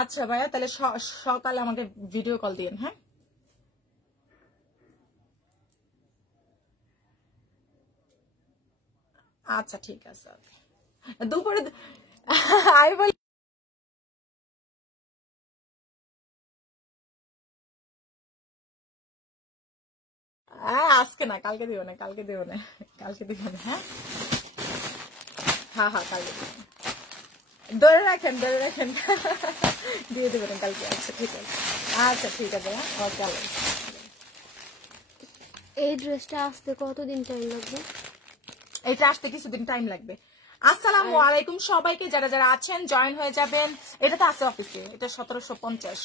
আচ্ছা ভাইয়া, তাহলে সকালে আমাকে ভিডিও কল দিন। হ্যাঁ আচ্ছা ঠিক আছে। দুপুরে আমি বলি আজকে না, কালকে দিব না, কালকে দিব না, কালকে দিব না। হ্যাঁ হ্যাঁ হ্যাঁ কালকে দিব। ধরে রাখেন, ধরে রাখেন, দিয়ে দেবেন কালকে। আচ্ছা ঠিক আছে, আচ্ছা ঠিক আছে। হ্যাঁ ওকে। এই ড্রেসটা আসতে কতদিন টাইম লাগবে? এটা আসতে কিছুদিন টাইম লাগবে। আসসালামু আলাইকুম সবাইকে, যারা যারা আছেন জয়েন হয়ে যাবেন। এটা তো আছে অফিসে, এটা 1750।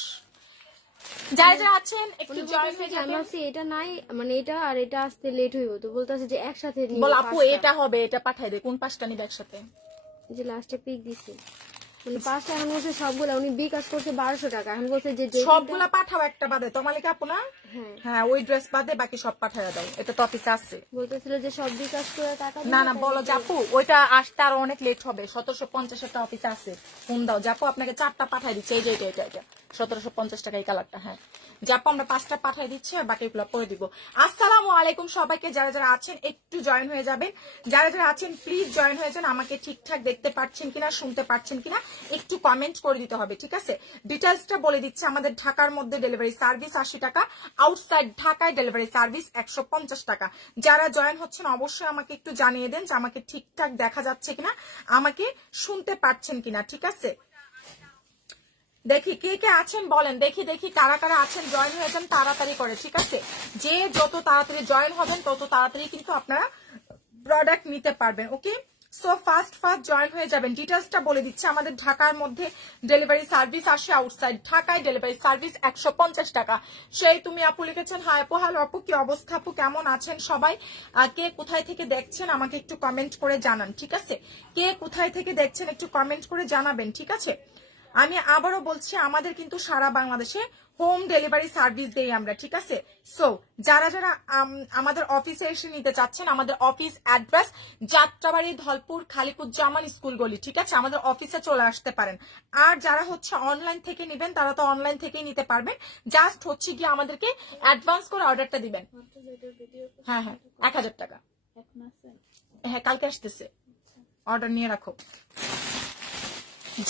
যারা যারা আছেন একটু জয়েন হয়ে যাবেন। এটা নাই মানে এটা আর এটা আসতে লেট হইব তো বলতাছে যে একসাথে নিব। বল আপু এটা হবে, এটা পাঠাই দে। কোন পাঁচটা নিবে একসাথে? যে লাস্টে পিক দিছে মানে পাঁচটা, এখন বলছে সবগুলা উনি বিকাশ করছে 1200 টাকা। এখন বলছে যে সবগুলা পাঠাও, একটা বাদে। তো মালিক আপু না? হ্যাঁ ওই ড্রেস বাদে বাকি সব পাঠাইয়া দাও। এটা তো অফিসে আছে। বলতেছিল যে সব বিকাশ করে টাকা না না বলো জাপু, ওইটা আসতে আরো অনেক লেট হবে। 1750 একটা অফিসে আছে। ফোন দাও জাপু, আপনাকে 4টা পাঠাই দিচ্ছে। এই যে এটা এটা এটা 1750 টাকা এই কালারটা। হ্যাঁ জাপু আমরা 5টা পাঠাই দিচ্ছি, আর বাকিগুলো পরে দিব। আসসালামু আলাইকুম সবাইকে, যারা যারা আছেন একটু জয়েন হয়ে যাবেন। যারা যারা আছেন প্লিজ জয়েন হয়ে যান। আমাকে ঠিকঠাক দেখতে পাচ্ছেন কিনা, শুনতে পাচ্ছেন কিনা একটু কমেন্ট করে দিতে হবে, ঠিক আছে? ডিটেলসটা বলে দিচ্ছি। আমাদের ঢাকার মধ্যে ডেলিভারি সার্ভিস 80 টাকা, আউটসাইড ঢাকায় ডেলিভারি সার্ভিস 150 টাকা। যারা জয়েন হচ্ছেন অবশ্যই আমাকে একটু জানিয়ে দেন যে আমাকে ঠিকঠাক দেখা যাচ্ছে কিনা, আমাকে শুনতে পাচ্ছেন কিনা, ঠিক আছে? দেখি কে কে আছেন বলেন, দেখি দেখি কারা কারা আছেন। জয়েন হয়ে যান তাড়াতাড়ি করে, ঠিক আছে? যে যত তাড়াতাড়ি জয়েন হবেন তত তাড়াতাড়ি কিন্তু আপনারা প্রোডাক্ট নিতে পারবেন। ওকে, সো ফার্স্ট জয়েন হয়ে যাবেন। ডিটেলসটা বলে দিচ্ছি। আমাদের ঢাকার মধ্যে ডেলিভারি সার্ভিস আসে, আউটসাইড ঢাকায় ডেলিভারি সার্ভিস 150 টাকা। সেই তুমি আপু লিখেছেন। হাই আপু, হ্যালো আপু, কি অবস্থা আপু, কেমন আছেন সবাই? কে কোথায় থেকে দেখছেন আমাকে একটু কমেন্ট করে জানান, ঠিক আছে? কে কোথায় থেকে দেখছেন একটু কমেন্ট করে জানাবেন, ঠিক আছে? আমি আবারও বলছি, আমাদের কিন্তু সারা বাংলাদেশে হোম ডেলিভারি সার্ভিস দেই আমরা, ঠিক আছে? সো যারা যারা আমাদের অফিসে এসে নিতে চাচ্ছেন, আমাদের office address Jatrabari, Dhalpur, Khaliquzzaman school গলি, ঠিক আছে? আমাদের অফিসে চলে আসতে পারেন। আর যারা হচ্ছে অনলাইন থেকে নেবেন তারা তো অনলাইন থেকেই নিতে পারবেন। জাস্ট হচ্ছে গিয়ে আমাদেরকে অ্যাডভান্স করে অর্ডারটা দিবেন। হ্যাঁ হ্যাঁ 1000 টাকা। হ্যাঁ কালকে আসতেছে, অর্ডার নিয়ে রাখো।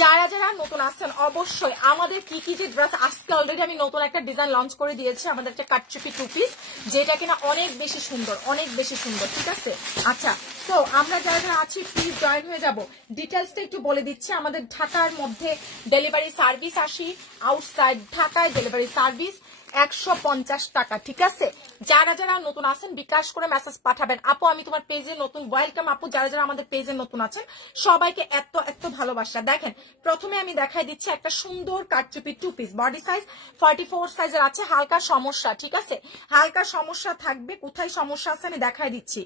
যারা যারা নতুন আসছেন অবশ্যই আমাদের কি কি যে ড্রেস আজকে অলরেডি আমি নতুন একটা ডিজাইন লঞ্চ করে দিয়েছি। আমাদের একটা কাটচুপি 2 পিস, যেটা কিনা অনেক বেশি সুন্দর, অনেক বেশি সুন্দর, ঠিক আছে? আচ্ছা, তো আমরা যারা যারা আছি প্লিজ জয়েন হয়ে যাব। ডিটেলসটা একটু বলে দিচ্ছি। আমাদের ঢাকার মধ্যে ডেলিভারি সার্ভিস আসি, আউটসাইড ঢাকায় ডেলিভারি সার্ভিস 150 টাকা, ঠিক আছে? যারা যারা নতুন আছেন বিকাশ করে মেসেজ পাঠাবেন। আপু আমি তোমার পেজে নতুন, ওয়েলকাম আপু। যারা যারা আমাদের পেজে নতুন আছেন সবাইকে এত এত ভালোবাসা। দেখেন প্রথমে আমি দেখাই দিচ্ছি একটা সুন্দর কাটচুপি 2 পিস, বডি সাইজ 44 সাইজের আছে। হালকা সমস্যা, ঠিক আছে? হালকা সমস্যা থাকবে। কোথায় সমস্যা আছে আমি দেখাই দিচ্ছি।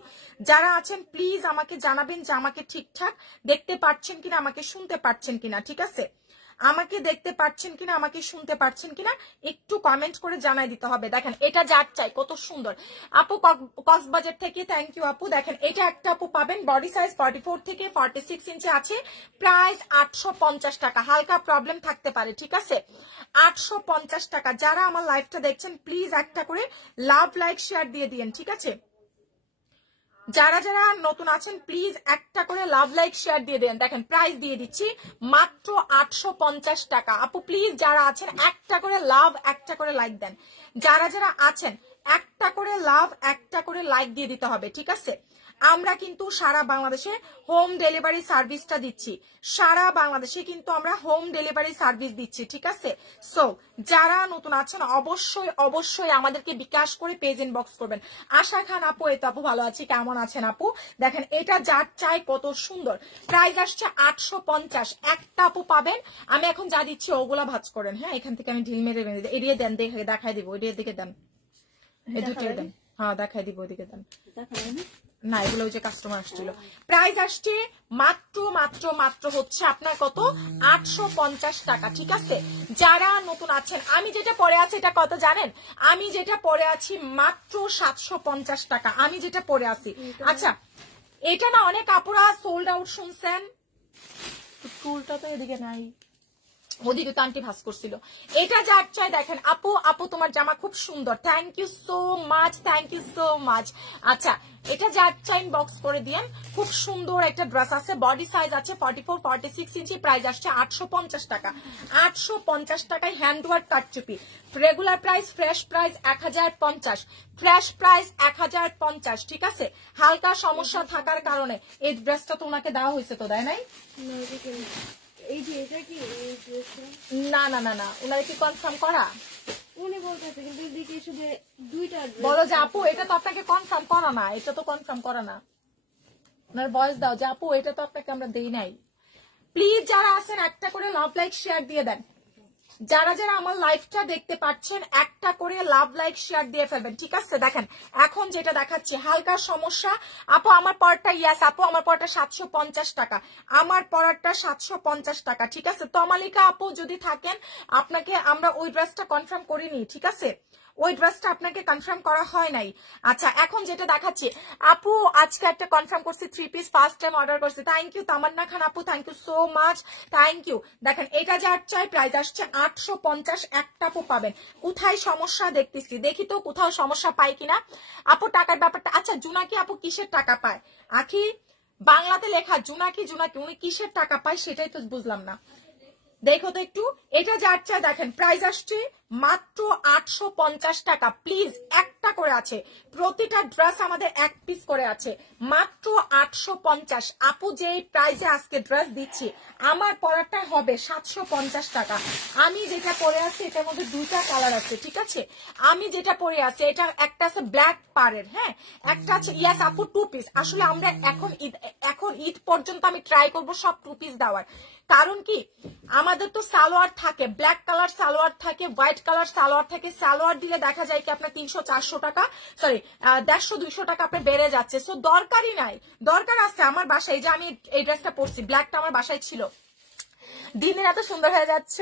যারা আছেন প্লিজ আমাকে জানাবেন যে আমাকে ঠিকঠাক দেখতে পাচ্ছেন কিনা, আমাকে শুনতে পাচ্ছেন কিনা, ঠিক আছে? আমাকে দেখতে পাচ্ছেন কিনা, আমাকে শুনতে পাচ্ছেন কিনা একটু কমেন্ট করে জানাই দিতে হবে। দেখেন এটা যার চাই, কত সুন্দর আপু। কক্সবাজার থেকে থ্যাংক ইউ আপু। দেখেন এটা একটা আপু পাবেন, বডি সাইজ 44 থেকে 46 ইঞ্চি আছে, প্রাইস 850 টাকা। হালকা প্রবলেম থাকতে পারে, ঠিক আছে? 850 টাকা। যারা আমার লাইভটা দেখছেন প্লিজ একটা করে লাভ, লাইক, শেয়ার দিয়ে দিয়েন, ঠিক আছে? যারা যারা নতুন আছেন প্লিজ একটা করে লাভ, লাইক, শেয়ার দিয়ে দেন। দেখেন প্রাইস দিয়ে দিচ্ছি মাত্র 850 টাকা। আপু প্লিজ যারা আছেন একটা করে লাভ, একটা করে লাইক দেন। যারা যারা আছেন একটা করে লাভ, একটা করে লাইক দিয়ে দিতে হবে, ঠিক আছে? আমরা কিন্তু সারা বাংলাদেশে হোম ডেলিভারি সার্ভিসটা দিচ্ছি। সারা বাংলাদেশে কিন্তু আমরা হোম ডেলিভারি সার্ভিস দিচ্ছি, ঠিক আছে? সো যারা নতুন আছেন অবশ্যই অবশ্যই আমাদেরকে বিকাশ করে পেজ ইনবক্স করবেন। আশা খান আপু, এই তো আপু ভালো আছি, কেমন আছেন আপু? দেখেন এটা যার চাই, কত সুন্দর। প্রাইস আসছে 850। একটা আপু পাবেন। আমি এখন যা দিচ্ছি ওগুলা ভাঁজ করেন। হ্যাঁ এখান থেকে আমি ঢিল মেরে এড়িয়ে দেন, দেখাই দিব। ওইটার দিকে দেন, এই দুটো দেন। হ্যাঁ দেখাই দিব, ওইদিকে দেন। না এগুলো ওই যে কাস্টমার আসছিল। প্রাইস আসছে মাত্র মাত্র মাত্র হচ্ছে আপনার কত, 850 টাকা, ঠিক আছে? যারা নতুন আছেন, আমি যেটা পরে আছি এটা কত জানেন? আমি যেটা পরে আছি মাত্র 750 টাকা। আমি যেটা পরে আছি, আচ্ছা এটা না অনেক আপুরা সোল্ড আউট শুনছেন। ফুলটা তো এদিকে নাই, ওদিকে তো আন্টি ভাস করছিল। এটা যার চাই দেখেন আপু, আপু তোমার জামা খুব সুন্দর, thank you so much, thank you so much. আচ্ছা এটা যার চাই বক্স করে দিয়েন, খুব সুন্দর একটা ড্রেস আছে, বডি সাইজ আছে 44 46 ইঞ্চি, প্রাইস আসছে 850 টাকা। 850 টাকায় হ্যান্ডওয়ার্ক কাটচুপি, regular price fresh price 1050, fresh price 1050, ঠিক আছে। হালকা সমস্যা থাকার কারণে এই ড্রেসটা তো ওনাকে দেওয়া হয়েছে, তো দেয় নাই? এই যে এটা কি এই ড্রেসটা? না না না না, ওনারা কি কনফার্ম করা? উনি বলতেছে কিন্তু এদিকে শুধু দুইটা ড্রেস। বলো যে আপু এটা তো আপনাকে কনফার্ম করা না, এটা তো কনফার্ম করা না। ওনার ভয়েস দাও যে আপু এটা তো আপনাকে আমরা দেই নাই। প্লিজ যারা আছেন একটা করে লাভ লাইক শেয়ার দিয়ে দেন। যারা যারা আমার লাইভটা দেখতে পাচ্ছেন একটা করে লাভ লাইক শেয়ার দিয়ে ফেলবেন, ঠিক আছে। দেখেন এখন যেটা দেখাচ্ছি হালকা সমস্যা। আপু আমার পরটা, ইয়াস আপু আমার পরটা 750 টাকা, আমার পরারটা 750 টাকা, ঠিক আছে। তমালিকা আপু যদি থাকেন আপনাকে আমরা ওই ড্রেসটা কনফার্ম করিনি, ঠিক আছে, ওই ড্রেসটা আপনাকে কনফার্ম করা হয় নাই। আচ্ছা এখন যেটা দেখাচ্ছি আপু আজকে একটা কনফার্ম করছি 3 পিস, ফার্স্ট টাইম অর্ডার করছি, থ্যাংক ইউ তামান্না খান আপু, thank you so much, thank you. দেখেন এটা যার চাই প্রাইস আসছে 850, একটা আপু পাবেন। কোথায় সমস্যা দেখতেছি, দেখি তো কোথাও সমস্যা পাই কিনা। আপু টাকার ব্যাপারটা, আচ্ছা জুনাকি আপু কিসের টাকা পায়? আখি বাংলাতে লেখা জুনাকি, জুনাকি উনি কিসের টাকা পায় সেটাই তো বুঝলাম না, দেখো তো একটু। এটা যার চাই দেখেন প্রাইস আসছে মাত্র 850 টাকা। প্লিজ একটা করে আছে, প্রতিটা ড্রেস আমাদের এক পিস করে আছে, মাত্র 850। আপু যে প্রাইসে আজকে ড্রেস দিচ্ছি আমার পরাটা হবে 750 টাকা। আমি যেটা পরে আছি এটার মধ্যে দুইটা কালার আছে, ঠিক আছে। আমি যেটা পরে আছি এটা একটা আছে ব্ল্যাক পাড়ের, হ্যাঁ একটা আছে ইয়াস আপু 2 পিস। আসলে আমরা এখন ঈদ পর্যন্ত আমি ট্রাই করব সব 2 পিস দেওয়ার, কারণ কি আমাদের তো সালোয়ার থাকে, ব্ল্যাক কালার সালোয়ার থাকে, হোয়াইট কালার সালোয়ার থাকে। সালোয়ার দিলে দেখা যায় কি আপনার 300-400 টাকা, সরি 150-200 টাকা আপনার বেড়ে যাচ্ছে। সো দরকারই নাই, দরকার আছে আমার বাসায়, যে আমি এই ড্রেসটা পরছি ব্ল্যাকটা আমার বাসায় ছিল। দিনের এত সুন্দর হয়ে যাচ্ছ,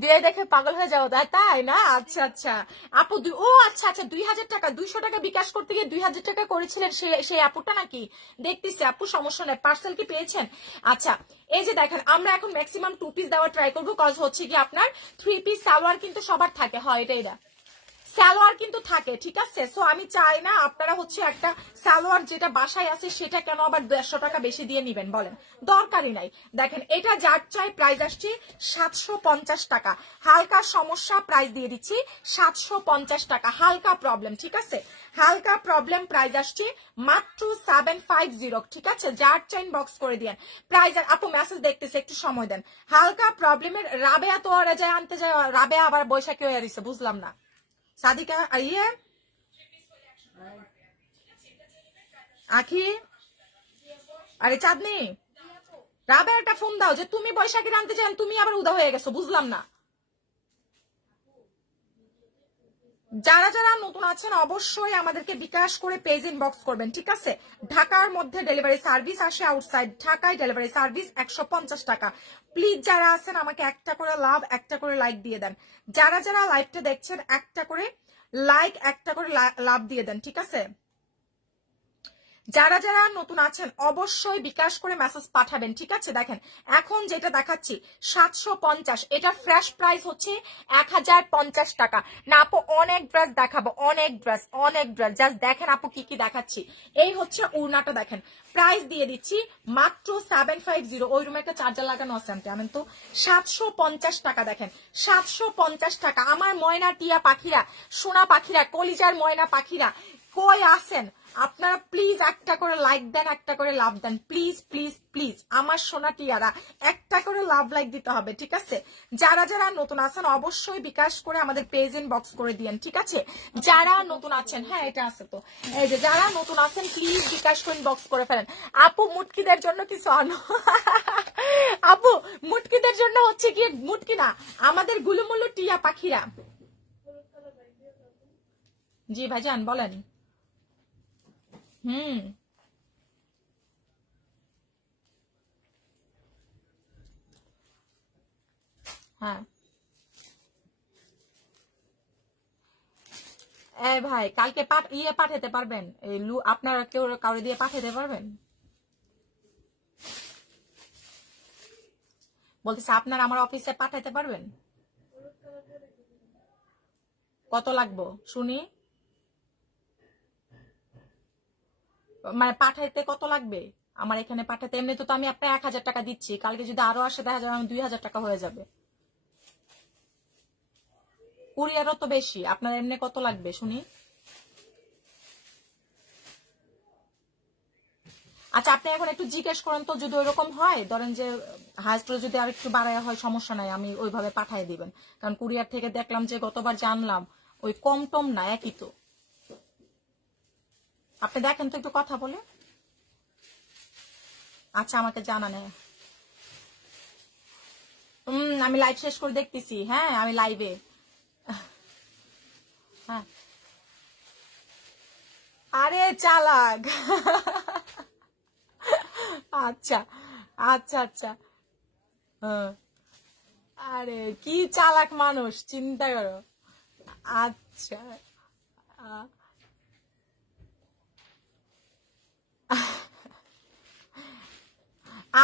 বিয়ে দেখে পাগল হয়ে যাও, তাই না? আচ্ছা আচ্ছা আপু ও আচ্ছা আচ্ছা 2000 টাকা, 200 টাকা বিকাশ করতে গিয়ে 2000 টাকা করেছিলেন সেই আপুটা নাকি? দেখতেছি আপু সমস্যা নাই, পার্সেল কি পেয়েছেন? আচ্ছা এই যে দেখেন আমরা এখন ম্যাক্সিমাম 2 পিস দেওয়া ট্রাই করবো, কজ হচ্ছে কি আপনার 3 পিস সালোয়ার কিন্তু সবার থাকে, হয় এটা সালোয়ার কিন্তু থাকে, ঠিক আছে। সো আমি চাই না আপনারা হচ্ছে একটা সালোয়ার যেটা বাসায় আছে সেটা কেন আবার 150 টাকা বেশি দিয়ে নিবেন, বলেন, দরকারই নাই। দেখেন এটা যার চাই প্রাইস আসছে 750 টাকা, হালকা সমস্যা প্রাইস দিয়ে দিচ্ছি 750 টাকা, হালকা প্রবলেম, ঠিক আছে, হালকা প্রবলেম প্রাইস আসছে মাত্র 750, ঠিক আছে। যার চাই বক্স করে দিয়েন প্রাইস। আপু মেসেজ দেখতেছে একটু সময় দেন। হালকা প্রবলেমের রাবেয়া তো ওরা যায় আনতে যায়, রাবেয়া আবার বৈশাখী হয়ে দিচ্ছে, বুঝলাম না। সাদিকা আইয়ে আখি, আরে চাঁদনি রাবে একটা ফোন দাও যে তুমি বৈশাখী আনতে চান, তুমি আবার উদা হয়ে গেছো, বুঝলাম না। যারা যারা নতুন আছেন অবশ্যই আমাদেরকে বিকাশ করে পেজ ইনবক্স করবেন, ঠিক আছে। ঢাকার মধ্যে ডেলিভারি সার্ভিস আসে, আউটসাইড ঢাকায় ডেলিভারি সার্ভিস 150 টাকা। প্লিজ যারা আছেন আমাকে একটা করে লাভ, একটা করে লাইক দিয়ে দেন। যারা যারা লাইভটা দেখছেন একটা করে লাইক, একটা করে লাভ দিয়ে দেন, ঠিক আছে। যারা যারা নতুন আছেন অবশ্যই বিকাশ করে মেসেজ পাঠাবেন, ঠিক আছে। দেখেন এখন যেটা দেখাচ্ছি 750, এটা ফ্রেশ প্রাইস হচ্ছে 1050 টাকা। না আপু অনেক ড্রেস দেখাবো, অনেক ড্রেস, অনেক ড্রেস, জাস্ট দেখেন আপু কি কি দেখাচ্ছি। এই হচ্ছে উড়নাটা, দেখেন প্রাইস দিয়ে দিচ্ছি মাত্র 750। ওই রুমে একটা চার্জার লাগানো আছে আমেন তো, 750 টাকা। দেখেন 750 টাকা। আমার ময়না টিয়া পাখিরা, সোনা পাখিরা, কলিজার ময়না পাখিরা কই আছেন আপনারা, প্লিজ একটা করে লাইক দেন, একটা করে লাভ দেন, প্লিজ প্লিজ প্লিজ। আমার সোনা টিয়ারা একটা করে লাভ লাইক দিতে হবে, ঠিক আছে। যারা যারা নতুন আছেন অবশ্যই বিকাশ করে আমাদের পেজ ইনবক্স করে দিয়েন, ঠিক আছে। যারা নতুন আছেন, হ্যাঁ এটা আছে তো, এই যে যারা নতুন আছেন প্লিজ বিকাশ করে ইনবক্স করে ফেলেন। আপু মুটকিদের জন্য কিছু আনো আপু মুটকিদের জন্য হচ্ছে কি, মুটকি না আমাদের গুলুমুলু টিয়া পাখিরা। জি ভাইজান বলেন। হ্যাঁ ভাই কালকে পাঠাতে পারবেন, আপনারা কেউ কাউরে দিয়ে পাঠাতে পারবেন? বলতেছে আপনার আমার অফিসে পাঠাইতে পারবেন? কত লাগবো শুনি, মানে পাঠাইতে কত লাগবে আমার এখানে পাঠাতে? এমনি তো আমি আপনার 1000 টাকা দিচ্ছি, কালকে যদি আরো আসে দেখা যাবে আমি 2000 টাকা হয়ে যাবে। কুরিয়ারও তো বেশি, আপনার এমনি কত লাগবে শুনি? আচ্ছা আপনি এখন একটু জিজ্ঞেস করেন তো, যদি ওইরকম হয় ধরেন যে হাইস্ট যদি আর একটু বাড়ায় হয় সমস্যা নাই, আমি ওইভাবে পাঠিয়ে দিবেন। কারণ কুরিয়ার থেকে দেখলাম যে গতবার জানলাম ওই কম টম না, একই তো। আপনি দেখেন তো একটু কথা বলে। আচ্ছা আমাকে জানান। আমি লাইভ শেষ করে দেখতেছি। হ্যাঁ আমি লাইভে। হ্যাঁ আরে চালাক। আচ্ছা আচ্ছা আচ্ছা। হ্যাঁ আরে কি চালাক মানুষ, চিন্তা করো। আচ্ছা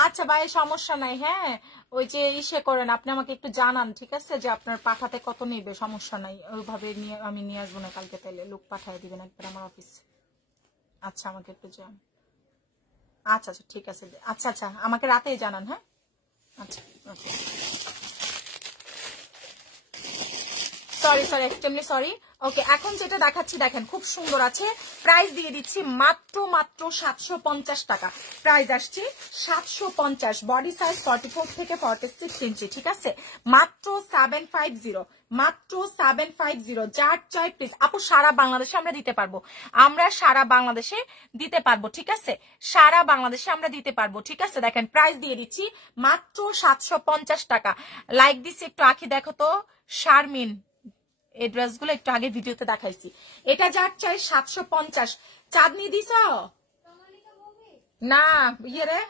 আচ্ছা ভাই সমস্যা নাই। হ্যাঁ ওই যে ইসে করেন, আপনি আমাকে একটু জানান ঠিক আছে, যে আপনার পাঠাতে কত নেবে, সমস্যা নাই। ওইভাবে নিয়ে আমি নিয়ে আসবো না কালকে, তাইলে লোক পাঠিয়ে দিবেন একবার আমার অফিসে। আচ্ছা আমাকে একটু জানান। আচ্ছা আচ্ছা ঠিক আছে। আচ্ছা আচ্ছা আমাকে রাতেই জানান। হ্যাঁ আচ্ছা okay. Sorry sorry extremely sorry. Okay এখন যেটা দেখাচ্ছি দেখেন খুব সুন্দর আছে, প্রাইস দিয়ে দিচ্ছি মাত্র মাত্র 750 টাকা। প্রাইস আসছে 750, বডি সাইজ 44 থেকে 46 ইঞ্চি, ঠিক আছে? মাত্র 750, মাত্র 750। যার চাই প্লিজ আপু, সারা বাংলাদেশে আমরা দিতে পারবো, আমরা সারা বাংলাদেশে দিতে পারবো, ঠিক আছে? সারা বাংলাদেশে আমরা দিতে পারবো, ঠিক আছে? দেখেন প্রাইস দিয়ে দিচ্ছি মাত্র 750 টাকা। লাইক দিচ্ছি একটু, আঁখি দেখো তো শারমিন, এই ড্রেসগুলো একটু আগে ভিডিওতে দেখাইছি। এটা যার চাই 750। চাঁদনি দিছ না ইয়ে রে,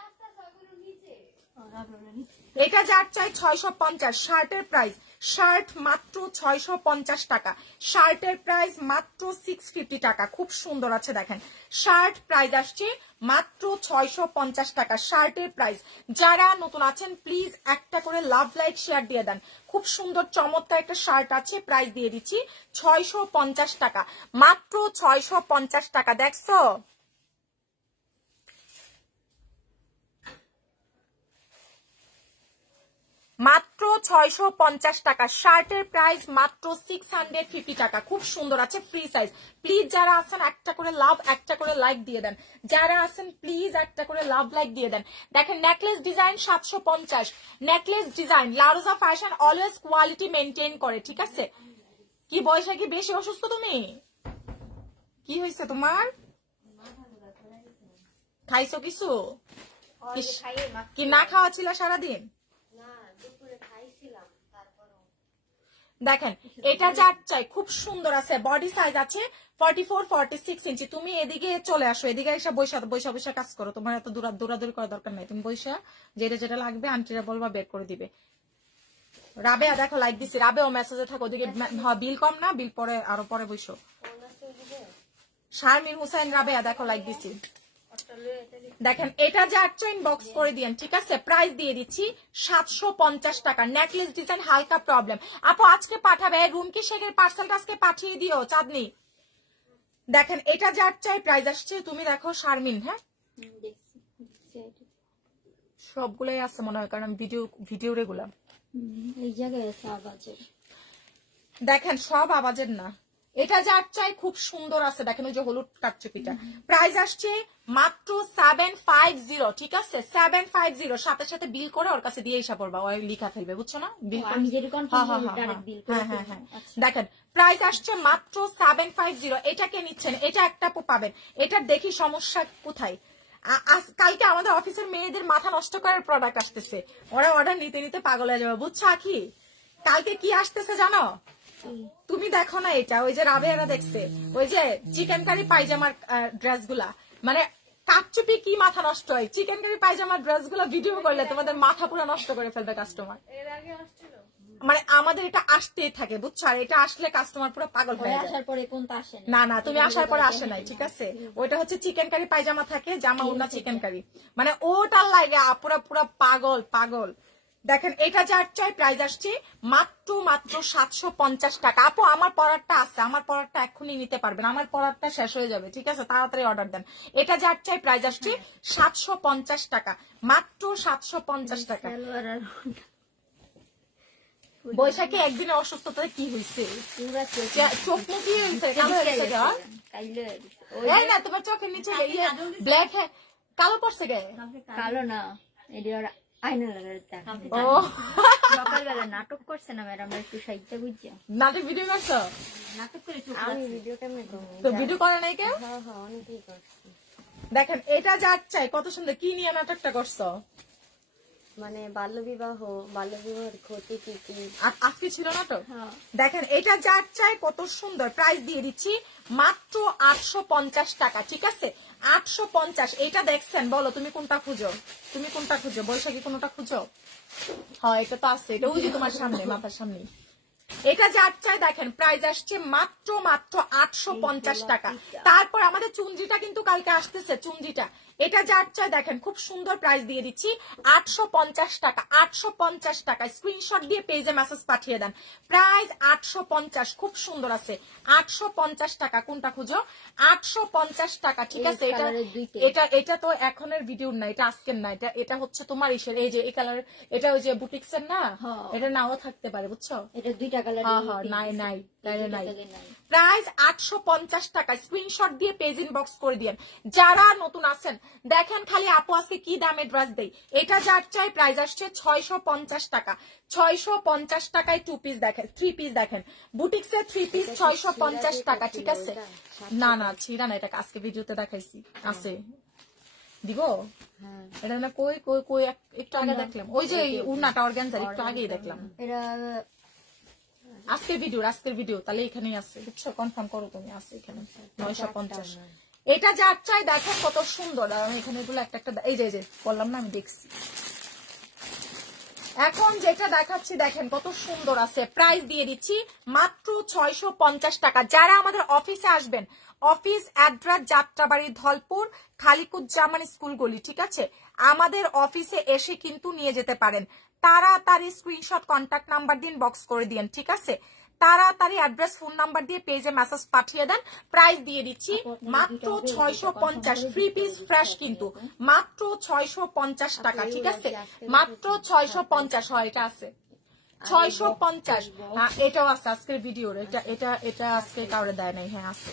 এটা যার চাই 650। শার্টের প্রাইস, শার্ট মাত্র 650 টাকা, শার্টের প্রাইস মাত্র 650 টাকা। খুব সুন্দর আছে দেখেন, শার্ট প্রাইস আসছে মাত্র 650 টাকা শার্টের প্রাইস। যারা নতুন আছেন প্লিজ একটা করে লাভ লাইক শেয়ার দিয়ে দেন। খুব সুন্দর চমৎকার একটা শার্ট আছে, প্রাইস দিয়ে দিচ্ছি 650 টাকা, মাত্র 650 টাকা। দেখছো মাত্র 650 টাকা, শার্টের প্রাইস মাত্র 650 টাকা। খুব সুন্দর আছে, ফ্রি সাইজ। প্লিজ যারা আছেন একটা করে লাভ, একটা করে লাইক দিয়ে দেন। যারা আছেন প্লিজ একটা করে লাভ লাইক দিয়ে দেন। দেখেন necklace design 750, necklace design Laroza fashion always quality maintain করে, ঠিক আছে? কি বৈশাখী বেশি অসুস্থ তুমি? কি হয়েছে তোমার? খাইছো কিছু? কি না খাওয়া ছিল সারাদিন? দেখেন এটা যার চাই খুব সুন্দর আছে, বডি সাইজ আছে 44 46 ইঞ্চি। তুমি এদিকে চলে আসো, এদিকে এসে বৈশা বৈশা বৈশা কাজ করো, তোমার এত দৌড়াদৌড়ি করার দরকার নাই। তুমি বৈশা যেটা যেটা লাগবে আন্টিরা বলবা বের করে দিবে। রাবেয়া দেখো লাইক দিছি, রাবেও মেসেজে থাকো ওদিকে। বিল কম না, বিল পরে আরো পরে বৈশো। শারমিন হুসাইন রাবেয়া দেখো লাইক দিছি। দেখেন এটা যার চাই বক্স করে দিয়েন, ঠিক আছে? প্রাইস দিয়ে দিচ্ছি 750 টাকা। নেকলেস ডিজাইন হালকা প্রবলেম, আপু আজকে পাঠাবে, রুমকি শেখের পার্সেলটা আজকে পাঠিয়ে দিও চাঁদনি। দেখেন এটা যার চাই প্রাইস আসছে, তুমি দেখো শারমিন। হ্যাঁ সবগুলোই আছে মনে হয়, কারণ ভিডিও রেগুলার এই জায়গায় আছে আওয়াজের। দেখেন সব আওয়াজের না, এটা যার চাই খুব সুন্দর আছে। দেখেন ওই যে হলুদ কাটচুপিটা, প্রাইস আসছে মাত্র 750, ঠিক আছে? 750 সাথে সাথে বিল করে ওর কাছে দিয়ে এসে পড়বা, ওই লিখা ফেলবে, বুঝছো না? বিল হ্যাঁ দেখেন প্রাইস আসছে মাত্র 750। এটা কে নিচ্ছেন? এটা একটা পাবেন। এটার দেখি সমস্যা কোথায়। কালকে আমাদের অফিসের মেয়েদের মাথা নষ্ট করার প্রোডাক্ট আসতেছে, ওরা অর্ডার নিতে নিতে পাগল হয়ে যাবে, বুঝছো আখি? কালকে কি আসতেছে জানো? তুমি দেখো না এটা, ওই যে রাবেয়ারা দেখছে, ওই যে চিকেন কারি পায়জামার ড্রেস গুলা, মানে কাটচুপি কি মাথা নষ্ট হয়। চিকেন কারি পায়জামার ড্রেস গুলা ভিডিও করলে তোমাদের মাথা পুরো নষ্ট করে ফেলবে কাস্টমার। মানে আমাদের এটা আসতেই থাকে, বুঝছো? আর এটা আসলে কাস্টমার পুরো পাগল হয়ে যায়। না না তুমি আসার পরে আসে নাই, ঠিক আছে? ওইটা হচ্ছে চিকেন কারি পায়জামা থাকে, জামা ওনা চিকেন কারি, মানে ওটার লাগে পুরা পুরা পাগল পাগল। দেখেন এটা যার চাই প্রাইস আসছে মাত্র 750 টাকা। আপু আমার পরারটা আছে, আমার পরারটা এখনই নিতে পারবেন, আমার পরারটা শেষ হয়ে যাবে, ঠিক আছে, তাড়াতাড়ি অর্ডার দেন। এটা যার চাই প্রাইস আসছে 750 টাকা, মাত্র 750 টাকা। বৈশাখী একদিনে অসুস্থতায় কি হয়েছে? চোখ মুখি হয়েছে, কালো হয়েছে গা? এই না তোমার চোখের নিচে ব্ল্যাক কালো পড়ছে গে? কালো না, সকালবেলা নাটক করছে না ম্যাডাম, একটু সাহিত্য বুঝছি। নাটক ভিডিও করছো? নাটক করে আমি ভিডিও কেমনে করব? তো ভিডিও করে নাই কে? হ্যাঁ হ্যাঁ অনেকেই করছে। দেখেন এটা যার চাই কত সুন্দর, কি নিয়ে নাটকটা করছো? মানে বাল্যবিবাহের ক্ষতি কি কি আজকে ছিল না তো? দেখেন এটা যার চাই কত সুন্দর, প্রাইস দিয়ে দিচ্ছি মাত্র 850 টাকা, ঠিক আছে, 850। এটা দেখছেন, বলো তুমি কোনটা খুঁজো, তুমি কোনটা খুঁজো? বৈশাখী কোনটা খুঁজো? হ্যাঁ এটা তো আছে, এটা ওই যে তোমার সামনে, মাথার সামনে। এটা যার চাই দেখেন প্রাইস আসছে মাত্র 850 টাকা। তারপর আমাদের চুনরিটা কিন্তু কালকে আসতেছে, চুনরিটা এটা যার চাই দেখেন খুব সুন্দর প্রাইস দিয়ে দিচ্ছি 850 টাকা, 850 টাকা। স্ক্রিনশট দিয়ে পেজে মেসেজ পাঠিয়ে দেন, প্রাইস 850, খুব সুন্দর আছে, 850 টাকা। কোনটা খুঁজো? 850 টাকা, ঠিক আছে। এটা তো এখনের ভিডিও না, এটা আজকের না, এটা হচ্ছে তোমার ইসের, এই যে এই কালার, এটা ওই যে বুটিক্সের না, এটা নাও থাকতে পারে, বুঝছো? এটা দুইটা কালার। নাই প্রাইস 850 টাকা। স্ক্রিনশট দিয়ে পেজ ইনবক্স করে দিয়েন যারা নতুন আছেন। দেখেন খালি আপু আজকে কি দামে ড্রেস দেই। এটা যার চাই প্রাইস আসছে 650 টাকা, 650 টাকায় 2 পিস দেখেন, 3 পিস দেখেন, বুটিক্সের 3 পিস 650 টাকা, ঠিক আছে। না ছিড়া না, এটা আজকে ভিডিওতে দেখাইছি, আছে দিব। এটা না কই কই কই একটু আগে দেখলাম, ওই যে উন্নাটা অর্গানজার একটু আগেই দেখলাম। আজকের ভিডিও তাহলে এখানেই আছে, বুঝছো? কনফার্ম করো তুমি, আছে এখানে 950। এটা যার চাই দেখেন কত সুন্দর। আর আমি এখানে এগুলো একটা এই যে বললাম না, আমি দেখছি। এখন যেটা দেখাচ্ছি দেখেন কত সুন্দর আছে, প্রাইস দিয়ে দিচ্ছি মাত্র 650 টাকা। যারা আমাদের অফিসে আসবেন, office address Jatrabari, Dhalpur, Khaliquzzaman school গলি, ঠিক আছে, আমাদের অফিসে এসে কিন্তু নিয়ে যেতে পারেন। তাড়াতাড়ি স্ক্রিনশট কন্ট্যাক্ট নাম্বার দিন, বক্স করে দিন, ঠিক আছে। তাড়াতাড়ি অ্যাড্রেস ফোন নাম্বার দিয়ে পেজে মেসেজ পাঠিয়ে দেন। প্রাইস দিয়ে দিচ্ছি মাত্র 650, 3 পিস ফ্রেশ কিন্তু মাত্র 650 টাকা, ঠিক আছে, মাত্র 650। হয় এটা আছে 650। এটাও আছে আজকের ভিডিওর, এটা আজকে কাউরে দেয় নাই। হ্যাঁ আছে,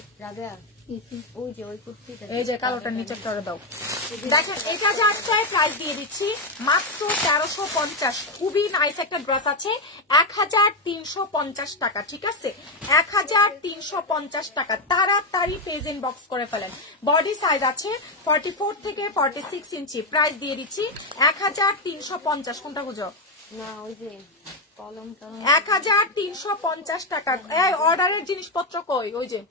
এই যে কালোটার নিচে করে দাও। দেখেন এটা যার চাই প্রাইস দিয়ে দিচ্ছি মাত্র 1350। খুবই নাইস একটা ড্রেস আছে, 1350 টাকা, ঠিক আছে, 1350 টাকা। তাড়াতাড়ি পেজ ইনবক্স করে ফেলেন। বডি সাইজ আছে 44 থেকে 46 ইঞ্চি। প্রাইস দিয়ে দিচ্ছি 1350। কোনটা বুঝো? না ওই যে 1350 টাকা। এই অর্ডারের জিনিসপত্র কই? ওই যে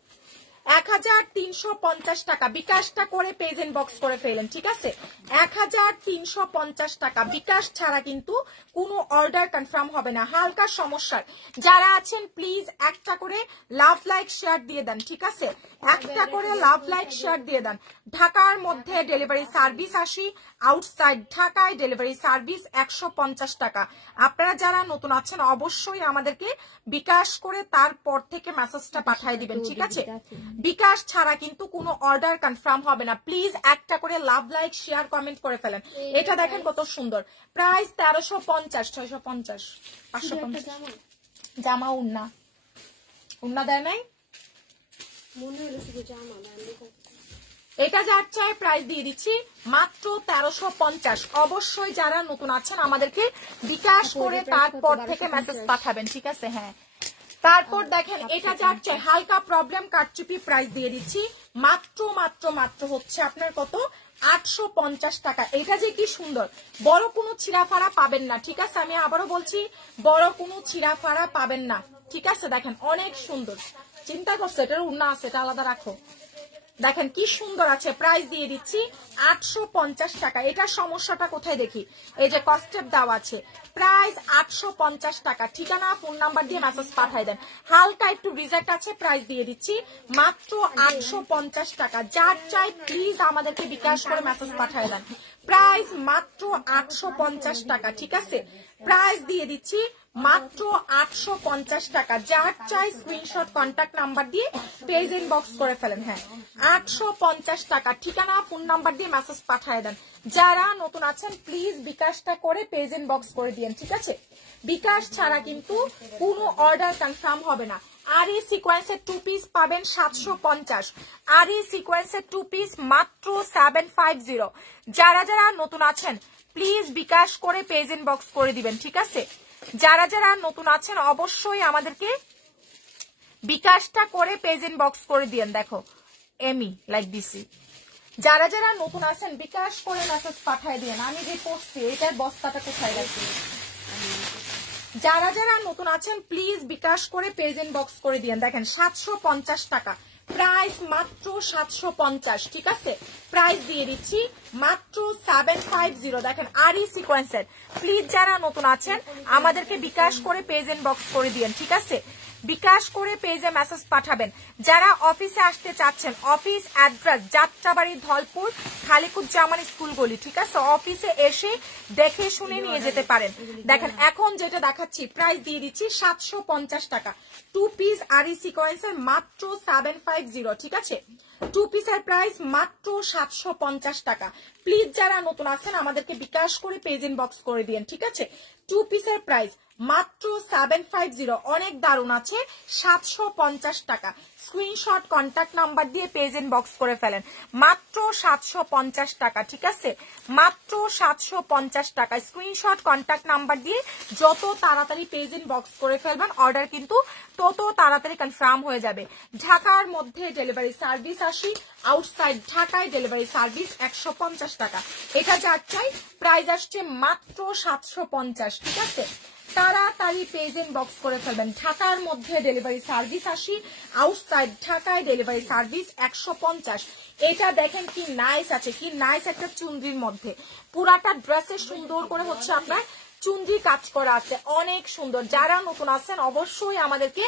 1350 টাকা। বিকাশটা করে পেজ ইনবক্স করে ফেলেন, ঠিক আছে, 1350 টাকা। বিকাশ ছাড়া কিন্তু কোনো অর্ডার কনফার্ম হবে না। হালকা সমস্যার যারা আছেন প্লিজ একটা করে লাভ লাইক শেয়ার দিয়ে দেন, ঠিক আছে, একটা করে লাভ লাইক শেয়ার দিয়ে দেন। ঢাকার মধ্যে ডেলিভারি সার্ভিস 80, আউটসাইড ঢাকায় ডেলিভারি সার্ভিস 150 টাকা। আপনারা যারা নতুন আছেন অবশ্যই আমাদেরকে বিকাশ করে তারপর থেকে মেসেজটা পাঠিয়ে দিবেন, ঠিক আছে। বিকাশ ছাড়া কিন্তু কোনো অর্ডার কনফার্ম হবে না। প্লিজ একটা করে লাভ লাইক শেয়ার কমেন্ট করে ফেলেন। এটা দেখেন কত সুন্দর, প্রাইস 1350, 650, 550। জামা উন্না দেয় নাই, মনে হলো শুধু জামা। এটা যার চাই প্রাইস দিয়ে দিচ্ছি মাত্র 1350। অবশ্যই যারা নতুন আছেন আমাদেরকে বিকাশ করে তারপর থেকে মেসেজ পাঠাবেন, ঠিক আছে। হ্যাঁ তারপর দেখেন এটা যার চাই হালকা প্রবলেম কাটচুপি, প্রাইস দিয়ে দিচ্ছি মাত্র হচ্ছে আপনার কত, 850 টাকা। এটা যে কি সুন্দর, বড় কোনো ছিঁড়াফাড়া পাবেন না, ঠিক আছে, আমি আবারও বলছি বড় কোনো ছিঁড়াফাড়া পাবেন না, ঠিক আছে। দেখেন অনেক সুন্দর, চিন্তা করছে এটার উন্না আছে, এটা আলাদা রাখো। দেখেন কি সুন্দর আছে, প্রাইস দিয়ে দিচ্ছি 850 টাকা। এটার সমস্যাটা কোথায় দেখি, এই যে কস্টেপ দেওয়া আছে, প্রাইস 850 টাকা। ঠিকানা ফোন নাম্বার দিয়ে মেসেজ পাঠাই দেন। হালকা একটু রিজেক্ট আছে, প্রাইস দিয়ে দিচ্ছি মাত্র 850 টাকা। যার চাই প্লিজ আমাদেরকে বিকাশ করে মেসেজ পাঠাই দেন। প্রাইস মাত্র 850 টাকা, ঠিক আছে? প্রাইস দিয়ে দিচ্ছি মাত্র 850 টাকা। যার চাই স্ক্রিনশট কন্ট্যাক্ট নাম্বার দিয়ে পেজ ইনবক্স করে ফেলেন। হ্যাঁ, 850 টাকা। ঠিকানা ফোন নাম্বার দিয়ে মেসেজ পাঠিয়ে দেন। যারা নতুন আছেন প্লিজ বিকাশটা করে পেজ ইনবক্স করে দিয়েন, ঠিক আছে? বিকাশ ছাড়া কিন্তু কোনো অর্ডার কনফার্ম হবে না। আর এই সিকোয়েন্সের 2 পিস পাবেন 750। আর এই সিকোয়েন্সের 2 পিস মাত্র 750। যারা যারা নতুন আছেন প্লিজ বিকাশ করে পেজ ইনবক্স করে দিবেন, ঠিক আছে? যারা যারা নতুন আছেন অবশ্যই আমাদেরকে বিকাশটা করে পেজ ইনবক্স করে দিয়েন। দেখো এমি লাইক দিছি। যারা যারা নতুন আছেন বিকাশ করে মেসেজ পাঠিয়ে দিয়েন। আমি যে পড়ছি এটার বস্তাটা কোথায় রাখছি? যারা যারা নতুন আছেন প্লিজ বিকাশ করে পেজ ইনবক্স করে দিয়েন। দেখেন 750 টাকা, প্রাইস মাত্র 750, ঠিক আছে? প্রাইস দিয়ে দিচ্ছি মাত্র 750। দেখেন আরি সিকোয়েন্সের। প্লিজ যারা নতুন আছেন আমাদেরকে বিকাশ করে পেজ ইনবক্স করে দিয়েন, ঠিক আছে? বিকাশ করে পেজে মেসেজ পাঠাবেন। যারা অফিসে আসতে চাচ্ছেন office address Jatrabari Dhalpur Khaliquzzaman school গলি, ঠিক আছে? অফিসে এসে দেখে শুনে নিয়ে যেতে পারেন। দেখেন এখন যেটা দেখাচ্ছি প্রাইস দিয়ে দিচ্ছি 750 টাকা। 2 পিস আরি সিকোয়েন্সের মাত্র 750, ঠিক আছে? 2 পিসের প্রাইস মাত্র 750 টাকা। প্লিজ যারা নতুন আছেন আমাদেরকে বিকাশ করে পেজ ইনবক্স করে দিয়েন, ঠিক আছে? 2 পিসের প্রাইস মাত্র 750। অনেক দারুণ আছে। 750 টাকা। স্ক্রিনশট কন্ট্যাক্ট নাম্বার দিয়ে পেজ ইনবক্স করে ফেলেন। মাত্র 750 টাকা, ঠিক আছে? মাত্র 750 টাকা। স্ক্রিনশট কন্ট্যাক্ট নাম্বার দিয়ে যত তাড়াতাড়ি পেজ ইনবক্স করে ফেলবেন অর্ডার কিন্তু তত তাড়াতাড়ি কনফার্ম হয়ে যাবে। ঢাকার মধ্যে ডেলিভারি সার্ভিস 80, আউটসাইড ঢাকায় ডেলিভারি সার্ভিস 150 টাকা। এটা যার চাই প্রাইস আসছে মাত্র 750, ঠিক আছে? তাড়াতাড়ি পেজ ইনবক্স করে ফেলবেন। ঢাকার মধ্যে ডেলিভারি সার্ভিস 80, আউটসাইড ঢাকায় ডেলিভারি সার্ভিস 150। এটা দেখেন কি নাইস আছে, কি নাইস একটা চুনরির মধ্যে। পুরাটা ড্রেসে সুন্দর করে হচ্ছে আপনার চুনরি কাজ করা আছে, অনেক সুন্দর। যারা নতুন আছেন অবশ্যই আমাদেরকে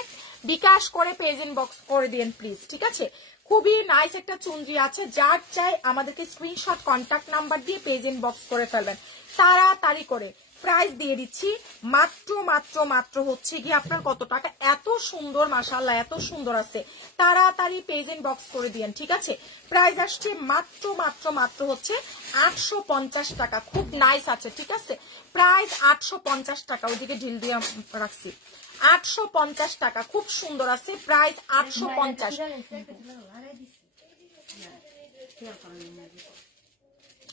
বিকাশ করে পেজ ইনবক্স করে দিন প্লিজ, ঠিক আছে? খুবই নাইস একটা চুনরি আছে। যার চাই আমাদেরকে স্ক্রিনশট কন্ট্যাক্ট নাম্বার দিয়ে পেজ ইনবক্স করে ফেলবেন তাড়াতাড়ি করে। প্রাইস দিয়ে দিচ্ছি মাত্র মাত্র মাত্র হচ্ছে কি আপনার কত টাকা? এত সুন্দর, মাশাআল্লাহ এত সুন্দর আছে। তাড়াতাড়ি পেজ ইনবক্স করে দিয়েন, ঠিক আছে? প্রাইস আসছে মাত্র মাত্র মাত্র হচ্ছে 850 টাকা। খুব নাইস আছে, ঠিক আছে? প্রাইস 850 টাকা। ওইদিকে ঢিল দিয়ে রাখছি। 850 টাকা, খুব সুন্দর আছে। প্রাইস 850।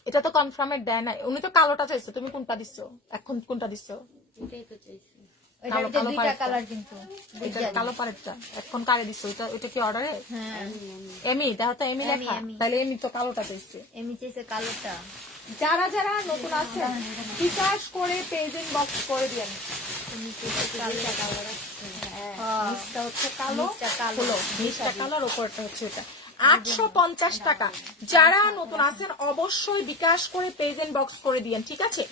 এটা তো কনফার্মের দেয় নাই, উনি তো কালোটা চাইছে। তুমি কোনটা দিচ্ছ এখন? কোনটা দিচ্ছ? কালো পারেরটা এখন কারে দিচ্ছ? ওইটা কি অর্ডারে? এমি দেখো তো, এমি লেখা, তাহলে এমি তো কালোটা চাইছে। এমি চাইছে কালোটা। যারা যারা নতুন আছে বিকাশ করে পেজ ইনবক্স করে দিয়েন। হচ্ছে কালো, নিচটা কালো আর উপরটা হচ্ছে এটা। 850 টাকা। যারা নতুন আছেন অবশ্যই বিকাশ করে পেজ ইনবক্স করে দিয়েন, ঠিক আছে?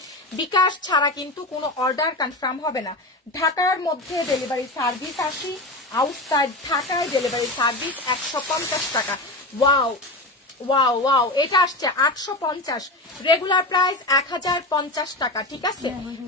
বিকাশ ছাড়া কিন্তু কোনো অর্ডার কনফার্ম হবে না। ঢাকার মধ্যে ডেলিভারি সার্ভিস 80, আউটসাইড ঢাকায় ডেলিভারি সার্ভিস 150 টাকা। ওয়াও ওয়াও ওয়াও, এটা আসছে 850। রেগুলার প্রাইস 1050 টাকা, ঠিক আছে?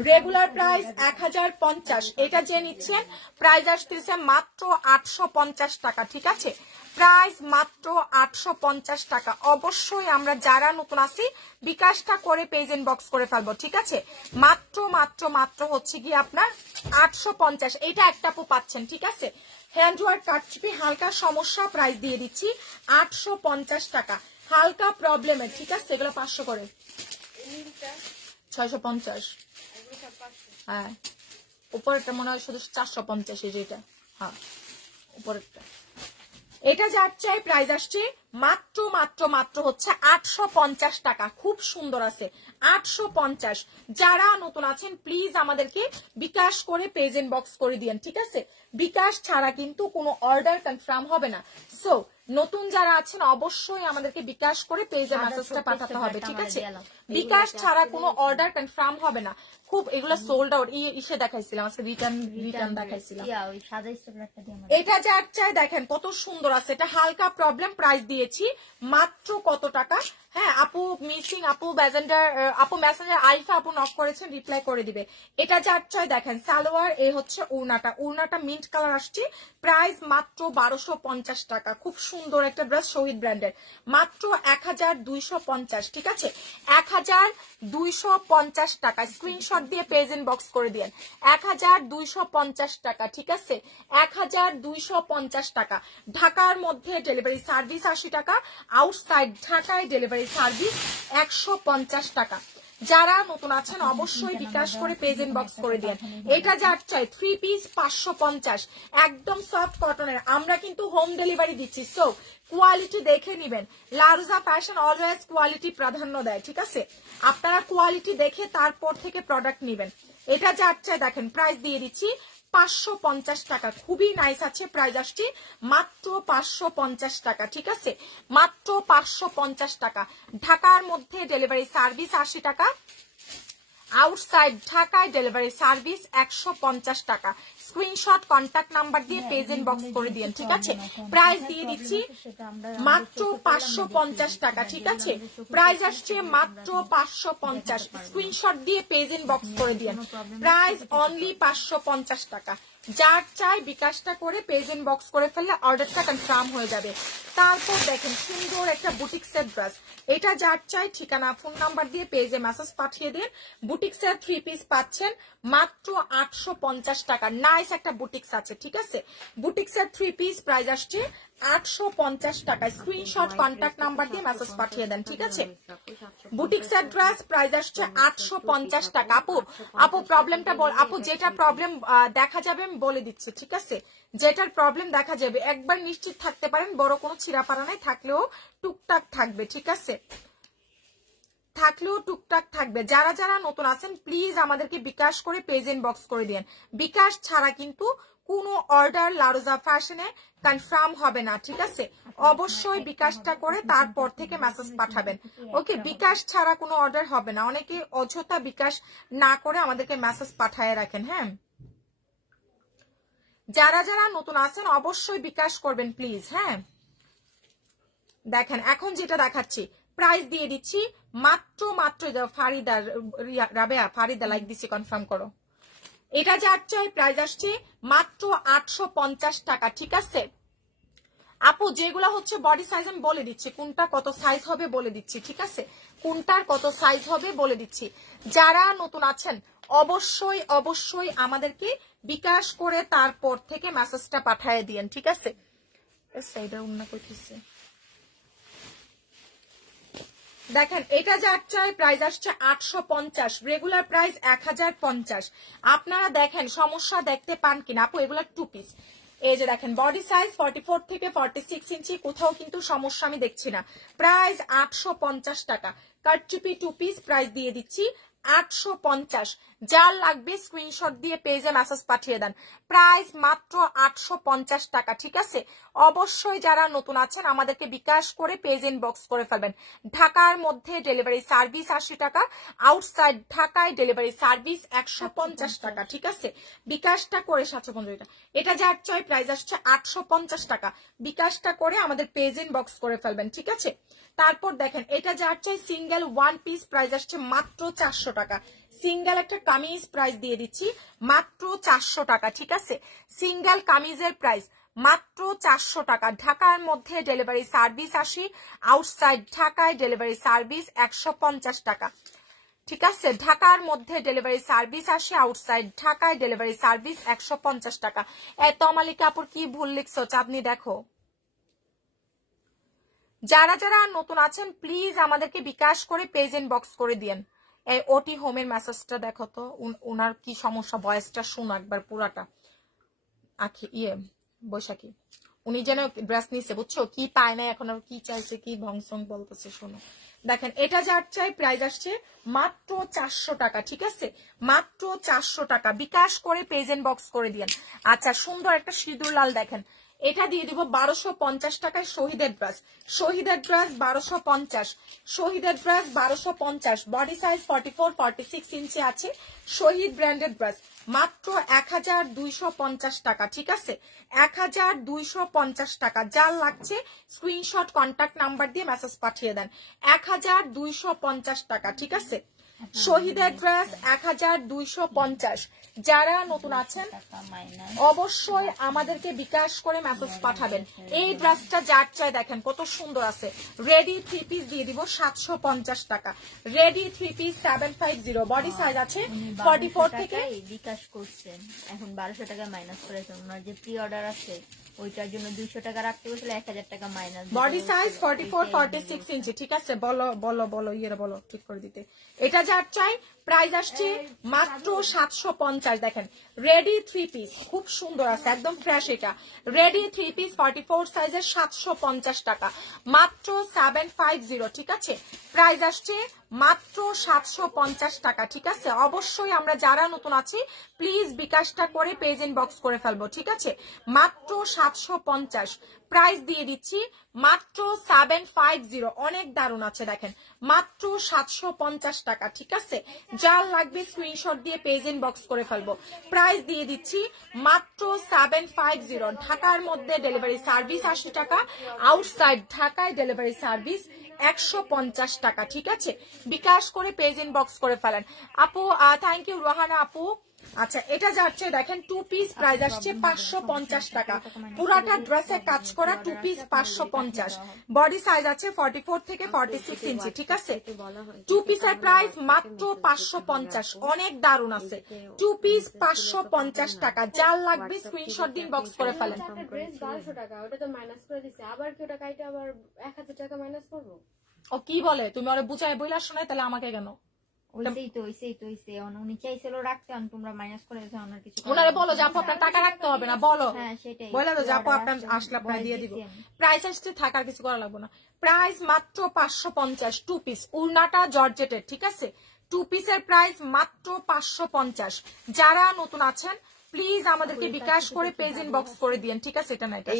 Regular price 1050। এটা যে নিচ্ছেন প্রাইস আসতেছে মাত্র 850 টাকা, ঠিক আছে? প্রাইস মাত্র 850 টাকা। অবশ্যই আমরা যারা নতুন আছি বিকাশটা করে পেজ ইনবক্স করে ফেলবো, ঠিক আছে? মাত্র মাত্র মাত্র হচ্ছে কি আপনার 850। এটা একটা আপু পাচ্ছেন, ঠিক আছে? হ্যান্ডওয়ার্ক কাটচুপি হালকা সমস্যা, প্রাইস দিয়ে দিচ্ছি 850 টাকা। হালকা প্রবলেমের, ঠিক আছে? এগুলো 500 করে, 650। হ্যাঁ, উপরেরটা মনে হয় শুধু 450। যেটা হ্যাঁ উপরেরটা, এটা যার চাই প্রাইস আসছে মাত্র মাত্র মাত্র হচ্ছে 850 টাকা। খুব সুন্দর আছে, 850। যারা নতুন আছেন প্লিজ আমাদেরকে বিকাশ করে পেজ ইনবক্স করে দিয়েন, ঠিক আছে? বিকাশ ছাড়া কিন্তু কোনো অর্ডার কনফার্ম হবে না। সো নতুন যারা আছেন অবশ্যই আমাদেরকে বিকাশ করে পেজে মেসেজটা পাঠাতে হবে, ঠিক আছে? বিকাশ ছাড়া কোনো অর্ডার কনফার্ম হবে না। খুব এগুলো সোল্ড আউট। ইসে দেখাইছিলাম আজকে, রিটার্ন দেখাইছিলাম। এটা যার চাই দেখেন কত সুন্দর আছে। এটা হালকা প্রবলেম, প্রাইস দিয়েছি মাত্র কত টাকা? হ্যাঁ আপু মিসিং, আপু মেসেঞ্জার আরিফা আপু নক করেছেন, রিপ্লাই করে দিবে। এটা যার চাই দেখেন সালোয়ার, এই হচ্ছে উড়নাটা মিন্ট কালার আসছে, প্রাইস মাত্র 1250 টাকা। খুব সুন্দর একটা ড্রেস, শহীদ ব্র্যান্ডের, মাত্র 1250। ঠিক আছে, 1250 টাকা। স্ক্রিনশট দিয়ে পেজ ইনবক্স করে দিন, 1250 টাকা। ঠিক আছে, 1250 টাকা। ঢাকার মধ্যে ডেলিভারি সার্ভিস 80 টাকা, আউটসাইড ঢাকায় ডেলিভারি সার্ভিস 150 টাকা। যারা নতুন আছেন অবশ্যই বিকাশ করে পেজ ইনবক্স করে দিন। এটা যার চাই 3 পিস 550, একদম সফট কটনের। আমরা কিন্তু হোম ডেলিভারি দিচ্ছি, সো কোয়ালিটি দেখে নিবেন। লারুজা ফ্যাশন অলওয়েজ কোয়ালিটি প্রাধান্য দেয়। ঠিক আছে, আপনারা কোয়ালিটি দেখে তারপর থেকে প্রোডাক্ট নিবেন। এটা যার চাই দেখেন প্রাইস দিয়ে দিচ্ছি 550 টাকা। খুবই নাইস আছে, প্রাইস আসছে মাত্র 550 টাকা। ঠিক আছে, মাত্র 550 টাকা। ঢাকার মধ্যে ডেলিভারি সার্ভিস 80 টাকা, আউটসাইড ঢাকায় ডেলিভারি সার্ভিস 150 টাকা। স্ক্রিনশট কন্টাক্ট নাম্বার দিয়ে পেজ ইনবক্স করে দিন। ঠিক আছে, প্রাইস দিয়ে দিচ্ছি মাত্র 550 টাকা। ঠিক আছে, প্রাইস আসছে মাত্র 550। স্ক্রিনশট দিয়ে পেজ ইনবক্স করে দিন, প্রাইস অনলি 550 টাকা। যার চাই বিকাশটা করে পেজ ইনবক্স করে ফেললে অর্ডারটা কনফার্ম হয়ে যাবে। তারপর দেখেন সুন্দর একটা বুটিক্সের ড্রেস, এটা যার চাই ঠিকানা ফোন নাম্বার দিয়ে পেজে মেসেজ পাঠিয়ে দিন। বুটিক্সের 3 পিস পাচ্ছেন মাত্র 850 টাকা। নাইস একটা বুটিক্স আছে। ঠিক আছে, বুটিক্সের 3 পিস প্রাইস আসছে 850 টাকা। স্ক্রিনশট কন্টাক্ট নাম্বার দিয়ে মেসেজ পাঠিয়ে দেন। ঠিক আছে, বুটিক্সের ড্রেস প্রাইস আসছে 850 টাকা। আপু প্রবলেমটা বল, আপু যেটা প্রবলেম দেখা যাবে আমি বলে দিচ্ছি। ঠিক আছে, যেটার প্রবলেম দেখা যাবে একবার নিশ্চিত থাকতে পারেন, বড় কোনো ছিঁড়াপাড়া নাই, থাকলেও টুকটাক থাকবে। ঠিক আছে, থাকলেও টুকটাক থাকবে। যারা যারা নতুন আছেন প্লিজ আমাদেরকে বিকাশ করে পেজ ইনবক্স করে দিন। বিকাশ ছাড়া কিন্তু কোনো অর্ডার লারুজা ফ্যাশনে কনফার্ম হবে না। ঠিক আছে, অবশ্যই বিকাশটা করে তারপর থেকে মেসেজ পাঠাবেন। ওকে, বিকাশ ছাড়া কোনো অর্ডার হবে না। অনেকে অযথা বিকাশ না করে আমাদেরকে মেসেজ পাঠায় রাখেন। হ্যাঁ, যারা যারা নতুন আছেন অবশ্যই বিকাশ করবেন প্লিজ। হ্যাঁ, দেখেন এখন যেটা দেখাচ্ছি প্রাইস দিয়ে দিচ্ছি মাত্র ফারিদা রাবেয়া ফারিদা লাইক দিচ্ছি, কনফার্ম করো। এটা যার চাই প্রাইস আসছে মাত্র 850 টাকা। ঠিক আছে আপু, যেগুলো হচ্ছে বডি সাইজ আমি বলে দিচ্ছি, কোনটা কত সাইজ হবে বলে দিচ্ছি। ঠিক আছে, কোনটার কত সাইজ হবে বলে দিচ্ছি। যারা নতুন আছেন অবশ্যই অবশ্যই আমাদেরকে বিকাশ করে তারপর থেকে মেসেজটা পাঠিয়ে দিয়েন। ঠিক আছে, দেখেন এটা যার চাই প্রাইস আসছে 850, রেগুলার প্রাইস 1050। আপনারা দেখেন সমস্যা দেখতে পান কিনা আপু, এগুলা 2 পিস। এই যে দেখেন বডি সাইজ 44 থেকে 46 ইঞ্চি, কোথাও কিন্তু সমস্যা আমি দেখছি না। প্রাইস 850 টাকা। কাটচুপি 2 পিস প্রাইস দিয়ে দিচ্ছি 850। যার লাগবে স্ক্রিনশট দিয়ে পেজে মেসেজ পাঠিয়ে দেন। প্রাইস মাত্র 850 টাকা। ঠিক আছে, অবশ্যই যারা নতুন আছেন আমাদেরকে বিকাশ করে পেজ ইনবক্স করে ফেলবেন। ঢাকার মধ্যে ডেলিভারি সার্ভিস 80 টাকা, আউটসাইড ঢাকায় ডেলিভারি সার্ভিস 150 টাকা। ঠিক আছে, বিকাশটা করে 750 টাকা। এটা যার চাই প্রাইস আসছে 850 টাকা। বিকাশটা করে আমাদের পেজ ইনবক্স করে ফেলবেন। ঠিক আছে, তারপর দেখেন এটা যার চাই সিঙ্গেল 1 পিস প্রাইস আসছে মাত্র 400 টাকা। সিঙ্গেল একটা কামিজ প্রাইস দিয়ে দিচ্ছি মাত্র 400 টাকা। ঠিক আছে, সিঙ্গেল কামিজের প্রাইস মাত্র 400 টাকা। ঢাকার মধ্যে ডেলিভারি সার্ভিস 80, আউটসাইড ঢাকায় ডেলিভারি সার্ভিস 150 টাকা। ঠিক আছে, ঢাকার মধ্যে ডেলিভারি সার্ভিস 80, আউটসাইড ঢাকায় ডেলিভারি সার্ভিস 150 টাকা। এত মালিকা আপুর কি ভুল লিখছো চাঁদনি দেখো। যারা যারা নতুন আছেন প্লিজ আমাদেরকে বিকাশ করে পেজ ইনবক্স করে দিয়েন। এই ওটি হোমের মেসেজটা দেখো তো, ওনার কি সমস্যা, ভয়েসটা শুনো একবার পুরাটা। বৈশাখী উনি যেন ড্রেস নিচ্ছে বুঝছো, কি পায় না এখন, কি চাইছে, কি ভংসং বলতেছে শোনো। দেখেন এটা যার চাই প্রাইস আসছে মাত্র 400 টাকা। ঠিক আছে, মাত্র 400 টাকা। বিকাশ করে পেজ ইনবক্স করে দিয়েন। আচ্ছা, সুন্দর একটা সিঁদুর লাল দেখেন, এটা দিয়ে দিব 1250 টাকায় শহীদের ড্রেস। শহীদের ড্রেস 1250, শহীদের ড্রেস 1250, বডি সাইজ 44-46 ইঞ্চি আছে। শহীদ ব্র্যান্ডেড ড্রেস মাত্র 1250 টাকা, ঠিক আছে? 1250 টাকা। যার লাগছে স্ক্রিনশট কন্টাক্ট নাম্বার দিয়ে মেসেজ পাঠিয়ে দেন। 1250 টাকা, ঠিক আছে? শহীদের ড্রেস 1250। যারা নতুন আছেন অবশ্যই আমাদেরকে বিকাশ করে মেসেজ পাঠাবেন। এই ড্রেসটা যার চাই দেখেন কত সুন্দর আছে। রেডি 3 পিস দিয়ে দিব 750 টাকা। রেডি 3 পিস 750, বডি সাইজ আছে 44 থেকে। বিকাশ করছেন এখন 1200 টাকা মাইনাস করেছেন। ওনার যে প্রি অর্ডার আছে ওইটার জন্য 200 টাকা রাখতে বলছিল, 1000 টাকা মাইনাস। বডি সাইজ 44-46 ইঞ্চি, ঠিক আছে? বলো বলো বলো ইয়ের বলো ঠিক করে দিতে। এটা যার চাই প্রাইস আসছে মাত্র 750। দেখেন রেডি 3 পিস খুব সুন্দর আছে, একদম ফ্রেশ। এটা রেডি 3 পিস 44 সাইজের 750 টাকা, মাত্র 750, ঠিক আছে? প্রাইস আসছে মাত্র 750 টাকা, ঠিক আছে? অবশ্যই আমরা যারা নতুন আছি প্লিজ বিকাশটা করে পেজ ইনবক্স করে ফেলবো, ঠিক আছে? মাত্র 750 প্রাইস দিয়ে দিচ্ছি, মাত্র 750। অনেক দারুণ আছে দেখেন, মাত্র 750 টাকা, ঠিক আছে? যার লাগবে স্ক্রিনশট দিয়ে পেজ ইনবক্স করে ফেলবো। প্রাইস দিয়ে দিচ্ছি মাত্র 750। ঢাকার মধ্যে ডেলিভারি সার্ভিস 80 টাকা, আউটসাইড ঢাকায় ডেলিভারি সার্ভিস 150 টাকা, ঠিক আছে? বিকাশ করে পেজ ইনবক্স করে ফেলেন। আপু থ্যাংক ইউ রোহানা আপু। আচ্ছা এটা যাচ্ছে দেখেন 2 পিস প্রাইস আসছে 550 টাকা। পুরাটা ড্রেসে কাজ করা 2 পিস 550, বডি সাইজ আছে 44 থেকে 46 ইঞ্চি, ঠিক আছে? 2 পিসের প্রাইস মাত্র 550। অনেক দারুণ আছে। 2 পিস 550 টাকা। যার লাগবে স্ক্রিনশট দিন বক্স করে ফেলেন। ড্রেস 1200 টাকা, ওটা তো মাইনাস করে দিছে। আবার কি ওটা কাইটা আবার 1000 টাকা মাইনাস করবো? ও কি বলে, তুমি ওরে বুঝাই বইলা শোনাই, তাহলে আমাকে কেন? উনি চাইছিল রাখতে, তোমরা মাইনাস করে দিয়েছো। ওনার কিছু ওনারে বলো যে আপু আপনার টাকা রাখতে হবে না, বলো। হ্যাঁ সেটাই বলে তো যে আপু আপনার আসলে আপনার দিয়ে দিব। প্রাইস আসছে থাকার কিছু করা লাগবে না। প্রাইস মাত্র 550। 2 পিস, উড়নাটা জর্জেটের, ঠিক আছে? 2 পিসের প্রাইস মাত্র 550। যারা নতুন আছেন প্লিজ আমাদেরকে বিকাশ করে পেজ ইনবক্স করে দিন, ঠিক আছে? এটা না এটা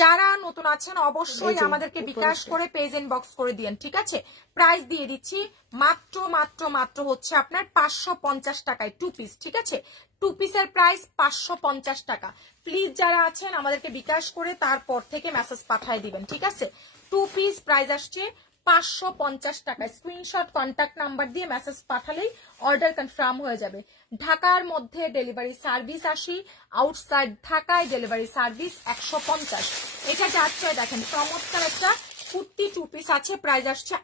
যারা নতুন আছেন অবশ্যই আমাদেরকে বিকাশ করে পেজ ইনবক্স করে দিন, ঠিক আছে? প্রাইস দিয়ে দিচ্ছি মাত্র মাত্র মাত্র হচ্ছে আপনার 550 টাকায় 2 পিস, ঠিক আছে? 2 পিসের প্রাইস 550 টাকা। প্লিজ যারা আছেন আমাদেরকে বিকাশ করে তারপর থেকে মেসেজ পাঠিয়ে দিবেন, ঠিক আছে? 2 পিস প্রাইস আসছে 550 টাকা। স্ক্রিনশট কন্টাক্ট নাম্বার দিয়ে মেসেজ পাঠালেই অর্ডার কনফার্ম হয়ে যাবে। ঢাকার মধ্যে ডেলিভারি সার্ভিস 80, আউটসাইড ঢাকায় ডেলিভারি সার্ভিস 150। এটা যাচ্ছে দেখেন চমৎকার একটা কুর্তি 2 পিস আছে, প্রাইস আসছে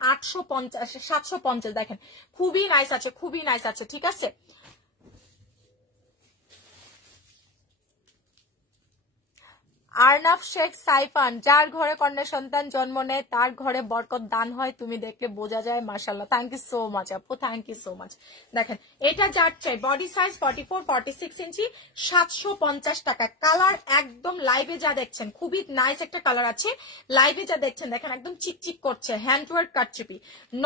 750। দেখেন খুবই নাইস আছে, খুবই নাইস আছে, ঠিক আছে? আরনাফ শেখ সাইফান, যার ঘরে কন্যা সন্তান জন্ম নেয় তার ঘরে বরকত দান হয়, তুমি দেখলে বোঝা যায়। মাশাআল্লাহ, থ্যাংক ইউ সো মাচ আপু, থ্যাংক ইউ সো মাচ। দেখেন এটা যার চাই বডি সাইজ 44-46 ইঞ্চি, 750 টাকা। কালার একদম লাইভে যা দেখছেন খুবই নাইস একটা কালার আছে। লাইভে যা দেখছেন দেখেন একদম চিকচিক করছে, হ্যান্ডওয়ার্ক কাটচুপি,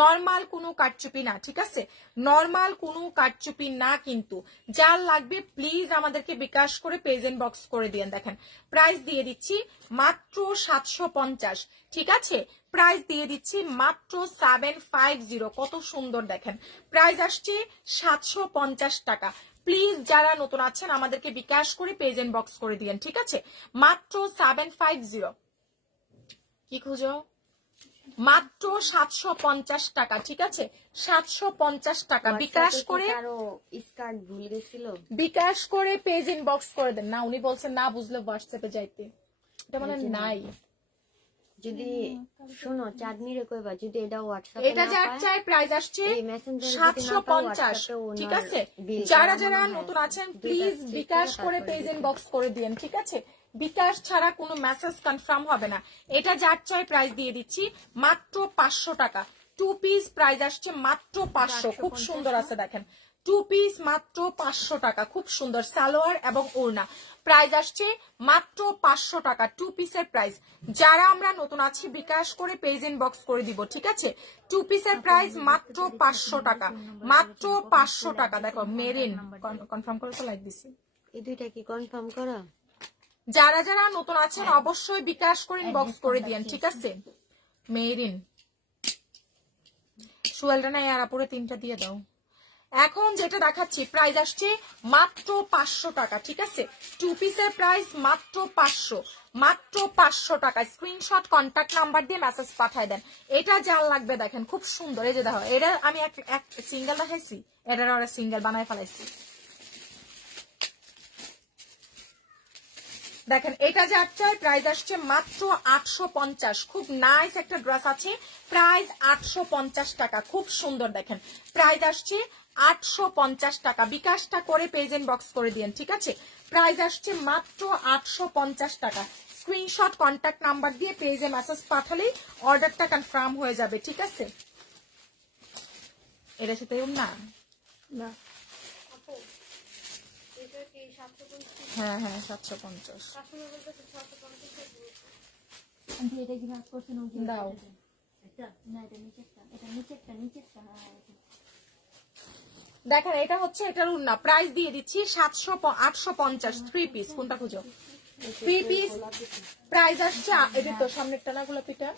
নর্মাল কোনো কাটচুপি না, ঠিক আছে? নর্মাল কোনো কাটচুপি না কিন্তু। যার লাগবে প্লিজ আমাদেরকে বিকাশ করে পেজ ইনবক্স করে দিন। দেখেন প্রাইস দিয়ে দিচ্ছি মাত্র 750, ঠিক আছে? প্রাইস দিয়ে দিচ্ছি মাত্র 750। কত সুন্দর দেখেন, প্রাইস আসছে 750 টাকা। প্লিজ যারা নতুন আছেন আমাদেরকে বিকাশ করে পেজ ইনবক্স করে দিন, ঠিক আছে? মাত্র 750। কি খুঁজো? মাত্র 750 টাকা, ঠিক আছে? 750 টাকা। বিকাশ করে বিকাশ করে পেজ ইনবক্স করে দেন। না উনি বলছেন না বুঝলে হোয়াটসঅ্যাপে যাইতে, এটা মানে নাই। যদি শোনো চাঁদনিরে কইবা যদি এটা হোয়াটসঅ্যাপ এটা যার চাই প্রাইস আসছে 750, ঠিক আছে? যারা যারা নতুন আছেন প্লিজ বিকাশ করে পেজ ইনবক্স করে দিন, ঠিক আছে? বিকাশ ছাড়া কোনো মেসেজ কনফার্ম হবে না। এটা যার চাই প্রাইস দিয়ে দিচ্ছি মাত্র 500 টাকা। 2 পিস প্রাইস আসছে মাত্র 500। খুব সুন্দর আছে দেখেন, 2 পিস মাত্র 500 টাকা। খুব সুন্দর সালোয়ার এবং ওড়না। প্রাইস আসছে মাত্র 500 টাকা 2 পিসের প্রাইস। যারা আমরা নতুন আছি বিকাশ করে পেজ ইনবক্স করে দিব, ঠিক আছে? 2 পিসের প্রাইস মাত্র 500 টাকা, মাত্র 500 টাকা। দেখো মেরিন কনফার্ম করে তো লাইক দিছি। এই দুইটা কি কনফার্ম করা? যারা যারা নতুন আছেন অবশ্যই বিকাশ করে ইনবক্স করে দিয়েন, ঠিক আছে? মেরিন সোয়েলটা নাই আর আপুরে 3টা দিয়ে দাও। এখন যেটা দেখাচ্ছি প্রাইস আসছে মাত্র 500 টাকা, ঠিক আছে? 2 পিসের প্রাইস মাত্র 500, মাত্র 500 টাকা। স্ক্রিনশট কন্টাক্ট নাম্বার দিয়ে মেসেজ পাঠায় দেন। এটা যার লাগবে দেখেন খুব সুন্দর। এই যে দেখো, এটা আমি এক সিঙ্গেল দেখাইছি, এটার ওরা সিঙ্গেল বানায় ফেলাইছি। দেখেন এটা যার চাই প্রাইস আসছে মাত্র 850। খুব নাইস একটা ড্রেস আছে, প্রাইস 850 টাকা, খুব সুন্দর। দেখেন প্রাইস আসছে 850 টাকা। বিকাশটা করে পেজ ইনবক্স করে দিয়েন, ঠিক আছে? প্রাইস আসছে মাত্র 850 টাকা। স্ক্রিনশট কন্টাক্ট নাম্বার দিয়ে পেজে মেসেজ পাঠালেই অর্ডারটা কনফার্ম হয়ে যাবে, ঠিক আছে? এটা সাথে না, হ্যাঁ হ্যাঁ 750 দাও। দেখেন এটা হচ্ছে এটার উন্না, প্রাইস দিয়ে দিচ্ছি 850। 3 পিস, কোনটা খুঁজো? 3 পিস প্রাইস আসছে, এটা তো সামনের টানা গোলাপিটা,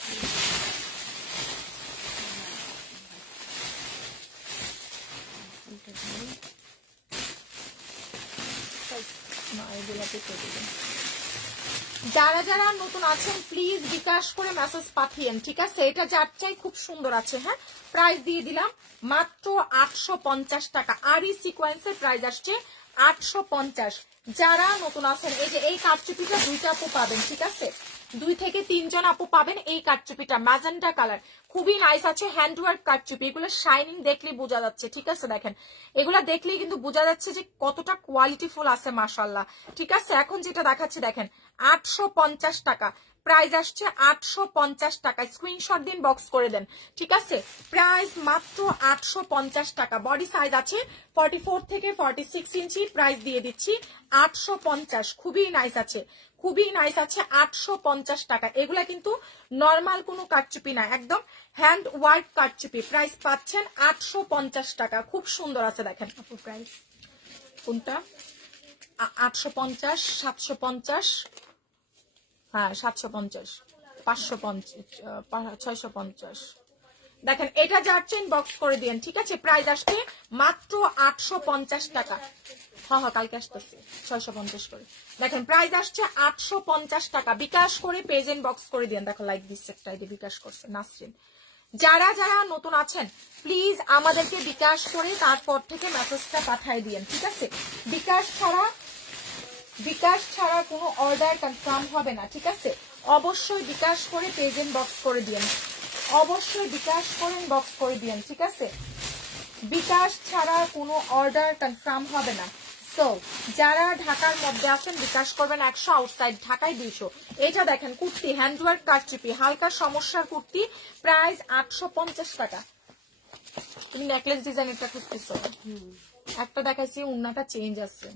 যারা যারা নতুন আছেন প্লিজ বিকাশ করে মেসেজ পাঠিয়েন, ঠিক আছে? এটা যার চাই খুব সুন্দর আছে। হ্যাঁ, প্রাইস দিয়ে দিলাম মাত্র 850 টাকা। আর এই সিকোয়েন্সের প্রাইস আসছে 850। যারা নতুন আছেন এই যে এই কাটচুপিটা 2টা আপু পাবেন, ঠিক আছে? 2 থেকে 3 জন আপু পাবেন এই কাটচুপিটা, ম্যাজেন্টা কালার, খুবই নাইস আছে। হ্যান্ডওয়ার্ক কাটচুপি, এগুলো শাইনিং দেখলেই বোঝা যাচ্ছে, ঠিক আছে? দেখেন এগুলা দেখলেই কিন্তু বোঝা যাচ্ছে যে কতটা কোয়ালিটিফুল আছে, মাশাআল্লাহ, ঠিক আছে? এখন যেটা দেখাচ্ছি দেখেন 850 টাকা, প্রাইস আসছে 850 টাকা। স্ক্রিনশট দিন, বক্স করে দেন, ঠিক আছে? প্রাইস মাত্র 850 টাকা। বডি সাইজ আছে 44 থেকে 46 ইঞ্চি। প্রাইস দিয়ে দিচ্ছি 850। খুবই নাইস আছে, খুবই নাইস আছে। 850 টাকা। এগুলা কিন্তু নর্মাল কোনো কাটচুপি না, একদম হ্যান্ড ওয়ার্ক কাটচুপি। প্রাইস পাচ্ছেন 850 টাকা। খুব সুন্দর আছে। দেখেন আপু প্রাইস কোনটা? 850, 750, হ্যাঁ 750, 550, 650। দেখেন এটা যাচ্ছেন বক্স করে দিয়েন, ঠিক আছে? প্রাইস আসছে মাত্র 850 টাকা। হ্যাঁ হ্যাঁ কালকে আসতেছে 650 করে। দেখেন প্রাইস আসছে 850 টাকা। বিকাশ করে পেজ বক্স করে দিয়েন। দেখো লাইক দিচ্ছে একটা আইডি বিকাশ করছে নাসরিন। যারা যারা নতুন আছেন প্লিজ আমাদেরকে বিকাশ করে তারপর থেকে মেসেজটা পাঠিয়ে দিয়েন, ঠিক আছে? বিকাশ ছাড়া কোনো অর্ডার কনফার্ম হবে না, ঠিক আছে? অবশ্যই বিকাশ করে পেজ বক্স করে দিয়েন, অবশ্যই বিকাশ করেন বক্স করে দিয়েন, ঠিক আছে? বিকাশ ছাড়া কোনো অর্ডার কনফার্ম হবে না। সো যারা ঢাকার মধ্যে আছেন বিকাশ করবেন 100, আউটসাইড ঢাকায় 200। এটা দেখেন কুর্তি, হ্যান্ডওয়ার্ক কাটচুপি, হালকা সমস্যার কুর্তি, প্রাইস 850 টাকা। তুমি নেকলেস ডিজাইনেরটা খুঁজতেছো? একটা দেখাইছি, উন্নাটা চেঞ্জ আছে।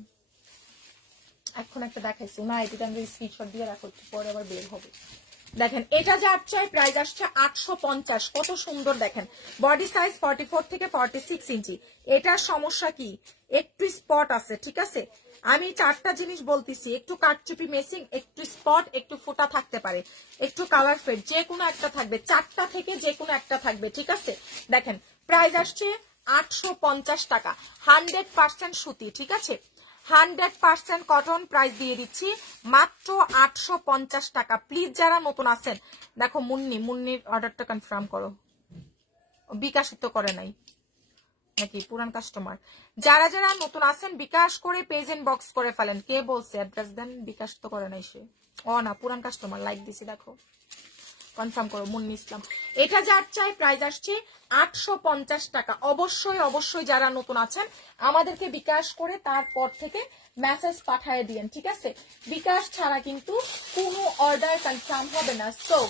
এখন একটা দেখাইছি না, এটা আমি স্ক্রিনশট দিয়ে রাখো, পরে আবার বের হবে। দেখেন এটা যার চাই প্রাইস আসছে 850। কত সুন্দর দেখেন। বডি সাইজ 44 থেকে 46 ইঞ্চি। এটার সমস্যা কি? একটু স্পট আছে, ঠিক আছে? আমি 4টা জিনিস বলতেছি, একটু কাটচুপি মেসিং, একটু স্পট, একটু ফোটা থাকতে পারে, একটু কালার ফেড, যে কোনো একটা থাকবে। 4টা থেকে যে কোনো একটা থাকবে, ঠিক আছে? দেখেন প্রাইস আসছে 850 টাকা। 100% সুতি, ঠিক আছে? 100% কটন। প্রাইস দিয়ে দিচ্ছি মাত্র 850 টাকা। প্লিজ যারা নতুন আছেন, দেখো মুন্নির অর্ডারটা কনফার্ম করো। বিকাশিত করে নাই নাকি পুরান কাস্টমার? যারা যারা নতুন আছেন বিকাশ করে পেজ বক্স করে ফেলেন। কে বলছে? অ্যাড্রেস দেন। বিকাশ তো করে নাই সে। ও না, পুরান কাস্টমার, লাইক দিছি, দেখো কনফার্ম করো। মুন্নি ইসলাম। এটা যার চাই প্রাইস আসছে 850 টাকা। অবশ্যই যারা নতুন আছেন আমাদেরকে বিকাশ করে তারপর থেকে মেসেজ পাঠিয়ে দিয়েন, ঠিক আছে? বিকাশ ছাড়া কিন্তু কোনো অর্ডার কনফার্ম হবে না। সো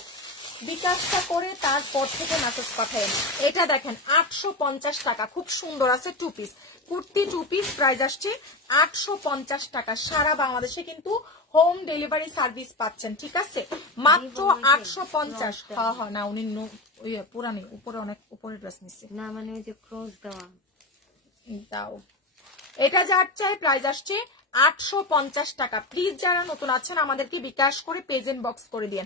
বিকাশটা করে তারপর থেকে মেসেজ পাঠায়েন। এটা দেখেন 850 টাকা। খুব সুন্দর আছে। 2 পিস কুর্তি, 2 পিস, প্রাইস আসছে 850 টাকা। সারা বাংলাদেশে কিন্তু হোম ডেলিভারি সার্ভিস পাচ্ছেন, ঠিক আছে? মাত্র 850। হ্যাঁ হ্যাঁ না, উনি পুরানি, উপরে অনেক উপরে ড্রেস নিচ্ছে না, মানে ওই যে ক্রস দেওয়া দাও। এটা যার চাই প্রাইস আসছে 850 টাকা। প্লিজ যারা নতুন আছেন আমাদেরকে বিকাশ করে পেজ ইনবক্স করে দিন।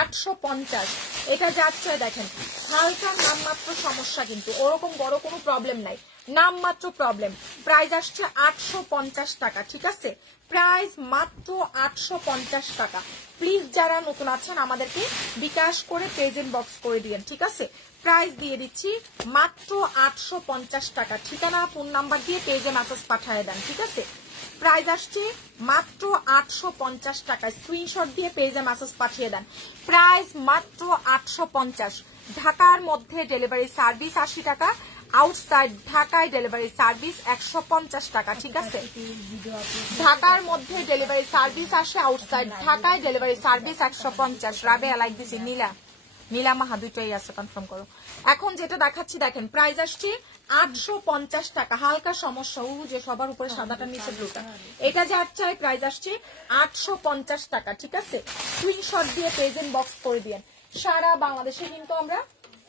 850। এটা যাচ্ছে দেখেন হালকা নামমাত্র সমস্যা, কিন্তু ওরকম বড় কোনো প্রবলেম নাই, নামমাত্র প্রবলেম। প্রাইস আসছে 850 টাকা, ঠিক আছে? প্রাইস মাত্র 850 টাকা। প্লিজ যারা নতুন আছেন আমাদেরকে বিকাশ করে পেজ ইনবক্স করে দিন, ঠিক আছে? প্রাইস দিয়ে দিচ্ছি মাত্র 850 টাকা। ঠিকানা ফোন নাম্বার দিয়ে পেজে মেসেজ পাঠিয়ে দেন, ঠিক আছে? প্রাইস আসছে মাত্র 850 টাকা। স্ক্রিনশট দিয়ে পেজে মেসেজ পাঠিয়ে দেন। প্রাইস মাত্র 850। ঢাকার মধ্যে ডেলিভারি সার্ভিস 80 টাকা, আউটসাইড ঢাকায় ডেলিভারি সার্ভিস 150 টাকা, ঠিক আছে? ঢাকার মধ্যে ডেলিভারি সার্ভিস আসে, আউটসাইড ঢাকায় ডেলিভারি সার্ভিস 150। রাবেয়া লাইক দিছি, নীলা মাহা দুটোই আছে, কনফার্ম করো। এখন যেটা দেখাচ্ছি দেখেন প্রাইস আসছে 850 টাকা। হালকা সমস্যা, ও যে সবার উপরে সাদাটা নিচে ব্লুটা, এটা যার চাই প্রাইস আসছে 850 টাকা, ঠিক আছে? স্ক্রিনশট দিয়ে পেজ ইনবক্স করে দিন। সারা বাংলাদেশে কিন্তু আমরা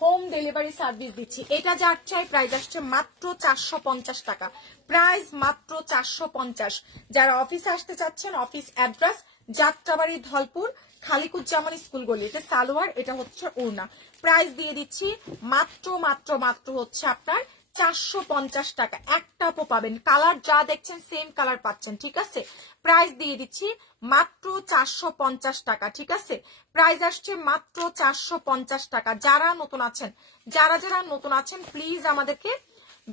হোম ডেলিভারি সার্ভিস দিচ্ছি। এটা যার চাই প্রাইস আসছে মাত্র 450 টাকা। প্রাইস মাত্র 450। যারা অফিসে আসতে চাচ্ছেন, office address Jatrabari Dhalpur Khaliquzzaman school গলি। এটা সালোয়ার, এটা হচ্ছে ওড়না। প্রাইস দিয়ে দিচ্ছি মাত্র মাত্র মাত্র হচ্ছে আপনার 450 টাকা। একটা পাবেন, কালার যা দেখছেন সেম কালার পাচ্ছেন, ঠিক আছে? প্রাইস দিয়ে দিচ্ছি মাত্র 450 টাকা, ঠিক আছে? প্রাইস আসছে মাত্র 450 টাকা। যারা নতুন আছেন প্লিজ আমাদেরকে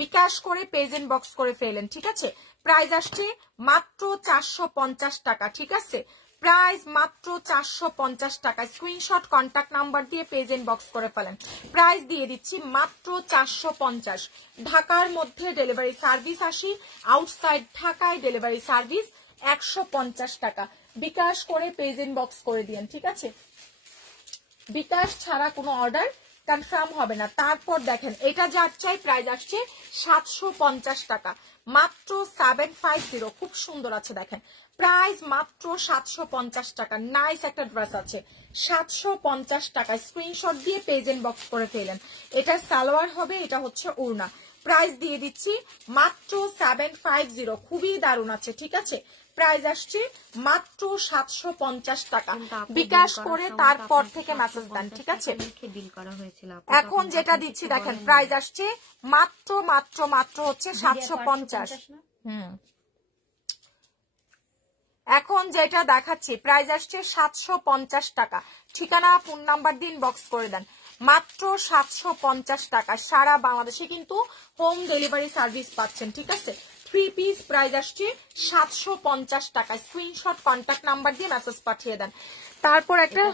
বিকাশ করে পেজ ইনবক্স করে ফেলেন, ঠিক আছে? প্রাইস আসছে মাত্র 450 টাকা, ঠিক আছে? প্রাইস মাত্র 450 টাকা। স্ক্রিনশট কন্টাক্ট নাম্বার দিয়ে পেজ ইনবক্স করে ফেলেন। প্রাইস দিয়ে দিচ্ছি মাত্র 450। ঢাকার মধ্যে ডেলিভারি সার্ভিস 80, আউটসাইড ঢাকায় ডেলিভারি সার্ভিস 150 টাকা। বিকাশ করে পেজ ইনবক্স করে দিন, ঠিক আছে? বিকাশ ছাড়া কোনো অর্ডার কনফার্ম হবে না। তারপর দেখেন এটা যার চাই প্রাইস আসছে 750 টাকা, মাত্র 750। খুব সুন্দর আছে দেখেন, প্রাইস মাত্র 750 টাকা। নাইস একটা ড্রেস আছে, 750 টাকা। স্ক্রিনশট দিয়ে পেজ ইনবক্স করে ফেলেন। এটা সালোয়ার হবে, এটা হচ্ছে ওড়না। প্রাইস দিয়ে দিচ্ছি মাত্র 750। খুবই দারুণ আছে, ঠিক আছে? প্রাইস আসছে মাত্র 750 টাকা। বিকাশ করে তারপর থেকে মেসেজ দেন, ঠিক আছে? এখন যেটা দিচ্ছি দেখেন প্রাইস আসছে মাত্র মাত্র মাত্র হচ্ছে 750। এখন যেটা দেখাচ্ছি প্রাইস আসছে 750 টাকা। ঠিকানা ফোন নাম্বার দিন বক্স করে দেন। মাত্র 750 টাকা। সারা বাংলাদেশে কিন্তু হোম ডেলিভারি সার্ভিস পাচ্ছেন, ঠিক আছে? 3 পিস প্রাইস আসছে 750 টাকা। স্ক্রিনশট কন্টাক্ট নাম্বার দিয়ে মেসেজ পাঠিয়ে দেন। তারপর একটা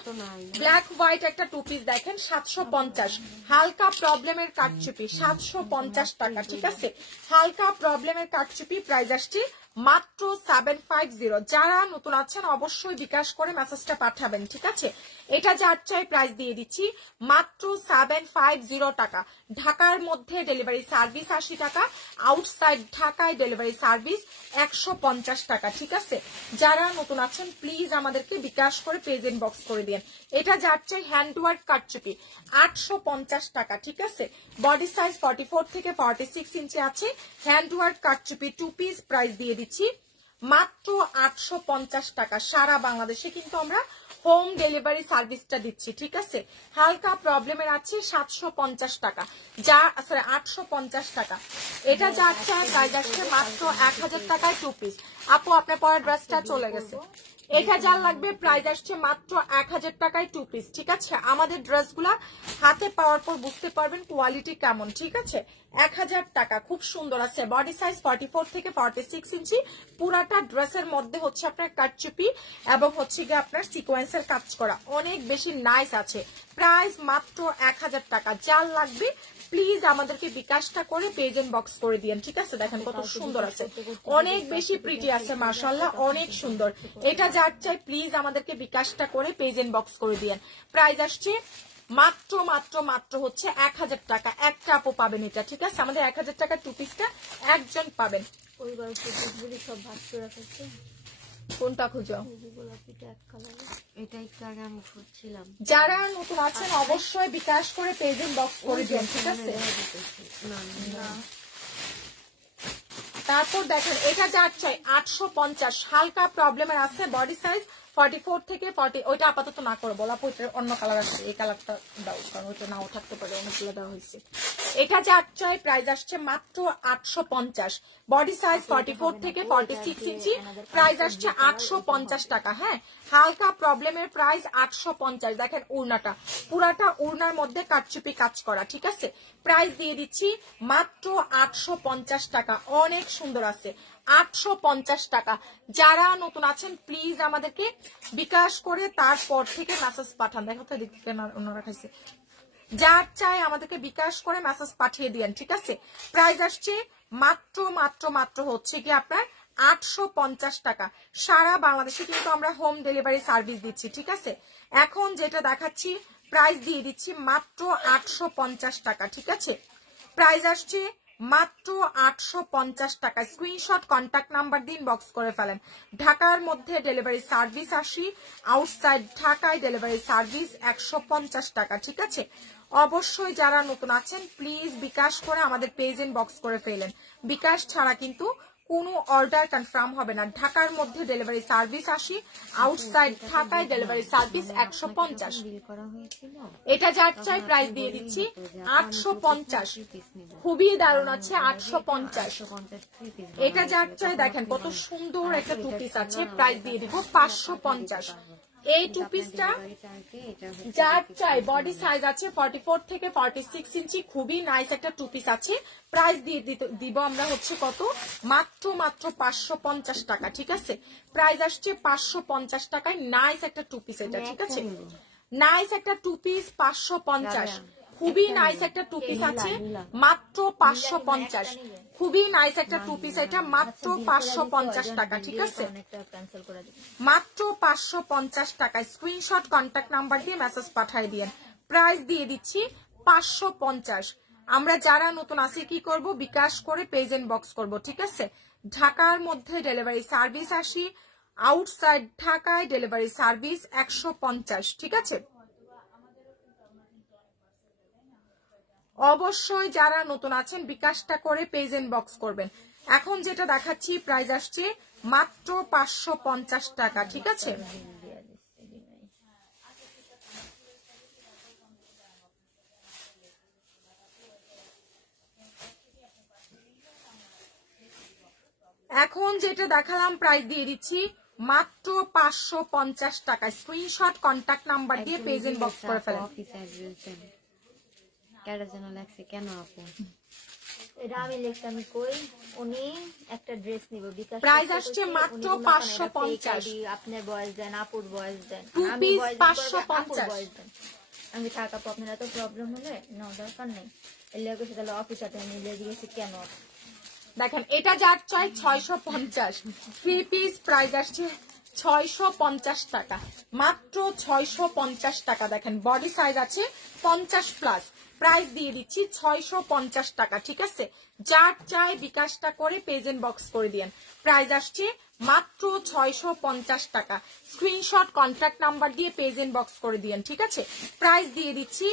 ব্ল্যাক হোয়াইট একটা 2 পিস দেখেন 750। হালকা প্রবলেমের কাটচুপি 750 টাকা, ঠিক আছে? হালকা প্রবলেমের কাটচুপি প্রাইস আসছে মাত্র 750। যারা নতুন আছেন অবশ্যই বিকাশ করে মেসেজটা পাঠাবেন, ঠিক আছে? এটা যার চাই প্রাইস দিয়ে দিচ্ছি মাত্র 750 টাকা। ঢাকার মধ্যে ডেলিভারি সার্ভিস 80 টাকা, আউটসাইড ঢাকায় ডেলিভারি সার্ভিস 150 টাকা, ঠিক আছে? যারা নতুন আছেন প্লিজ আমাদেরকে বিকাশ করে পেজ ইনবক্স করে দিন। এটা যার চাই হ্যান্ডওয়ার্ক কাটচুপি 850 টাকা, ঠিক আছে? বডি সাইজ 44 থেকে 46 ইঞ্চি আছে। হ্যান্ডওয়ার্ক কাটচুপি 2 পিস প্রাইস দিয়ে দিচ্ছি মাত্র 850 টাকা। সারা বাংলাদেশে কিন্তু আমরা হোম ডেলিভারি সার্ভিসটা দিচ্ছি, ঠিক আছে? হালকা প্রবলেমের আছে 750 টাকা, যা 850 টাকা। এটা যার চাই প্রাইস আসছে মাত্র 1000 টাকায় 2 পিস। আপু আপনার পরের ড্রেসটা চলে গেছে। এটা যার লাগবে প্রাইস আসছে মাত্র 1000 টাকায় 2 পিস, ঠিক আছে? আমাদের ড্রেসগুলা হাতে পাওয়ার পর বুঝতে পারবেন কোয়ালিটি কেমন, ঠিক আছে? 1000 টাকা। খুব সুন্দর আছে। বডি সাইজ 44 থেকে 46 ইঞ্চি। পুরাটা ড্রেসের মধ্যে হচ্ছে আপনার কাটচুপি এবং হচ্ছে গিয়ে আপনার সিকোয়েন্সের কাজ করা, অনেক বেশি নাইস আছে। প্রাইস মাত্র 1000 টাকা। যার লাগবে প্লিজ আমাদেরকে বিকাশটা করে পেজ ইনবক্স করে দিন, ঠিক আছে? দেখেন কত সুন্দর আছে, অনেক বেশি প্রিটি আছে, মাশাআল্লাহ অনেক সুন্দর। এটা যার চাই প্লিজ আমাদেরকে বিকাশটা করে পেজ ইনবক্স করে দিন। প্রাইস আসছে মাত্র মাত্র মাত্র হচ্ছে 1000 টাকা। একটা আপু পাবেন এটা, ঠিক আছে? আমাদের 1000 টাকা 2 পিসটা একজন পাবেন। সব ভাগ করে রাখছে। কোনটা খুঁজো? এটাই তো আগে আমি খুঁজছিলাম। যারা নতুন আছেন অবশ্যই বিকাশ করে পেজ ইনবক্স করে দিন, ঠিক আছে? তারপর দেখেন এটা যার চাই 850, হালকা প্রবলেমের আছে, বডি সাইজ 44 থেকে 40, ওইটা আপাতত না করবো, বলা অন্য কালার আছে, এই কালারটা দাও, কারণ ওইটা নাও থাকতে পারে, অনেকগুলো দেওয়া হয়েছে। এটা যার চাই প্রাইস আসছে মাত্র 850, বডি সাইজ 44 থেকে 46 ইঞ্চি, প্রাইস আসছে 850 টাকা। হ্যাঁ, হালকা প্রবলেমের প্রাইস 850। দেখেন উড়নাটা পুরাটা উড়নার মধ্যে কাটচুপি কাজ করা, ঠিক আছে, প্রাইস দিয়ে দিচ্ছি মাত্র 850 টাকা, অনেক সুন্দর আছে, 850 টাকা। যারা নতুন আছেন প্লিজ আমাদেরকে বিকাশ করে তারপর থেকে মেসেজ পাঠান। দেখো তো দেখতে না ওনারা খাইছে, যার চাই আমাদেরকে বিকাশ করে মেসেজ পাঠিয়ে দিয়েন, ঠিক আছে। প্রাইস আসছে মাত্র মাত্র মাত্র হচ্ছে কি আপনার 850 টাকা। সারা বাংলাদেশে কিন্তু আমরা হোম ডেলিভারি সার্ভিস দিচ্ছি, ঠিক আছে। এখন যেটা দেখাচ্ছি প্রাইস দিয়ে দিচ্ছি মাত্র 850 টাকা, ঠিক আছে। প্রাইস আসছে মাত্র 850 টাকা। স্ক্রিনশট কন্ট্যাক্ট নাম্বার দিন, বক্স করে ফেলেন। ঢাকার মধ্যে ডেলিভারি সার্ভিস 80, আউটসাইড ঢাকায় ডেলিভারি সার্ভিস 150 টাকা, ঠিক আছে। অবশ্যই যারা নতুন আছেন প্লিজ বিকাশ করে আমাদের পেজ ইনবক্স করে ফেলেন। বিকাশ ছাড়া কিন্তু কোনো অর্ডার কনফার্ম হবে না। ঢাকার মধ্যে ডেলিভারি সার্ভিস 80, আউটসাইড ঢাকায় ডেলিভারি সার্ভিস 150। এটা যার চাই প্রাইস দিয়ে দিচ্ছি 850, খুবই দারুণ আছে 850। এটা যার চাই দেখেন কত সুন্দর একটা টু পিস আছে, প্রাইস দিয়ে দিব 550। এই টু পিসটা যার চাই বডি সাইজ আছে 44 থেকে 46 ইঞ্চি, খুবই নাইস একটা টু পিস আছে, প্রাইস দিয়ে দিব আমরা হচ্ছে কত, মাত্র মাত্র 550 টাকা, ঠিক আছে। প্রাইস আসছে 550 টাকায়, নাইস একটা টু পিস এটা, ঠিক আছে। নাইস একটা টু পিস 550, খুবই নাইস একটা টু পিস আছে, মাত্র 550। খুবই নাইস একটা টু পিস, এটা মাত্র 550 টাকা, ঠিক আছে, মাত্র 550 টাকা। স্ক্রিনশট কন্ট্যাক্ট নাম্বার দিয়ে মেসেজ পাঠিয়ে দিয়েন। প্রাইস দিয়ে দিচ্ছি 550। আমরা যারা নতুন আছি কি করব, বিকাশ করে পেজ ইনবক্স করব, ঠিক আছে। ঢাকার মধ্যে ডেলিভারি সার্ভিস 80, আউটসাইড ঢাকায় ডেলিভারি সার্ভিস 150, ঠিক আছে। অবশ্যই যারা নতুন আছেন বিকাশটা করে পেজ ইনবক্স করবেন। এখন যেটা দেখাচ্ছি প্রাইস আসছে মাত্র 550 টাকা, ঠিক আছে। এখন যেটা দেখালাম প্রাইস দিয়ে দিচ্ছি মাত্র 550 টাকা। স্ক্রিনশট কন্ট্যাক্ট নাম্বার দিয়ে পেজ ইনবক্স করে ফেলেন। কেন আপু এটা আমি লিখতাম কই, উনি একটা ড্রেস নিব, বিকাশ প্রাইস আসছে মাত্র 550। আপনার বয়স দেন, আপুর বয়স দেন, টু আমি পিস বয়স 550। আমি থাকা আপু আপনার এত প্রবলেম হলে না দরকার নেই, এলে কইছে তাহলে অফিস আতে নিয়ে দিয়েছি কেন। দেখেন এটা যার চাই 650, থ্রি পিস প্রাইস আসছে 650 টাকা, মাত্র 650 টাকা। দেখেন বডি সাইজ আছে 50+, প্রাইস দিয়ে দিচ্ছি 650 টাকা, ঠিক আছে। যার চাই বিকাশটা করে পেজ ইনবক্স করে দিয়েন। প্রাইস আসছে মাত্র 650 টাকা। স্ক্রিনশট কন্ট্যাক্ট নাম্বার দিয়ে পেজ ইনবক্স করে দিয়েন, ঠিক আছে। প্রাইস দিয়ে দিচ্ছি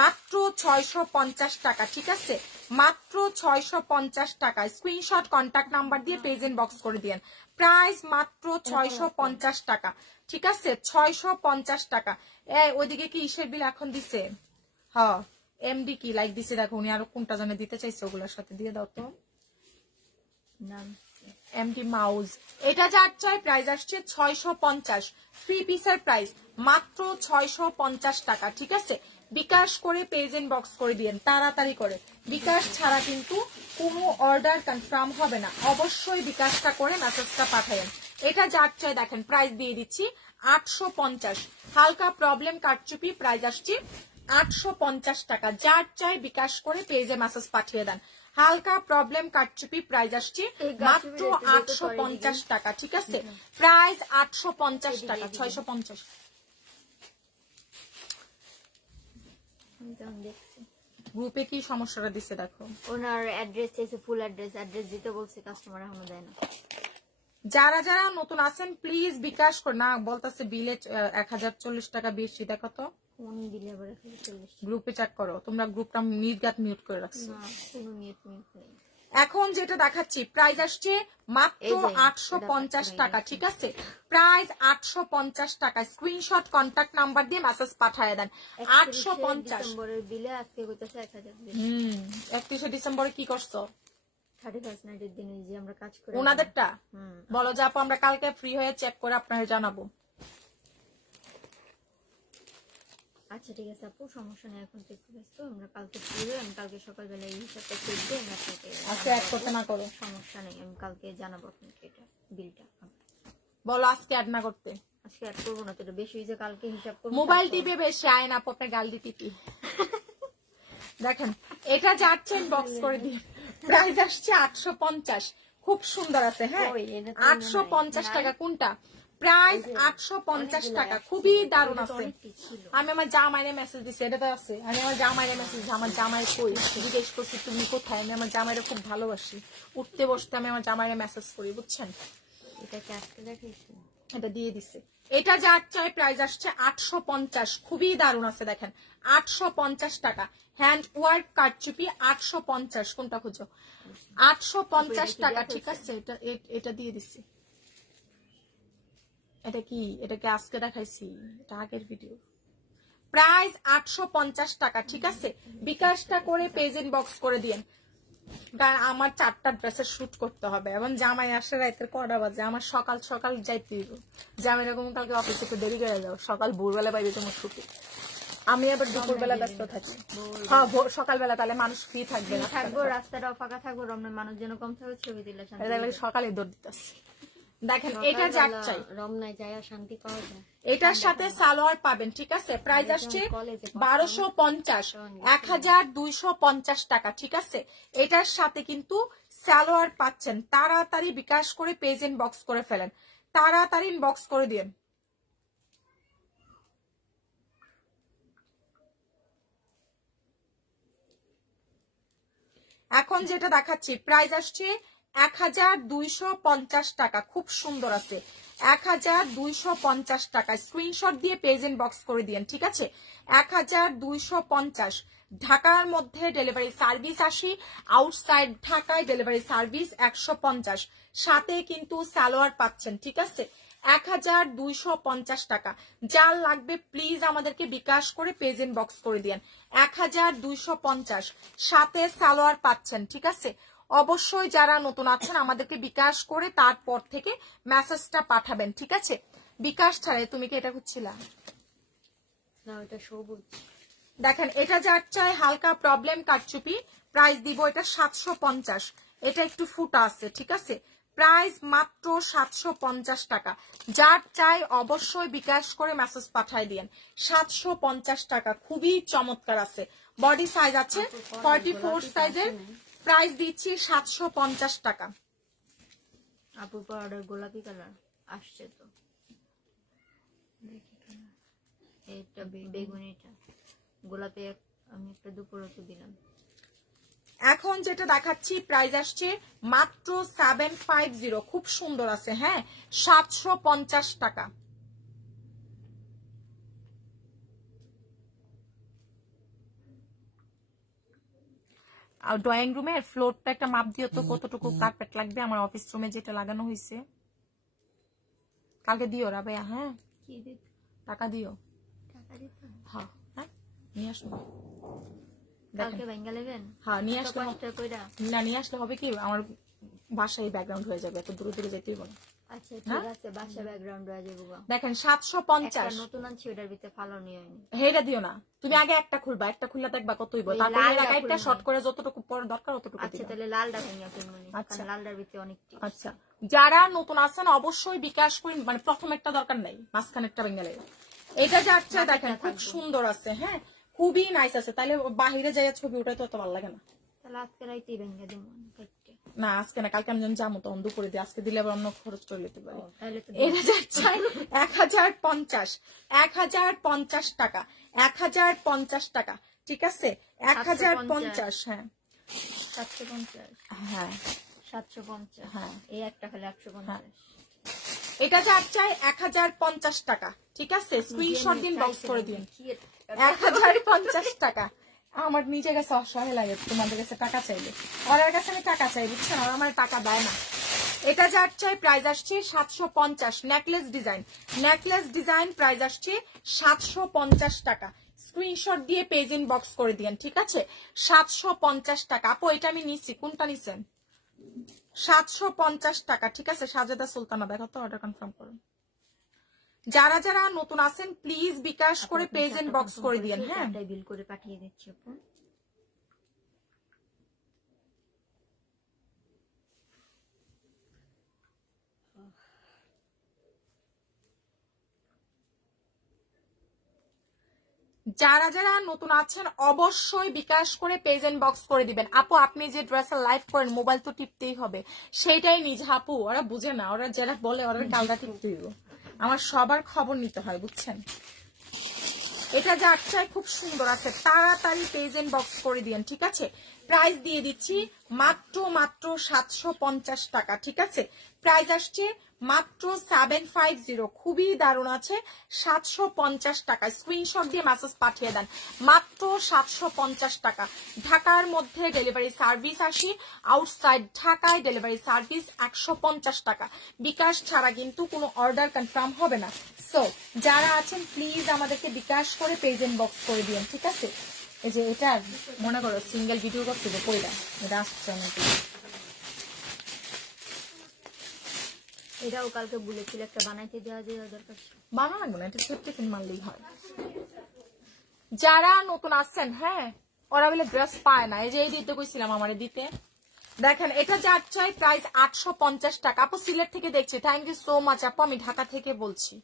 মাত্র 650 টাকা, ঠিক আছে, মাত্র 650 টাকা। স্ক্রিনশট কন্ট্যাক্ট নাম্বার দিয়ে পেজ ইনবক্স করে দিয়েন। প্রাইস মাত্র 650 টাকা, ঠিক আছে, 650 টাকা। ওইদিকে কি ইসের বিল এখন দিছে, হ্যাঁ এমডি কি লাইক দিছে, দেখো উনি আরো কোনটা জানে দিতে চাইছে, ওগুলোর সাথে দিয়ে দাও তো। এমডি মাউজ, এটা যার চাই প্রাইস আসছে 650, থ্রি পিসের প্রাইস মাত্র 650 টাকা, ঠিক আছে। বিকাশ করে পেজ ইনবক্স করে দিয়েন তাড়াতাড়ি করে, বিকাশ ছাড়া কিন্তু কোনো অর্ডার কনফার্ম হবে না। অবশ্যই বিকাশটা করে মেসেজটা পাঠাবেন। এটা যার চাই দেখেন প্রাইস দিয়ে দিচ্ছি 850, হালকা প্রবলেম কাটচুপি, প্রাইস আসছে 850 টাকা। যার চাই বিকাশ করে পেজে মেসেজ পাঠিয়ে দেন। হালকা প্রবলেম কাটচুপি, প্রাইস আসছে মাত্র 850 টাকা, ঠিক আছে। প্রাইস 850 টাকা, 650। গ্রুপে কি সমস্যাটা দিছে দেখো, ওনার অ্যাড্রেস চাইছে, ফুল অ্যাড্রেস দিতে বলছে, কাস্টমার এখনো দেয় না। যারা যারা নতুন আছেন প্লিজ বিকাশ করে না, বলতেছে বিলে 1040 টাকা বেশি, দেখো তো কোন বিলে আবার 1040, গ্রুপে চেক করো, তোমরা গ্রুপটা নির্গাত মিউট করে রাখছো। না কোনো মিউট নেই। এখন যেটা দেখাচ্ছি প্রাইস আসছে মাত্র 850 টাকা, ঠিক আছে? প্রাইস 850 টাকা। স্ক্রিনশট কন্টাক্ট নাম্বার দিয়ে মেসেজ পাঠিয়ে দেন। 850 ডিসেম্বরের বিলে আজকে কইতাছে 1000 বিল। 31 ডিসেম্বরে কি করছো? 31 নাইটের দিন যে আমরা কাজ করি ওনাদেরটা বলো যে আপু আমরা কালকে ফ্রি হয়ে চেক করে আপনাদের জানাবো। আচ্ছা ঠিক আছে আপু, সমস্যা নেই, এখন তো একটু ব্যস্ত, আমরা কালকে ফ্রি হয়ে আমি কালকে সকালবেলা এই হিসাবটা চেক দিয়ে আমি আপনাকে আজকে অ্যাড করতে না করো, সমস্যা নেই, আমি কালকে জানাবো আপনাকে এটা বিলটা। বলো আজকে অ্যাড না করতে। আজকে অ্যাড করবো না তো, এটা বেশি হয়েছে, কালকে হিসাব করবো। মোবাইল টিপে বেশি আয় না আপু, আপনার গাল দিয়ে টিপি। দেখেন এটা যাচ্ছে বক্স করে দিই। প্রাইস আসছে 850, খুব সুন্দর আছে। হ্যাঁ 850 টাকা। কোনটা? প্রাইস 850 টাকা, খুবই দারুণ আছে। আমি আমার জামাইরে মেসেজ দিছি, এটা তো আছে। আমি আমার জামাইরে মেসেজ, আমার জামাই কই জিজ্ঞেস করছি তুমি কোথায়। আমি আমার জামাইরে খুব ভালোবাসি, উঠতে বসতে আমি আমার জামাইরে মেসেজ করি, বুঝছেন? এটা কি আজকে দেখাইছি? এটা দিয়ে দিছে। এটা যার চাই প্রাইস আসছে 850, খুবই দারুণ আছে। দেখেন 850 টাকা। হ্যান্ড ওয়ার্ক কারচুপি 850। কোনটা খুঁজো? 850 টাকা, ঠিক আছে? এটা দিয়ে দিছি। এটা কি? এটাকে আজকে দেখাইছি, এটা আগের ভিডিও। প্রাইস 850 টাকা, ঠিক আছে? বিকাশটা করে পেজ ইনবক্স করে দিয়েন। আমার 4টা ড্রেসের শুট করতে হবে এবং জামাই আসে রাতের কটা বাজে, আমার সকাল সকাল যাইতে দিব। জামাই এরকম কালকে অফিসে একটু দেরি করে যাও, সকাল ভোরবেলা বাইরে তোমার শুটে। আমি আবার দুপুরবেলা ব্যস্ত থাকি। হ্যাঁ সকালবেলা, তাহলে মানুষ ফ্রি থাকবে না, থাকবো, রাস্তাটাও ফাঁকা থাকবো, রমনা মানুষ যেন কম থাকবে, ছবি দিলে সকালে দৌড় দিতেছে। দেখেন এটা যার চাই, রমনায় যায় শান্তি পাওয়া যায়। এটার সাথে সালোয়ার পাবেন, ঠিক আছে? প্রাইস আসছে 1250, 1250 টাকা, ঠিক আছে? এটার সাথে কিন্তু সালোয়ার পাচ্ছেন। তাড়াতাড়ি বিকাশ করে পেজ ইনবক্স করে ফেলেন, তাড়াতাড়ি ইনবক্স করে দিন। এখন যেটা দেখাচ্ছি প্রাইস আসছে 1250 টাকা, খুব সুন্দর আছে। 1250 টাকা। স্ক্রিনশট দিয়ে পেজ ইনবক্স করে দিয়েন, ঠিক আছে? 1250। ঢাকার মধ্যে ডেলিভারি সার্ভিস 80, আউটসাইড ঢাকায় ডেলিভারি সার্ভিস 150। সাথে কিন্তু সালোয়ার পাচ্ছেন, ঠিক আছে? 1250 টাকা। যার লাগবে প্লিজ আমাদেরকে বিকাশ করে পেজ ইনবক্স করে দিয়েন। 1250 সাথে সালোয়ার পাচ্ছেন, ঠিক আছে? অবশ্যই যারা নতুন আছেন আমাদেরকে বিকাশ করে তারপর থেকে মেসেজটা পাঠাবেন, ঠিক আছে? বিকাশ ছাড়াই। তুমি কি এটা খুঁজছিলা? না ওটা সবুজ। দেখেন এটা যার চাই হালকা প্রবলেম কারচুপি, প্রাইস দিব এটা 750। এটা একটু ফুটা আছে, ঠিক আছে? প্রাইস মাত্র 750 টাকা। যার চাই অবশ্যই বিকাশ করে মেসেজ পাঠাই দিয়েন। 750 টাকা, খুবই চমৎকার আছে। বডি সাইজ আছে 44 সাইজের। প্রাইস দিচ্ছি 750 টাকা। আপু পাউডার গোলাপি কালার আসছে তো, এটা বেগুনিটা গোলাপি, আমি একটা দুপুরে তো দিলাম। এখন যেটা দেখাচ্ছি প্রাইস আসছে মাত্র 750, খুব সুন্দর আছে। হ্যাঁ 750 টাকা। আর ড্রয়িং রুমের ফ্লোরটা একটা মাপ দিও তো, কতটুকু কার্পেট লাগবে আমার অফিস রুমে যেটা লাগানো হয়েছে। কালকে দিও রাবেয়া। হ্যাঁ কি দিত? টাকা দিও। টাকা দিত? হ্যাঁ হ্যাঁ নিয়ে আসবো। কালকে ব্যাঙ্গা নেবেন? হ্যাঁ নিয়ে আসলে না, নিয়ে আসলে হবে কি আমার বাসায় ব্যাকগ্রাউন্ড হয়ে যাবে, এত দূরে দূরে যেতেই বলো। আচ্ছা ঠিক আছে, বাসা ব্যাকগ্রাউন্ড হয়ে যাবে। দেখেন 750 নতুন আনছি, ওটার ভিতরে ফালো নিয়ে হয়নি। হেটা দিও না, তুমি আগে একটা খুলবা, একটা খুললে দেখবা কত হইব, তারপর এর আগে একটা শর্ট করে যতটুকু পর দরকার ততটুকু দিবা। আচ্ছা তাহলে লালটা ভেঙে কিনবো। আচ্ছা লালটার ভিতরে অনেক। আচ্ছা যারা নতুন আছেন অবশ্যই বিকাশ করি, মানে প্রথম একটা দরকার নাই, মাঝখানে একটা ভেঙে লাগে। এটা যাচ্ছে দেখেন খুব সুন্দর আছে। হ্যাঁ খুবই নাইস আছে। তাহলে বাহিরে যাইয়া ছবি উঠাই তো অত ভালো লাগে না। তাহলে আজকে রাইতেই ভেঙে দিব না, আজকে না, কালকে আমি যাবো তখন দুপুরে দিয়ে। আজকে দিলে আবার অন্য খরচ করে নিতে পারি। এটা যাচ্ছে 1050, 1050 টাকা, 1050 টাকা, ঠিক আছে? 1050। হ্যাঁ 750। হ্যাঁ 750। হ্যাঁ এই একটা হলে 150। এটা যাচ্ছে 1050 টাকা, ঠিক আছে? স্ক্রিনশট দিন, বক্স করে দিন। 1050 টাকা, আমার নিজের কাছে অসহায় লাগে তোমাদের কাছে টাকা চাইলে, ওর কাছে আমি টাকা চাই বুঝছেন, আর আমার টাকা দেয় না। এটা যার চাই প্রাইস আসছে 750। নেকলেস ডিজাইন প্রাইস আসছে 750 টাকা। স্ক্রিনশট দিয়ে পেজ ইনবক্স করে দিয়েন, ঠিক আছে? 750 টাকা। আপু এটা আমি নিচ্ছি, কোনটা নিছেন? 750 টাকা, ঠিক আছে? সাজেদা সুলতানা, দেখো তো, অর্ডার কনফার্ম করুন। যারা যারা নতুন আছেন প্লিজ বিকাশ করে পেজ ইনবক্স করে দিয়েন। হ্যাঁ, বিল করে পাঠিয়ে দিচ্ছি আপু। যারা যারা নতুন আছেন অবশ্যই বিকাশ করে পেজ ইনবক্স করে দিবেন। আপু আপনি যে ড্রেসের লাইভ করেন মোবাইল তো টিপতেই হবে, সেইটাই নিজ। আপু ওরা বুঝে না, ওরা যারা বলে ওরা কালটা টিপতে দিব। আমার সবার খবর নিতে হয় বুঝছেন। এটা যার চাই খুব সুন্দর আছে, তাড়াতাড়ি পেজ ইনবক্স করে দিয়েন, ঠিক আছে? প্রাইস দিয়ে দিচ্ছি মাত্র 750 টাকা, ঠিক আছে? প্রাইস আসছে মাত্র 750। খুবই দারুণ আছে, 750 টাকা। স্ক্রিনশট দিয়ে মেসেজ পাঠিয়ে দেন, মাত্র 750 টাকা। ঢাকার মধ্যে ডেলিভারি সার্ভিস 80, আউটসাইড ঢাকায় ডেলিভারি সার্ভিস 150 টাকা। বিকাশ ছাড়া কিন্তু কোনো অর্ডার কনফার্ম হবে না। সো যারা আছেন প্লিজ আমাদেরকে বিকাশ করে পেজ ইনবক্স করে দিন, ঠিক আছে? এই যে এটা মনে করো সিঙ্গেল ভিডিও করতে যে কইরা এটা আসছে আমাকে, এটাও কালকে বলেছিল একটা বানাইতে দেওয়া দরকার, বানা লাগবে না, এটা সেফটি পিন মারলেই হয়। যারা নতুন আসছেন, হ্যাঁ ওরা বলে ড্রেস পায় না, এই যে এই দিতে কইছিলাম আমারে দিতে। দেখেন এটা যার চাই প্রাইস 850 টাকা। আপু সিলেট থেকে দেখছি, থ্যাংক ইউ সো মাচ আপু। আমি ঢাকা থেকে বলছি,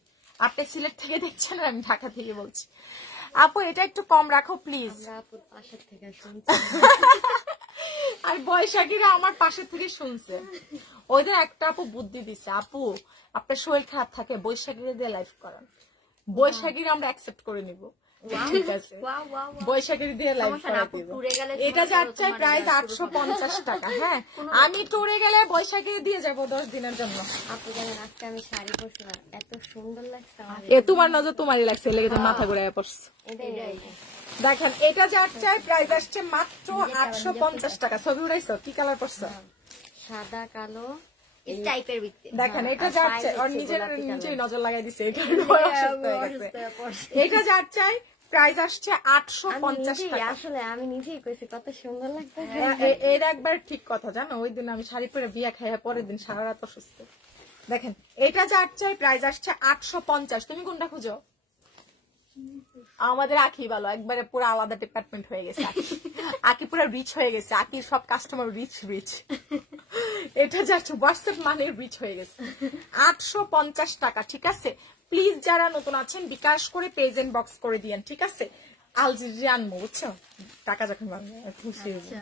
আপনি সিলেট থেকে দেখছেন আর আমি ঢাকা থেকে বলছি। আপু এটা একটু কম রাখো প্লিজ। আর বৈশাখীরা আমার পাশে থেকে শুনছে, ওদের একটা আপু বুদ্ধি দিছে, আপু আপনার শরীর খারাপ থাকে বৈশাখীরা দিয়ে লাইভ করান, বৈশাখীরা আমরা অ্যাকসেপ্ট করে নিব, ঠিক আছে? বৈশাখী দিয়ে লাইভ করা দিব। এটা যার চাই প্রাইস 850 টাকা। হ্যাঁ আমি ট্যুরে গেলে বৈশাখী দিয়ে যাব 10 দিনের জন্য। আপু জানেন আজকে আমি শাড়ি পরছি, এত সুন্দর লাগছে আমার। এ তোমার নজর তোমারই লাগছে, লেগে তো মাথা ঘুরে পড়ছে। দেখেন এটা যার চাই প্রাইস আসছে মাত্র 850 টাকা। ছবি উড়াইছো, কি কালার পরছো? সাদা কালো টাইপের ভিতরে। দেখেন এটা যার চাই, ওর নিজেই নজর লাগাই দিছে, এটা এটা যার চাই প্রাইস আসছে 850 টাকা। আসলে আমি নিজেই কইছি কত সুন্দর লাগতেছে। এর একবার ঠিক কথা জানো, ওই দিন আমি শাড়ি পরে বিয়া খাইয়া পরের দিন সারা রাত অসুস্থ। দেখেন এটা যার চাই প্রাইস আসছে 850। তুমি কোনটা খুঁজো? আমাদের আখি ভালো, একবারে পুরো আলাদা ডিপার্টমেন্ট হয়ে গেছে। আকি পুরো রিচ হয়ে গেছে, আকির সব কাস্টমার রিচ। এটা যাচ্ছে হোয়াটসঅ্যাপ মানে রিচ হয়ে গেছে। 850 টাকা, ঠিক আছে? প্লিজ যারা নতুন আছেন বিকাশ করে পেজ ইনবক্স করে দিয়েন, ঠিক আছে? আলজেরিয়ান বুঝছো, টাকা যখন খুশি হয়ে যায়।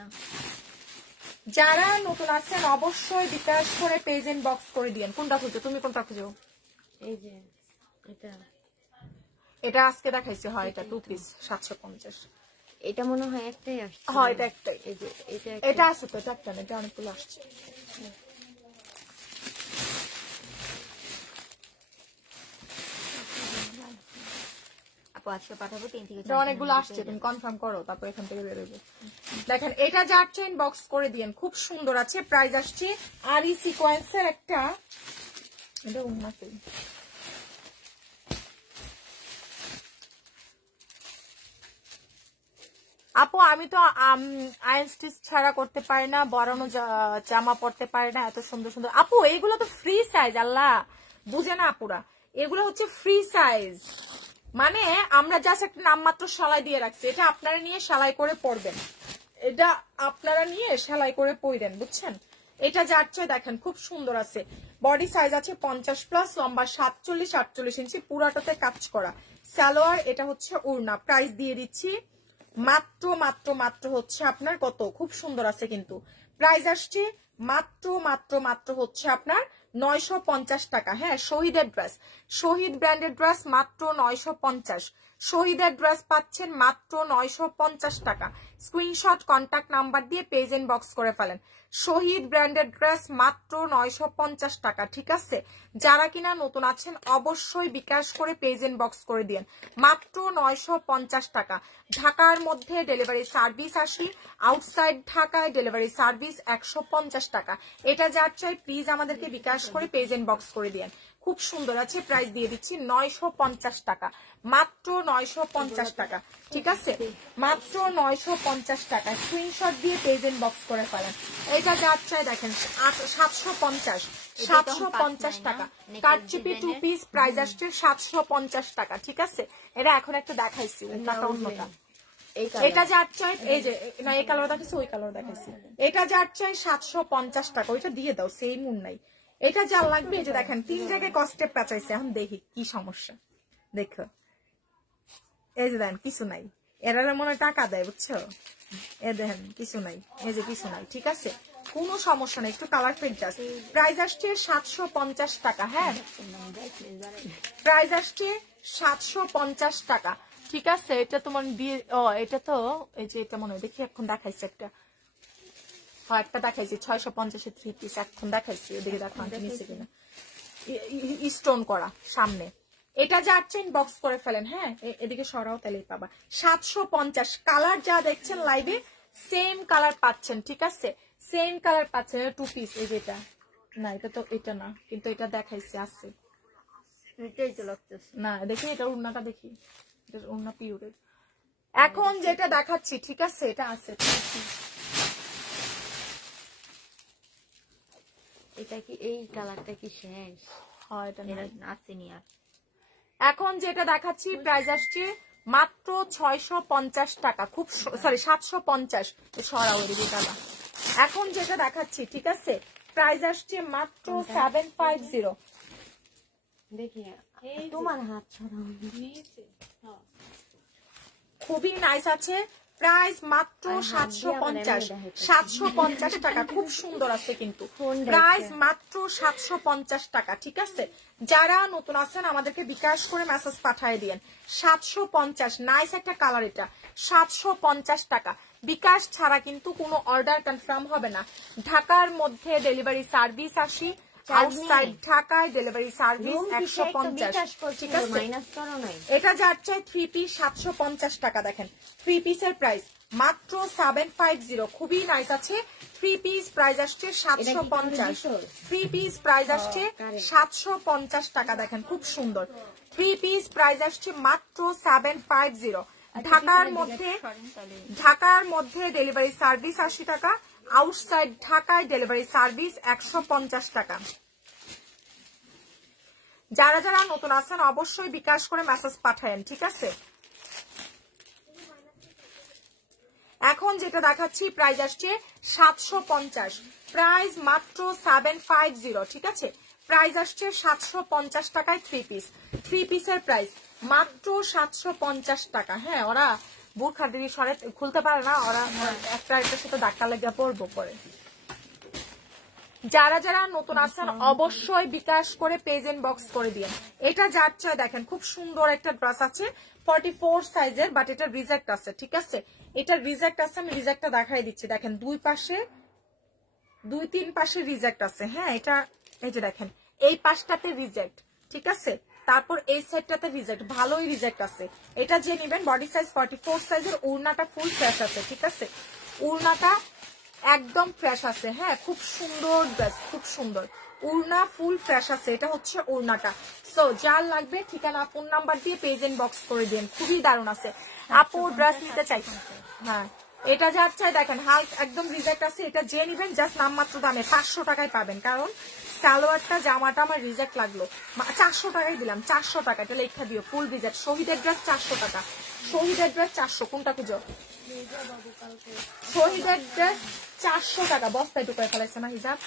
যারা নতুন আছেন অবশ্যই বিকাশ করে পেজ ইনবক্স করে দিয়েন। কোনটা খুঁজো? তুমি কোনটা খুঁজো? এই যে এটা আজকে দেখাইছে, হয় এটা 2 পিস 750। এটা মনে হয় একটাই আসছে। হ্যাঁ এটা একটাই। এই যে এটা আছে তো, এটা একটা না, এটা অনেকগুলো আসছে। আপু আজকে পাঠাবো 3 থেকে 4 এটা অনেকগুলো আসছে, তুমি কনফার্ম করো তারপর এখান থেকে বেরোবে। দেখেন এটা যার চেইন বক্স করে দিয়েন, খুব সুন্দর আছে। প্রাইস আসছে আরি সিকোয়েন্সের একটা, এটা উন্নতি। আপু আমি তো আয়ন স্টিচ ছাড়া করতে পারি না, বড়ানো জামা পরতে পারি না, এত সুন্দর সুন্দর। আপু এগুলো তো ফ্রি সাইজ, আল্লাহ বুঝে না আপুরা, এগুলো হচ্ছে ফ্রি সাইজ। মানে আমরা জাস্ট একটা নামমাত্র সেলাই দিয়ে রাখছি, এটা আপনারা নিয়ে সেলাই করে পরবেন, এটা আপনারা নিয়ে সেলাই করে পরবেন, বুঝছেন? এটা যার চাই দেখেন খুব সুন্দর আছে। বডি সাইজ আছে 50+, লম্বা 47-48 ইঞ্চি, পুরাটাতে কাজ করা সালোয়ার। এটা হচ্ছে ওড়না। প্রাইস দিয়ে দিচ্ছি মাত্র মাত্র মাত্র হচ্ছে আপনার কত, খুব সুন্দর আছে কিন্তু। প্রাইস আসছে মাত্র মাত্র মাত্র হচ্ছে আপনার 950 টাকা। হ্যাঁ শহীদের ড্রেস, শহীদ ব্র্যান্ডের ড্রেস মাত্র 950। শহীদের ড্রেস পাচ্ছেন মাত্র 950 টাকা। স্ক্রিনশট কন্টাক্ট নাম্বার দিয়ে পেজ ইনবক্স করে ফেলেন। শহীদ ব্র্যান্ডেড ড্রেস মাত্র 950 টাকা, ঠিক আছে? যারা কিনা নতুন আছেন অবশ্যই বিকাশ করে পেজ ইনবক্স করে দিন, মাত্র 950 টাকা। ঢাকার মধ্যে ডেলিভারি সার্ভিস 80, আউটসাইড ঢাকায় ডেলিভারি সার্ভিস 150 টাকা। এটা যার চাই প্লিজ আমাদেরকে বিকাশ করে পেজ ইনবক্স করে দিন। খুব সুন্দর আছে, প্রাইস দিয়ে দিচ্ছি 950 টাকা, মাত্র 950 টাকা, ঠিক আছে? মাত্র 950 টাকা। স্ক্রিনশট দিয়ে পেজ ইনবক্স করে ফেলেন। এটা যার চাই দেখেন 750 টাকা। কারচুপি 2 পিস প্রাইস আসছে 750 টাকা, ঠিক আছে? এটা এখন একটা দেখাইছি, অন্যটা। এটা যার চাই এই যে না, এই কালার দেখাইছি, ওই কালার দেখাইছি। এটা যার চাই 750 টাকা, ওইটা দিয়ে দাও, সেই মুন নাই। এটা যার লাগবে এই যে দেখেন 3 জায়গায় কস্টে পেঁচাইছে। এখন দেখি কি সমস্যা, দেখো এই যে দেখেন কিছু নাই, এরা মনে টাকা দেয়, বুঝছো? এ দেখেন কিছু নাই, এই যে কিছু নাই, ঠিক আছে? কোনো সমস্যা নেই, একটু কালার ফেড জাস্ট। প্রাইস আসছে 750 টাকা, হ্যাঁ প্রাইস আসছে 750 টাকা, ঠিক আছে? এটা তোমার বিয়ে, ও এটা তো এই যে এটা মনে হয়, দেখি এখন দেখাইছে একটা, হ্যাঁ একটা দেখাইছি 650 3 পিস, এখন দেখাইছি, ওদিকে দেখো নিচে কিনা স্টোন করা সামনে। এটা যাচ্ছে ইনবক্স করে ফেলেন, হ্যাঁ এদিকে সরাও, তাহলেই পাবা 750। কালার যা দেখছেন লাইভে সেম কালার পাচ্ছেন, ঠিক আছে? সেম কালার পাচ্ছেন। 2 পিস, এই যেটা না, এটা তো এটা না, কিন্তু এটা দেখাইছে আছে, এটাই তো লাগতেছে না দেখি এটা উন্নাটা, দেখি এটা উন্না পিওরের। এখন যেটা দেখাচ্ছি, ঠিক আছে, এটা আছে। এটা কি এই কালারটা কি শেষ? হয় এটা আসেনি আর। এখন যেটা দেখাচ্ছি প্রাইস আসছে মাত্র 650 টাকা, খুব সরি 750 সরাও এদিকে টাকা। এখন যেটা দেখাচ্ছি, ঠিক আছে, প্রাইস আসছে মাত্র 750। দেখি তোমার হাত ছড়াও, খুবই নাইস আছে, প্রাইস মাত্র 750 টাকা, খুব সুন্দর আছে কিন্তু। প্রাইস মাত্র 750 টাকা, ঠিক আছে? যারা নতুন আছেন আমাদেরকে বিকাশ করে মেসেজ পাঠিয়ে দিয়েন। 750, নাইস একটা কালার, এটা 750 টাকা। বিকাশ ছাড়া কিন্তু কোনো অর্ডার কনফার্ম হবে না। ঢাকার মধ্যে ডেলিভারি সার্ভিস 80, আউটসাইড ঢাকায় ডেলিভারি সার্ভিস 150, ঠিক আছে? এটা যার চাই 3 পিস 750 টাকা। দেখেন 3 পিসের প্রাইস মাত্র 750, খুবই নাইস আছে। 3 পিস প্রাইস আসছে 750, 3 পিস প্রাইস আসছে 750 টাকা। দেখেন খুব সুন্দর 3 পিস প্রাইস আসছে মাত্র 750। ঢাকার মধ্যে ডেলিভারি সার্ভিস 80 টাকা, আউটসাইড ঢাকায় ডেলিভারি সার্ভিস 150 টাকা। যারা যারা নতুন আছেন অবশ্যই বিকাশ করে মেসেজ পাঠায়েন, ঠিক আছে? এখন যেটা দেখাচ্ছি প্রাইস আসছে 750, প্রাইস মাত্র 750, ঠিক আছে? প্রাইস আসছে 750 টাকায় 3 পিস। 3 পিসের প্রাইস মাত্র 750 টাকা। হ্যাঁ ওরা বোরখার দিকে সরে খুলতে পারে না, ওরা একটা এটার সাথে ধাক্কা লেগে পড়বো পরে। যারা যারা নতুন আছেন অবশ্যই বিকাশ করে পেজ ইনবক্স করে দিন। এটা যাচ্ছে দেখেন খুব সুন্দর একটা ড্রেস আছে 44 সাইজের, বাট এটা রিজেক্ট আছে, ঠিক আছে? এটা রিজেক্ট আছে, আমি রিজেক্টটা দেখাই দিচ্ছি। দেখেন 2-3 পাশে রিজেক্ট আছে। হ্যাঁ এটা এই যে দেখেন এই পাশটাতে রিজেক্ট, ঠিক আছে? তারপর এই সাইডটাতে রিজেক্ট, ভালোই রিজেক্ট আছে। এটা যে নেবেন বডি সাইজ 44 সাইজের, ওড়নাটা ফুল ফ্রেশ আছে, ঠিক আছে? ওড়নাটা একদম ফ্রেশ আছে। হ্যাঁ খুব সুন্দর ড্রেস, খুব সুন্দর ওড়না ফুল ফ্রেশ আছে। এটা হচ্ছে ওড়নাটা। সো যার লাগবে ঠিকানা ফোন নাম্বার দিয়ে পেজ ইনবক্স করে দিন। খুবই দারুণ আছে। আপু ড্রেস নিতে চাই, হ্যাঁ এটা যার চাই দেখেন হাল একদম রিজেক্ট আছে। এটা যে নিবেন জাস্ট নামমাত্র দামে 500 টাকায় পাবেন, কারণ সালোয়ারটা জামাটা আমার রিজেক্ট লাগলো, 400 টাকায় দিলাম। 400 টাকা এটা লেখা দিও, ফুল রিজেক্ট। শহীদের ড্রেস 400 টাকা, শহীদের ড্রেস 400। কোনটা খুঁজো? শহীদের ড্রেস 400 টাকা। বস্তায় ঢুকায় ফেলাইছে না হিজাব।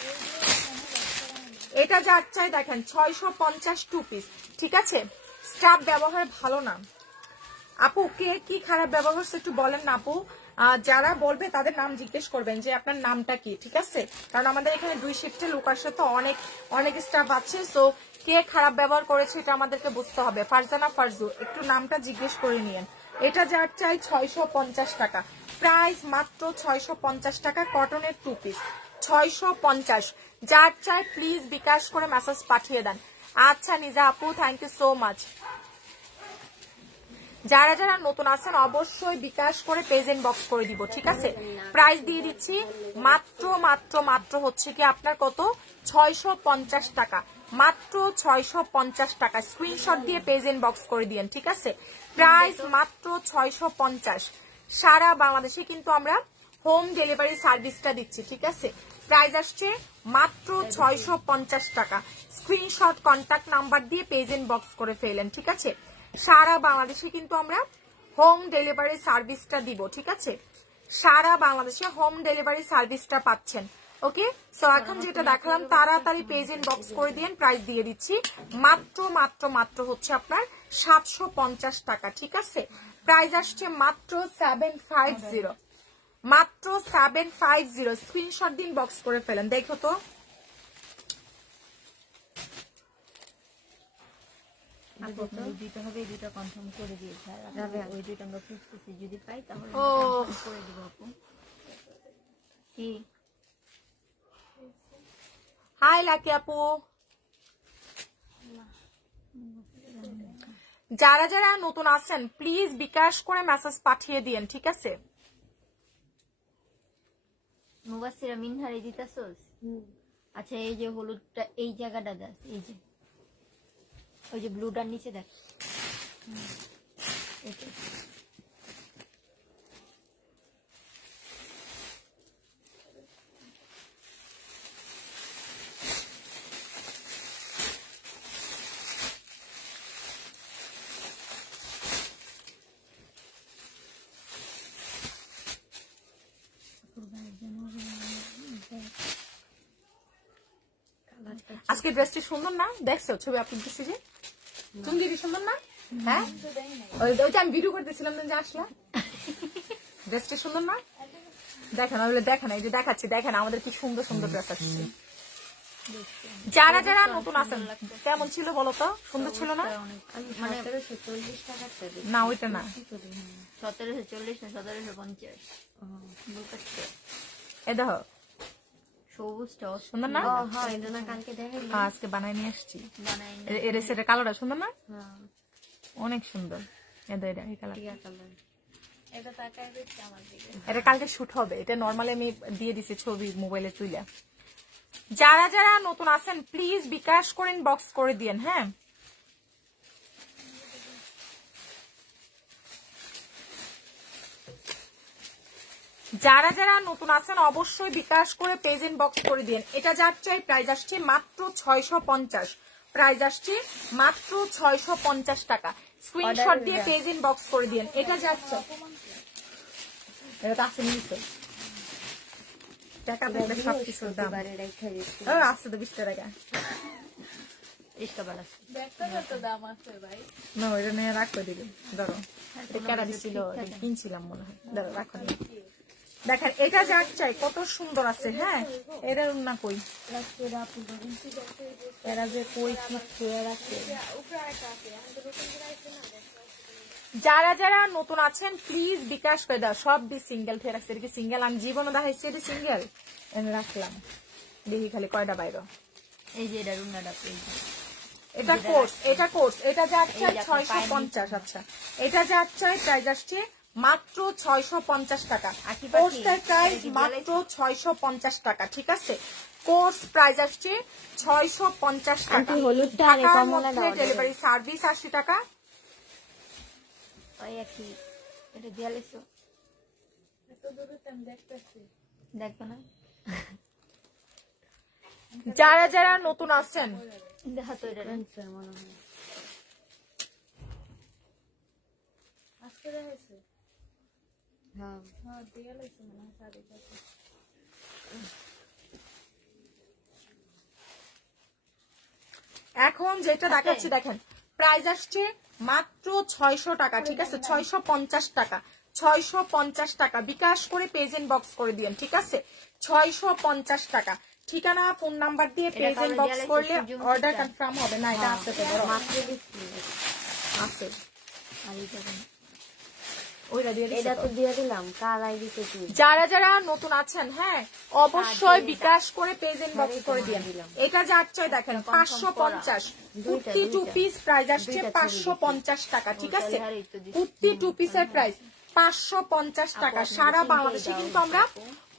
এটা যার চাই দেখেন 650 2 পিস, ঠিক আছে? স্টাফ ব্যবহার ভালো না। আপু কে কি খারাপ ব্যবহার করছে একটু বলেন না আপু। যারা বলবে তাদের নাম জিজ্ঞেস করবেন যে আপনার নামটা কি, ঠিক আছে? কারণ আমাদের এখানে 2 শিফটে লোক আসে তো অনেক স্টাফ আছে। সো কে খারাপ ব্যবহার করেছে এটা আমাদেরকে বুঝতে হবে। ফারজানা ফারজু একটু নামটা জিজ্ঞেস করে নিয়েন। এটা যার চাই 650 টাকা, প্রাইস মাত্র 650 টাকা, কটনের 2 পিস 650। যার চাই প্লিজ বিকাশ করে মেসেজ পাঠিয়ে দেন। আচ্ছা নিজা আপু, থ্যাংক ইউ সো মাচ। যারা যারা নতুন আছেন অবশ্যই বিকাশ করে পেজ ইনবক্স করে দিব, ঠিক আছে? প্রাইস দিয়ে দিচ্ছি মাত্র মাত্র মাত্র হচ্ছে কি আপনার কত, 650 টাকা, মাত্র 650 টাকা। স্ক্রিনশট দিয়ে পেজ ইনবক্স করে দিয়েন, ঠিক আছে? প্রাইস মাত্র 650। সারা বাংলাদেশে কিন্তু আমরা হোম ডেলিভারি সার্ভিসটা দিচ্ছি, ঠিক আছে? প্রাইস আসছে মাত্র 650 টাকা। স্ক্রিনশট কন্টাক্ট নাম্বার দিয়ে পেজ ইনবক্স করে ফেলেন, ঠিক আছে? সারা বাংলাদেশে কিন্তু আমরা হোম ডেলিভারি সার্ভিসটা দিব, ঠিক আছে? সারা বাংলাদেশে হোম ডেলিভারি সার্ভিসটা পাচ্ছেন। ওকে, সো এখন যেটা দেখালাম তাড়াতাড়ি পেজ ইনবক্স করে দিন। প্রাইস দিয়ে দিচ্ছি মাত্র মাত্র মাত্র হচ্ছে আপনার 750 টাকা, ঠিক আছে? প্রাইস আসছে মাত্র 750, মাত্র 750। স্ক্রিনশট দিন, বক্স করে ফেলেন। দেখো তো দুইটা হবে, এই দুইটা কনফার্ম করে দিয়েছে, ওই দুইটা আমরা খুঁজতেছি, যদি পাই তাহলে করে দিব আপু। কি হাই লাকি আপু, যারা যারা নতুন আছেন প্লিজ বিকাশ করে মেসেজ পাঠিয়ে দিয়েন, ঠিক আছে? মুবাসিরা মিনহারি দিতাছস? আচ্ছা, এই যে হলুদটা এই জায়গাটা দাস, এই যে ওই যে ব্লুটার নিচে দেখ, এটা আজকে ড্রেসটি সুন্দর না? দেখছো ছবি আপলোড দিচ্ছি যে, তুমি কি সুন্দর না? হ্যাঁ, ওইটা আমি ভিডিও করতেছিলাম যে আসলাম। ড্রেসটি সুন্দর না? দেখেন, বলে দেখেন, এই যে দেখাচ্ছি, দেখেন আমাদের কি সুন্দর সুন্দর ড্রেস আসছে। যারা যারা নতুন আছেন কেমন ছিল বলো তো? সুন্দর ছিল না? মানে 1740 টাকা না ওইটা না, 1740 না 1750। এ দেখো সবুজটা সুন্দর না? হ্যাঁ, এটা না কালকে দেখাই আজকে বানাই নিয়ে আসছি। বানাই এর সেটা কালারটা সুন্দর না? হ্যাঁ, অনেক সুন্দর। এটা এই কালার, টিয়া কালার। এটা তাকায় দেখছি আমার দিকে। এটা কালকে শুট হবে। এটা নরমালি আমি দিয়ে দিছি ছবি মোবাইলে তুলে। যারা যারা নতুন আছেন প্লিজ বিকাশ করে ইনবক্স করে দিয়েন। হ্যাঁ, যারা যারা নতুন আছেন অবশ্যই বিকাশ করে পেজ ইনবক্স করে দিয়েন। এটা যার চাই প্রাইস আসছে মাত্র 650, প্রাইস আসছে মাত্র 650 টাকা। স্ক্রিনশট দিয়ে পেজ ইনবক্স করে দিয়েন। এটা যার চাই, এটা আছে নিচে টাকা দেখলে সবকিছুর দাম বাড়ি রেখে দিচ্ছি। আছে তো 20 টাকা। না ওইটা নিয়ে রাখতে দিবে, ধরো এটা কেনা দিছিল, কিনছিলাম মনে হয়, ধরো রাখো। দেখেন এটা যার চাই কত সুন্দর আছে। হ্যাঁ, এরা না কই এরা যে কই কি ছুঁয়ে রাখছে। যারা যারা নতুন আছেন প্লিজ বিকাশ করে দাও। সব সিঙ্গেল থেকে রাখছে। এটা কি সিঙ্গেল? আমি জীবনে দেখাইছি এটা সিঙ্গেল, এনে রাখলাম, দেখি খালি কয়টা বাইরে। এই যে এটা রুনাটা পেজ, এটা কোর্স, এটা কোর্স, এটা যার চাই 650। আচ্ছা, এটা যার চাই প্রাইস আসছে মাত্র 650 টাকা। কোর্সের প্রাইস মাত্র 650 টাকা, ঠিক আছে? কোর্স প্রাইস আসছে 650 টাকা। ঢাকার মধ্যে ডেলিভারি সার্ভিস 80 টাকা। ওই একই এটা দিয়ালেছো, দেখো না? যারা যারা নতুন আছেন দেখা তো এটা মনে হয় এখন যেটা দেখাচ্ছি দেখেন, প্রাইস আসছে মাত্র 600 টাকা, ঠিক আছে? 650 টাকা, 650 টাকা। বিকাশ করে পেজ ইনবক্স করে দিয়েন, ঠিক আছে? 650 টাকা। ঠিকানা ফোন নাম্বার দিয়ে পেজ ইনবক্স করলে অর্ডার কনফার্ম হবে। না এটা আছে তো বড় মাত্র দিচ্ছি আছে। আর এটা ওইটা দিয়ে এটা তো দিয়ে দিলাম, কার আইডি তে কি? যারা যারা নতুন আছেন, হ্যাঁ অবশ্যই বিকাশ করে পেজ ইনবক্স করে দিয়ে দিলাম। এটা যাচ্ছে দেখেন 550 কুর্তি 2 পিস প্রাইস আসছে 550 টাকা, ঠিক আছে? কুর্তি 2 পিসের প্রাইস 550 টাকা। সারা বাংলাদেশে কিন্তু আমরা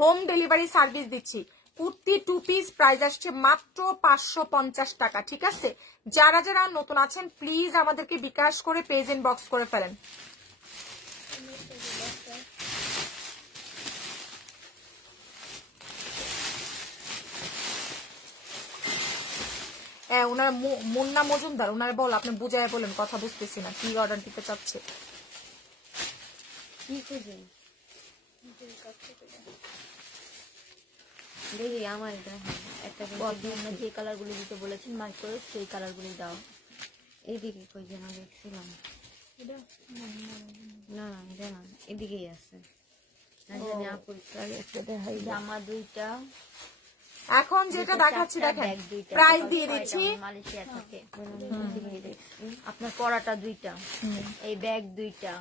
হোম ডেলিভারি সার্ভিস দিচ্ছি। কুর্তি 2 পিস প্রাইস আসছে মাত্র 550 টাকা, ঠিক আছে? যারা যারা নতুন আছেন প্লিজ আমাদেরকে বিকাশ করে পেজ ইনবক্স করে ফেলেন। ওনার মুন্না মজুমদার, ওনার বল, আপনি বুঝায় বলেন, কথা বুঝতেছি না, কি অর্ডার দিতে চাচ্ছে? কি খুঁজেন দেখি আমার এটা একটা যে কালার গুলো দিতে বলেছেন মার্ক করে সেই কালার গুলো দাও। এইদিকে কই যেন দেখছিলাম, না এটা না, এদিকেই আছে। জামা 2টা, এখন যেটা দেখাচ্ছি দেখেন প্রাইস দিয়ে দিচ্ছি। মালয়েশিয়া থেকে আপনার পরাটা 2টা, এই ব্যাগ 2টা,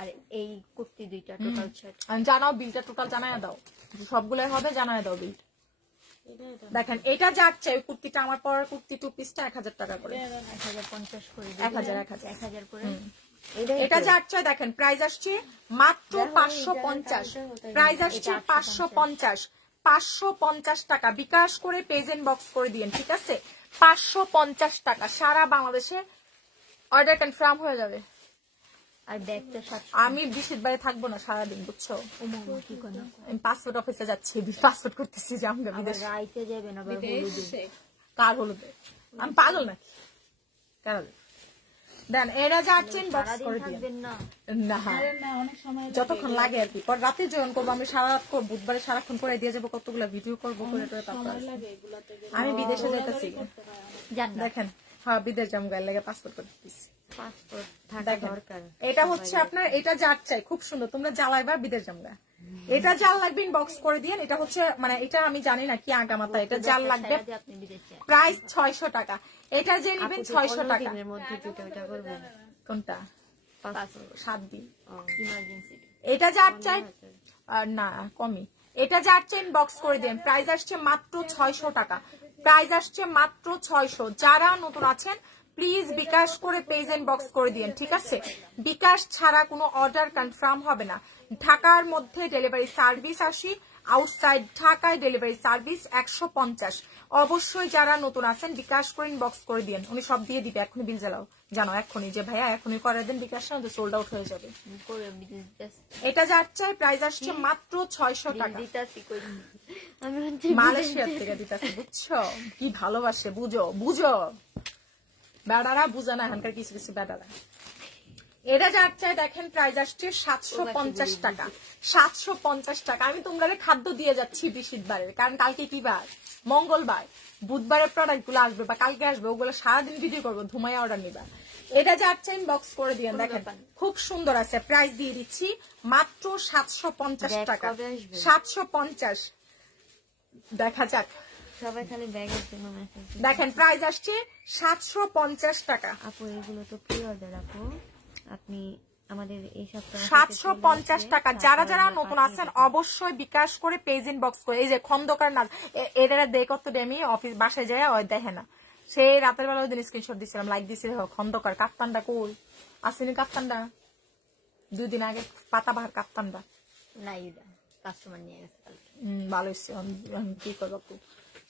আর এই কুর্তি 2টা, টোটাল 6টা। জানাও বিলটা, টোটাল জানায় দাও, সবগুলোই হবে, জানায় দাও বিল। দেখেন এটা যাচ্ছে ওই কুর্তিটা, আমার পরার কুর্তি 2 পিসটা 1000 টাকা করে, 1050 করে, 1000 করে। এটা যাচ্ছে দেখেন প্রাইস আসছে মাত্র 550, প্রাইস আসছে 550 টাকা। বিকাশ করে পেজ ইনবক্স করে দিয়েন, ঠিক আছে? 550 টাকা, সারা বাংলাদেশে অর্ডার কনফার্ম হয়ে যাবে। আর ব্যাগটা 700। আমি বিশেষ বাইরে থাকবো না সারাদিন, বুঝছো? আমি পাসপোর্ট অফিসে যাচ্ছি, পাসপোর্ট করতেছি যে আমরা বিদেশে। রাইতে যাবেন আবার হলুদে। কার হলুদে? আমি পাগল নাকি? কার দেন এরা যাচ্ছে ইনবক্স করে দিবেন না, না অনেক সময় যতক্ষণ লাগে আর কি। পর রাতে জয়েন করবো, আমি সারা রাত করব, বুধবারে সারাক্ষণ করে দিয়ে যাবো, কতগুলো ভিডিও করবো করে তারপর আমি বিদেশে যাইতেছি। দেখেন হ্যাঁ বিদেশ যাবো, গায়ের লাগে পাসপোর্ট করে দিচ্ছি। এটা হচ্ছে আপনার, এটা জার চাই, খুব সুন্দর, তোমরা জ্বালাইবা বিদেশ জামগা। এটা জাল লাগবে ইনবক্স করে দিয়েন। এটা হচ্ছে মানে এটা আমি জানি না কি আগামাতা, এটা জাল লাগবে, প্রাইস 600 টাকা। এটা যে নেবেন 600 টাকা। কোনটা? 7 দিন এটা জার চাই না কমই, এটা জার চাই ইনবক্স করে দিন। প্রাইস আসছে মাত্র 600 টাকা, প্রাইস আসছে মাত্র 600। যারা নতুন আছেন প্লিজ বিকাশ করে পেজ ইনবক্স করে দিন, ঠিক আছে? বিকাশ ছাড়া কোনো অর্ডার কনফার্ম হবে না। ঢাকার মধ্যে ডেলিভারি সার্ভিস 80, আউটসাইড ঢাকায় ডেলিভারি সার্ভিস 150। অবশ্যই যারা নতুন আছেন বিকাশ করে ইনবক্স করে দিন, উনি সব দিয়ে দিবে। এখনই বিল জ্বালাও, জানো এখনই যে ভাইয়া এখনই করে দেন বিকাশ, না সোল্ড আউট হয়ে যাবে। এটা যাচ্ছে প্রাইস আসছে মাত্র 600 টাকা, মালয়েশিয়ার থেকে দিতেছে, বুঝছো? কি ভালোবাসে, বুঝো বুঝো, বেড়ারা বুঝে না এখানকার কিছু কিছু বেড়ারা। এটা যাচ্ছে দেখেন প্রাইস আসছে 750 টাকা, 750 টাকা। আমি তোমরা খাদ্য দিয়ে যাচ্ছি বৃহস্পতিবারের, কারণ কালকে কি বার? মঙ্গলবার। বুধবারের প্রোডাক্ট গুলো আসবে বা কালকে আসবে, ওগুলো সারাদিন ভিডিও করবো, ধুমাইয়া অর্ডার নিবা। এটা যাচ্ছে ইনবক্স করে দিয়েন, দেখেন খুব সুন্দর আছে। প্রাইস দিয়ে দিচ্ছি মাত্র 750 টাকা, 750। দেখা যাক, সবাই খালি ব্যাগের জন্য মেসেজ দেখেন প্রাইস আসছে 750 টাকা। আপু এগুলো তো প্রি অর্ডার আপু, আপনি আমাদের এই সপ্তাহে 750 টাকা। যারা যারা নতুন আছেন অবশ্যই বিকাশ করে পেজ ইনবক্স করে। এই যে খন্দকার নাচ, এরা দেখো তো ডেমি অফিস বাসায় যায় ওই দেখে না, সেই রাতের বেলা ওই দিন স্ক্রিনশট দিছিলাম, লাইক দিছি। খন্দকার কাপ্তানটা কই আসেনি? কাপ্তানটা 2 দিন আগে পাতাবাহার কাপ্তানটা নাই, কাস্টমার নিয়ে গেছে কালকে। ভালো হচ্ছে, কি করবো,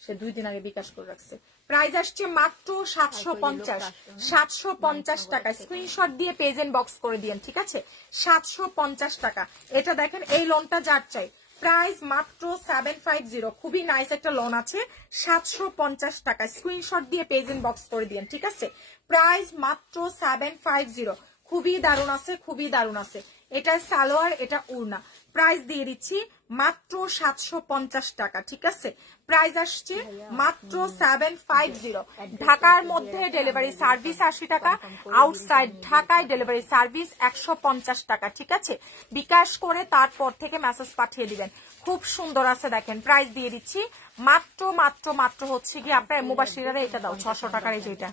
সে 2 দিন আগে বিকাশ করে রাখছে। প্রাইস আসছে মাত্র 750, 750 টাকা। স্ক্রিনশট দিয়ে পেজ ইনবক্স করে দিয়েন, ঠিক আছে? 750 টাকা। এটা দেখেন এই লোনটা যার চাই, প্রাইস মাত্র 750। খুবই নাইস একটা লোন আছে, 750 টাকা। স্ক্রিনশট দিয়ে পেজ ইনবক্স করে দিয়েন, ঠিক আছে? প্রাইস মাত্র 750, খুবই দারুণ আছে, খুবই দারুণ আছে। এটা সালোয়ার, এটা উড়না। প্রাইস দিয়ে দিচ্ছি মাত্র 750 টাকা, ঠিক আছে? প্রাইস আসছে মাত্র 750। ঢাকার মধ্যে ডেলিভারি সার্ভিস 80 টাকা, আউটসাইড ঢাকায় ডেলিভারি সার্ভিস 150 টাকা, ঠিক আছে? বিকাশ করে তারপর থেকে মেসেজ পাঠিয়ে দিবেন। খুব সুন্দর আছে, দেখেন প্রাইস দিয়ে দিচ্ছি মাত্র মাত্র মাত্র হচ্ছে কি আপনার মুবাশিরা, এটা দাও 600 টাকার। এই যেটা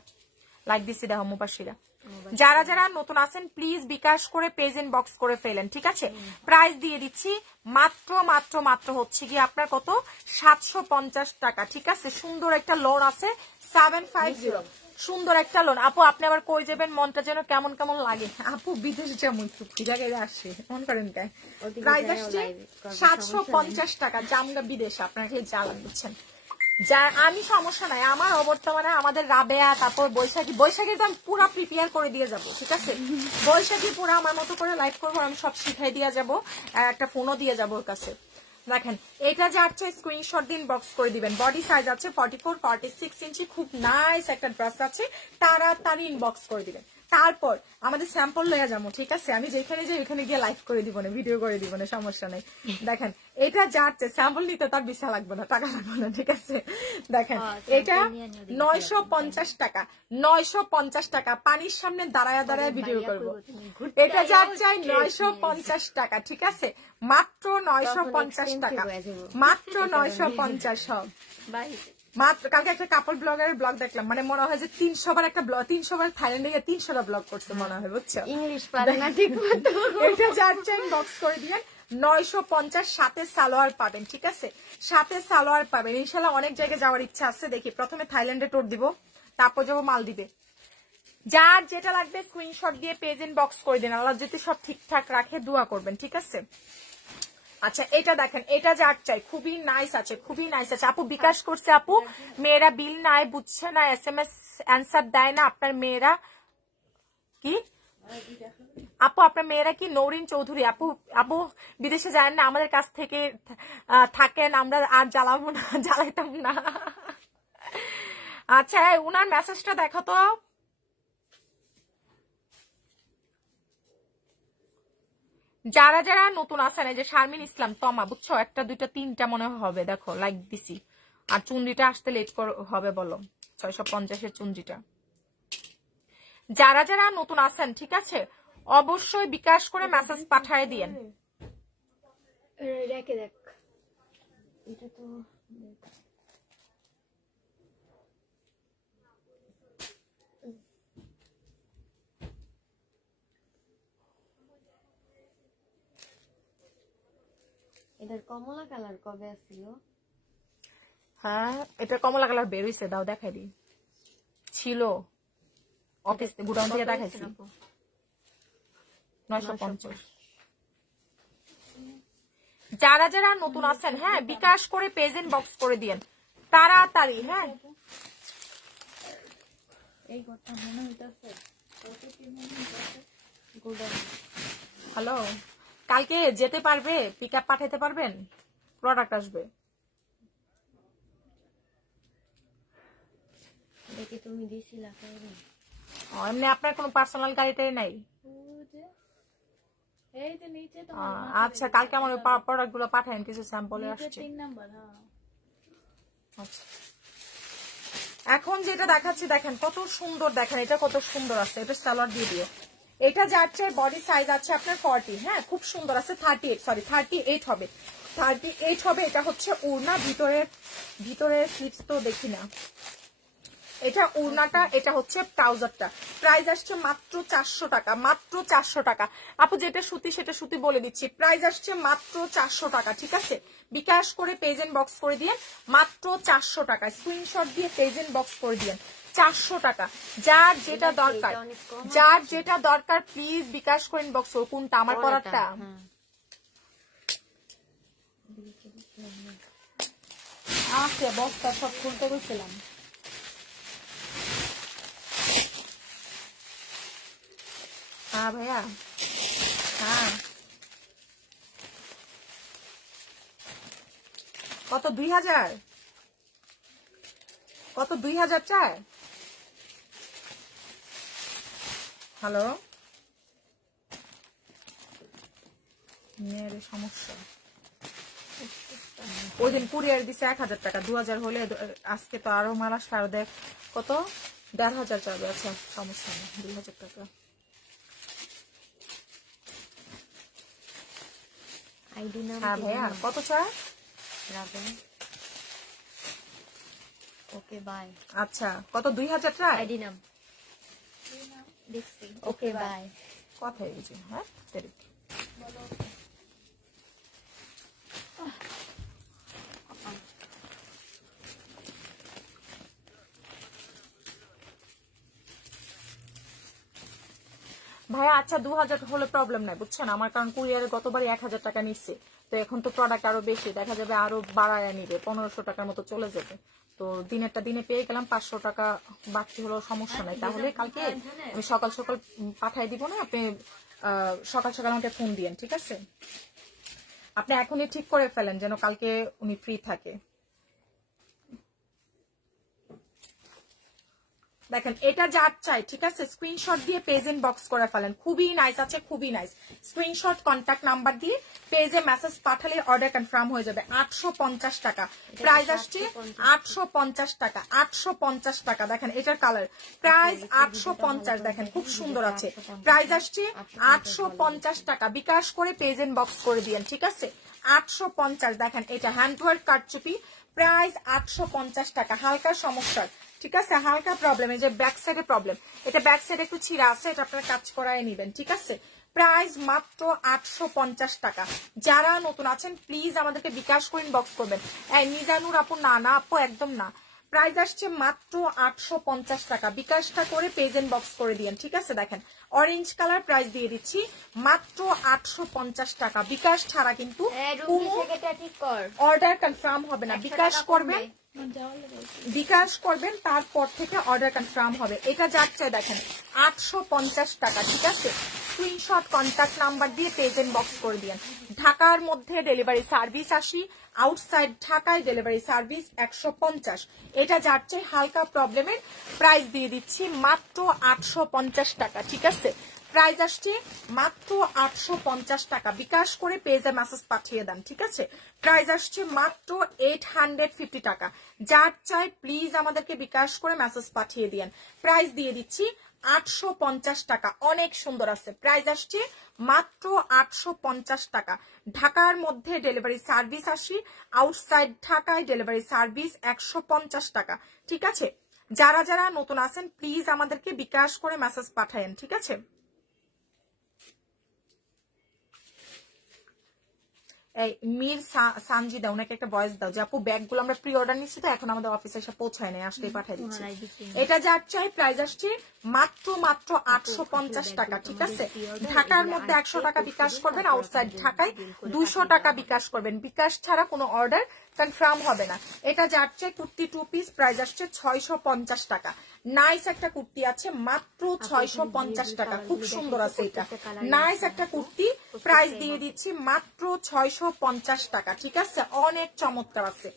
লাইক দিচ্ছি দেখো মুবাশিরা, যারা যারা নতুন আছেন প্লিজ বিকাশ করে পেজ ইনবক্স করে ফেলেন, ঠিক আছে? প্রাইস দিয়ে দিচ্ছি মাত্র মাত্র মাত্র হচ্ছে কি আপনার কত 750 টাকা, ঠিক আছে? সুন্দর একটা লোন আছে 750, সুন্দর একটা লোন। আপু আপনি আবার কই যাবেন? মনটা যেন কেমন কেমন লাগে। আপু বিদেশ যেমন একটু জায়গায় আসে মন করেন তাই। প্রাইস আসছে 750 টাকা, জামগা বিদেশ আপনাকে জ্বালান বুঝছেন। যা আমি সমস্যা নাই, আমার অবর্তমানে আমাদের রাবেয়া তারপর বৈশাখী তো আমি পুরো প্রিপেয়ার করে দিয়ে যাব, ঠিক আছে? বৈশাখী পুরো আমার মতো করে লাইভ করবো, আমি সব শিখাই দিয়ে যাব, একটা ফোনও দিয়ে যাবো ওর কাছে। দেখেন এটা যার চাই স্ক্রিনশট দিন বক্স করে দিবেন। বডি সাইজ আছে 44-46 ইঞ্চি, খুব নাইস একটা ড্রেস আছে, তাড়াতাড়ি ইনবক্স করে দিবেন। তারপর আমাদের স্যাম্পল লয়ে যাবো, ঠিক আছে? আমি যেখানে যাই ওখানে গিয়ে লাইভ করে দিব না, ভিডিও করে দিব না, সমস্যা নেই। দেখেন এটা যাচ্ছে স্যাম্পল নিতে তার বিশা লাগবে না, টাকা লাগবে না, ঠিক আছে? দেখেন এটা 950 টাকা, 950 টাকা। পানির সামনে দাঁড়ায় দাঁড়ায় ভিডিও করবো। এটা যার চাই 950 টাকা, ঠিক আছে? মাত্র 950 টাকা, মাত্র 950 সব। মাত্র কালকে একটা কাপড় ব্লগারের ব্লগ দেখলাম, মানে মনে হয় যে 300 বার একটা ব্লগ, 300 বার থাইল্যান্ডে গিয়ে 300টা ব্লগ করছে মনে হয়, বুঝছো? ইংলিশ পারে না ঠিক মতো। এটা যার চাই বক্স করে দিবেন 950, সাথে সালোয়ার পাবেন, ঠিক আছে? সাথে সালোয়ার পাবেন। ইনশাল্লাহ অনেক জায়গায় যাওয়ার ইচ্ছা আছে, দেখি প্রথমে থাইল্যান্ডে টোর দিব, তারপর যাবো মালদ্বীপে। যার যেটা লাগবে স্ক্রিনশট দিয়ে পেজ ইনবক্স করে দিন, আল্লাহ যদি সব ঠিকঠাক রাখে দোয়া করবেন, ঠিক আছে? আচ্ছা এটা দেখেন, এটা যার চাই খুবই নাইস আছে, খুবই নাইস আছে। আপু বিকাশ করছে, আপু মেয়েরা বিল নাই, বুঝছে না, SMS অ্যান্সার দেয় না, আপনার মেয়েরা কি? আপু আপনার মেয়েরা কি? নৌরিন চৌধুরী আপু, আপু বিদেশে যায় না, আমাদের কাছ থেকে থাকেন, আমরা আর জ্বালাবো না, জ্বালাইতাম না। আচ্ছা উনার মেসেজটা দেখো তো। যারা যারা নতুন আছেন, এই যে শারমিন ইসলাম তমা, বুঝছো? একটা দুইটা তিনটা মনে হবে, দেখো লাইক দিছি। আর চুন্ডিটা আসতে লেট হবে বলো, 650-এর চুন্ডিটা। যারা যারা নতুন আছেন, ঠিক আছে, অবশ্যই বিকাশ করে মেসেজ পাঠায় দিয়েন। রেখে দেখ, এটা তো এটার কমলা কালার কবে আসছিল? হ্যাঁ এটা কমলা কালার বের হইছে, দাও দেখাই দি। ছিল অফিস গুডাউন থেকে দেখাইছি 950। যারা যারা নতুন আছেন, হ্যাঁ বিকাশ করে পেজ ইনবক্স করে দিয়েন তাড়াতাড়ি। হ্যাঁ এই কথা মনে হইতাছে হ্যালো, কালকে যেতে পারবে? পিক আপ পাঠাতে পারবেন? প্রোডাক্ট আসবে। দেখি তুমি দিছিলা এমনি আপনার কোনো পার্সোনাল গাড়িটাই নাই? এই যে নিচে তো আচ্ছা কালকে আমার ওই প্রোডাক্ট গুলো পাঠান, কিছু স্যাম্পলে আসছে। 3 নাম্বার। হ্যাঁ আচ্ছা এখন যেটা দেখাচ্ছি দেখেন কত সুন্দর, দেখেন এটা কত সুন্দর আছে, এটা সালোয়ার দিয়ে দিও। এটা যার চেয়ে বডি সাইজ আছে আপনার 40, হ্যাঁ খুব সুন্দর আছে, 38 হবে, 38 হবে। এটা হচ্ছে ওড়না, ভিতরে স্লিপস তো দেখি না, এটা ওড়নাটা, এটা হচ্ছে ট্রাউজারটা। প্রাইস আসছে মাত্র 400 টাকা, মাত্র 400 টাকা। আপু যেটা সুতি সেটা সুতি বলে দিচ্ছি, প্রাইস আসছে মাত্র 400 টাকা, ঠিক আছে? বিকাশ করে পেজ ইনবক্স করে দিয়ে মাত্র 400 টাকা, স্ক্রিনশট দিয়ে পেজ ইনবক্স করে দিয়ে 400 টাকা। যার যেটা দরকার, যার যেটা দরকার প্লিজ বিকাশ করে ইনবক্স করুন। কোনটা? আমার পরারটা? আচ্ছা বস্তা সব খুলতে গেছিলাম। হ্যাঁ ভাইয়া, হ্যাঁ কত? 2000? কত? 2000 চায়? হ্যালো মেয়ের সমস্যা, ওই দিন কুরিয়ার দিছে 1000 টাকা, 2000 হলে আজকে তো আরো মাল আসলে আরো দেখ কত 1500 চাবে। আচ্ছা সমস্যা নেই, 2000 টাকা। আইডি নাম হ্যাঁ ভাইয়া কত চায়? Okay bye. আচ্ছা কত? 2000 চায়? আইডি নাম দেখছি। Okay bye. কথাই বুঝি। হ্যাঁ ভাইয়া আচ্ছা 2000 হলে প্রবলেম নাই বুঝছেন আমার, কারণ কুরিয়ারে গতবারই 1000 টাকা নিচ্ছে, তো এখন তো প্রোডাক্ট আরো বেশি, দেখা যাবে আরো বাড়ায় নিবে, 1500 টাকার মতো চলে যাবে। তো দিনেরটা দিনে পেয়ে গেলাম, 500 টাকা বাড়তি হলেও সমস্যা নাই। তাহলে কালকে আমি সকাল সকাল পাঠাই দিব না, আপনি সকাল সকাল আমাকে ফোন দিয়েন, ঠিক আছে? আপনি এখনই ঠিক করে ফেলেন যেন কালকে উনি ফ্রি থাকে। দেখেন এটা যার চাই, ঠিক আছে? স্ক্রিনশট দিয়ে পেজ ইনবক্স করে ফেলেন, খুবই নাইস আছে, খুবই নাইস। স্ক্রিনশট কন্ট্যাক্ট নাম্বার দিয়ে পেজে মেসেজ পাঠালে অর্ডার কনফার্ম হয়ে যাবে। 850 টাকা প্রাইস আসছে, 850 টাকা, 850 টাকা। দেখেন এটার কালার, প্রাইস 850, দেখেন খুব সুন্দর আছে। প্রাইস আসছে 850 টাকা, বিকাশ করে পেজ ইনবক্স করে দিয়েন, ঠিক আছে? 850, দেখেন এটা হ্যান্ডওয়ার্ক কারচুপি, প্রাইস 850 টাকা। হালকা সমস্যা, ঠিক আছে? হালকা প্রবলেম, এই যে ব্যাক সাইডে প্রবলেম, এটা ব্যাক সাইডে একটু ছিঁড়া আছে, এটা আপনারা কাজ করায় নিবেন, ঠিক আছে? প্রাইস মাত্র 850 টাকা। যারা নতুন আছেন প্লিজ আমাদেরকে বিকাশ করে ইনবক্স করবেন। মিজানুর আপু, না না আপু একদম না, প্রাইস আসছে মাত্র 850 টাকা, বিকাশটা করে পেজ ইনবক্স করে দিয়েন, ঠিক আছে? দেখেন অরেঞ্জ কালার, প্রাইস দিয়ে দিচ্ছি মাত্র 850 টাকা, বিকাশ ছাড়া কিন্তু অর্ডার কনফার্ম হবে না। বিকাশ করবেন, বিকাশ করবেন, তারপর থেকে অর্ডার কনফার্ম হবে। এটা যার চাই দেখেন 850 টাকা, ঠিক আছে? স্ক্রিনশট কন্ট্যাক্ট নাম্বার দিয়ে পেজ ইনবক্স করে দিয়েন। ঢাকার মধ্যে ডেলিভারি সার্ভিস 80, আউটসাইড ঢাকায় ডেলিভারি সার্ভিস 150। এটা যার চাই হালকা প্রবলেমের, প্রাইস দিয়ে দিচ্ছি মাত্র 850 টাকা, ঠিক আছে? প্রাইস আসছে মাত্র 850 টাকা, বিকাশ করে পেজে মেসেজ পাঠিয়ে দেন, ঠিক আছে? প্রাইস আসছে মাত্র 850 টাকা। যার চাই প্লিজ আমাদেরকে বিকাশ করে মেসেজ পাঠিয়ে দিন। প্রাইস দিয়ে দিচ্ছি 850 টাকা, অনেক সুন্দর আছে। প্রাইস আসছে মাত্র 850 টাকা। ঢাকার মধ্যে ডেলিভারি সার্ভিস 80, আউটসাইড ঢাকায় ডেলিভারি সার্ভিস 150 টাকা, ঠিক আছে? যারা যারা নতুন আছেন প্লিজ আমাদেরকে বিকাশ করে মেসেজ পাঠায়েন, ঠিক আছে? এই মির সানজিদা, ওনাকে একটা ভয়েস দাও যে আপু ব্যাগগুলো আমরা প্রি অর্ডার নিচ্ছি, তো এখন আমাদের অফিসে এসে পৌঁছায় নাই, আসলেই পাঠিয়ে দিচ্ছি। এটা যার চাই প্রাইস আসছে মাত্র 850 টাকা, ঠিক আছে? ঢাকার মধ্যে 100 টাকা বিকাশ করবেন, আউটসাইড ঢাকায় 200 টাকা বিকাশ করবেন। বিকাশ ছাড়া কোনো অর্ডার কনফার্ম হবে না। এটা যার চাই কুর্তি 2 পিস, প্রাইস আসছে 650 টাকা। নাইস একটা কুর্তি আছে মাত্র 650 টাকা, খুব সুন্দর আছে এটা, নাইস একটা কুর্তি। প্রাইস দিয়ে দিচ্ছি মাত্র 650 টাকা, ঠিক আছে? অনেক চমৎকার আছে।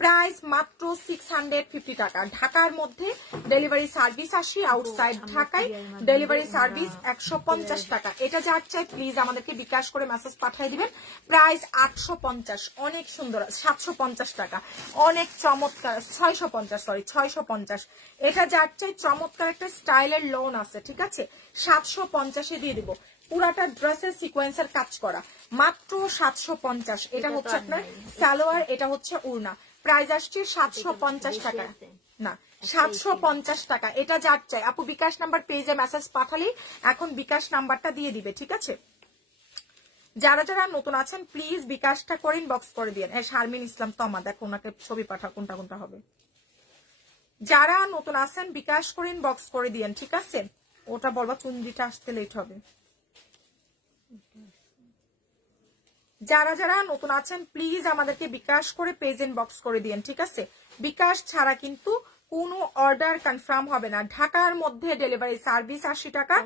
প্রাইস মাত্র 650 টাকা। ঢাকার মধ্যে ডেলিভারি সার্ভিস 80, আউটসাইড ঢাকায় ডেলিভারি সার্ভিস 150 টাকা। এটা যার চাই প্লিজ আমাদেরকে বিকাশ করে মেসেজ পাঠিয়ে দিবেন। প্রাইস 850, অনেক সুন্দর। 750 টাকা, অনেক চমৎকার। 650, এটা যার চাই চমৎকার একটা স্টাইলের লোন আছে, ঠিক আছে? 750 দিয়ে দিব। পুরাটা ড্রেসের সিকোয়েন্সের কাজ করা, মাত্র 750। এটা হচ্ছে আপনার সালোয়ার, এটা হচ্ছে উড়না। প্রাইস আসছে 750 টাকা, না 750 টাকা। এটা যার চাই আপু বিকাশ নাম্বার পেজে মেসেজ পাঠালেই এখন বিকাশ নাম্বারটা দিয়ে দিবে, ঠিক আছে? যারা যারা নতুন আছেন প্লিজ বিকাশটা করে ইনবক্স করে দিন। শারমিন ইসলাম তমা, দেখো ওনাকে ছবি পাঠা, কোনটা কোনটা হবে। যারা নতুন আছেন বিকাশ করে ইনবক্স করে দিন, ঠিক আছে? ওটা বলবা চুন্দিটা আসতে লেট হবে। যারা যারা নতুন আছেন প্লিজ আমাদেরকে বিকাশ করে পেজ ইনবক্স করে দিন, ঠিক আছে? বিকাশ ছাড়া কিন্তু কোনো অর্ডার কনফার্ম হবে না। ঢাকার মধ্যে ডেলিভারি সার্ভিস 80 টাকা,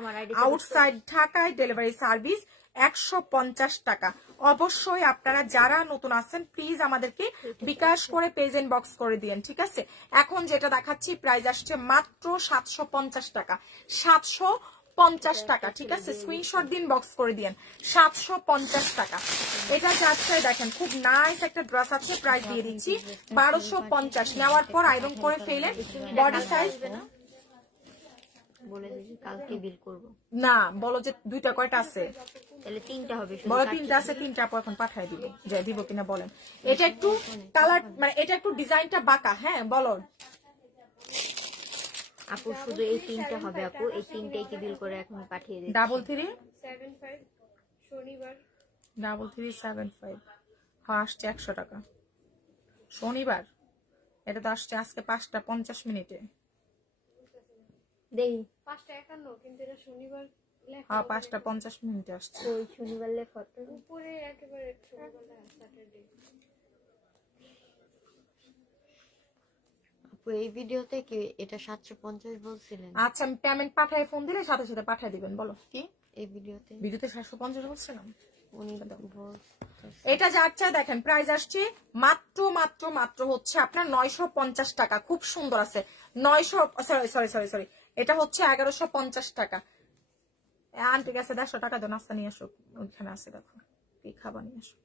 আউটসাইড ঢাকায় ডেলিভারি সার্ভিস 150 টাকা। অবশ্যই আপনারা যারা নতুন আছেন প্লিজ আমাদেরকে বিকাশ করে পেজ ইনবক্স করে দিন, ঠিক আছে? এখন যেটা দেখাচ্ছি প্রাইস আসছে মাত্র 750 টাকা, 750 টাকা, ঠিক আছে? স্ক্রিনশট দিন, বক্স করে দিন। 750 টাকা। এটা যাচ্ছে দেখেন খুব নাইস একটা ড্রেস আছে, প্রাইস দিয়ে দিচ্ছি 1250। নেওয়ার পর আয়রন করে ফেলেন। বডি সাইজ বলে দিছি কালকে বিল করব না, বলো যে দুইটা কয়টা আছে, তাহলে তিনটা হবে। বলো তিনটা আছে, তিনটা আপু এখন পাঠিয়ে দিব, যে দিব কিনা বলেন। এটা একটু কালার মানে এটা একটু ডিজাইনটা বাঁকা, হ্যাঁ বলো। আপু শুধু এই 3টা হবে আপু, এই 3টাই কি বিল করে এখন পাঠিয়ে দিচ্ছি। 33 75 শনিবার 3375 হ্যাঁ আসছে 100 টাকা শনিবার। এটা তো আসছে আজকে 5:50 মিনিটে। দেই 5:51 কিন্তু এটা শনিবার লেখা হ্যাঁ 5:50 মিনিটে আসছে। ওই শনিবার লেখা তো উপরে একেবারে শনিবার স্যাটারডে। আপু এই ভিডিওতে কি এটা 750 বলছিলেন? আচ্ছা আমি পেমেন্ট পাঠায় ফোন দিলে সাথে সাথে পাঠিয়ে দিবেন। বলো কি এই ভিডিওতে ভিডিওতে 750 বলছিলাম। উনি এটা যাচ্ছে দেখেন প্রাইস আসছে মাত্র মাত্র মাত্র হচ্ছে আপনার 950 টাকা। খুব সুন্দর আছে 900 সরি এটা হচ্ছে 1150 টাকা। আন্টি গেছে 150 টাকা দেন নাস্তা নিয়ে আসো, ওইখানে আছে দেখো কি খাবার নিয়ে আসো।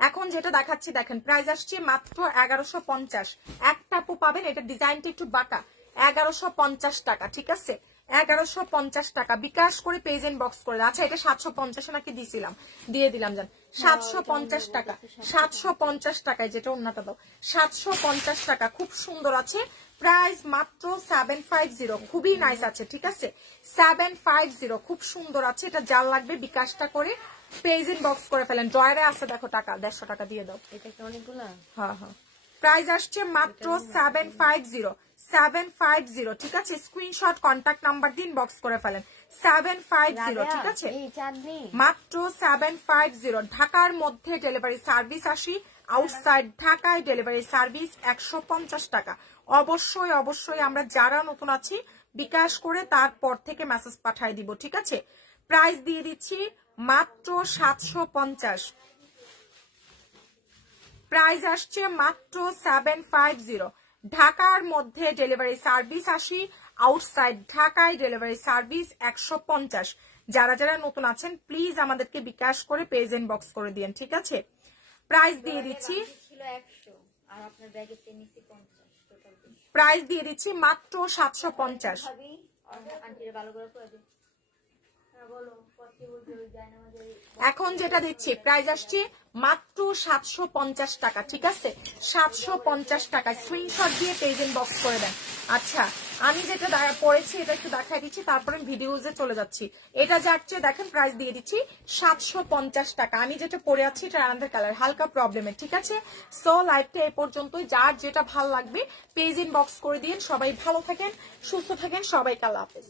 এখন যেটা দেখাচ্ছি দেখেন প্রাইস আসছে মাত্র 1150। একটা আপু পাবেন, এটা ডিজাইনটা একটু বাঁকা, 1150 টাকা। ঠিক আছে 1150 টাকা বিকাশ করে পেজ এন্ড বক্স করে। আচ্ছা এটা 750 নাকি দিছিলাম, দিয়ে দিলাম জান 750 টাকা। 750 টাকায় যেটা অন্যটা দাও 750 টাকা। খুব সুন্দর আছে প্রাইস মাত্র 750। খুবই নাইস আছে ঠিক আছে 750 খুব সুন্দর আছে। এটা যার লাগবে বিকাশটা করে পেজ এন্ড বক্স করে ফেলেন। ড্রয়ারে আছে দেখো টাকা 150 টাকা দিয়ে দাও। এটা কি অনেকগুলা? হ্যাঁ হ্যাঁ প্রাইস আসছে মাত্র 750 ঠিক আছে। স্ক্রিনশট কন্টাক্ট নাম্বার দিন বক্স করে ফেলেন 750 ঠিক আছে এই চাঁদনি মাত্র 750। ঢাকার মধ্যে ডেলিভারি সার্ভিস 80, আউটসাইড ঢাকায় ডেলিভারি সার্ভিস 150 টাকা। অবশ্যই অবশ্যই আমরা যারা নতুন আছি বিকাশ করে তারপর থেকে মেসেজ পাঠিয়ে দিব ঠিক আছে। প্রাইস দিয়ে দিচ্ছি মাত্র 750। প্রাইস আসছে মাত্র 750। ঢাকার মধ্যে ডেলিভারি সার্ভিস 80, আউটসাইড ঢাকায় ডেলিভারি সার্ভিস 150। যারা যারা নতুন আছেন প্লিজ আমাদেরকে বিকাশ করে পেজ এন্ড বক্স করে দিন ঠিক আছে। প্রাইস দিয়ে দিচ্ছি ছিল 100 আর আপনার ব্যাগে নিছি 50 টোটাল। প্রাইস দিয়ে দিচ্ছি মাত্র 750। ভাবি আন্টির ভালো করে কই দিন। হ্যাঁ বলো কত বলতে যায় না আমাদের। এখন যেটা দিচ্ছি প্রাইস আসছে মাত্র 750 টাকা ঠিক আছে 750 টাকা। স্ক্রিনশট দিয়ে পেজ এন্ড বক্স করে দেন। আচ্ছা আমি যেটা পড়েছি এটা একটু দেখাই দিচ্ছি তারপরে ভিডিওতে চলে যাচ্ছি। এটা যাচ্ছে দেখেন প্রাইস দিয়ে দিচ্ছি 750 টাকা। আমি যেটা পরে আছি এটা আলাদা কালার হালকা প্রবলেমের ঠিক আছে। সো লাইভটা এই পর্যন্তই, যার যেটা ভালো লাগবে পেজ এন্ড বক্স করে দিন। সবাই ভালো থাকেন সুস্থ থাকেন, সবাইকে আল্লাহ হাফেজ।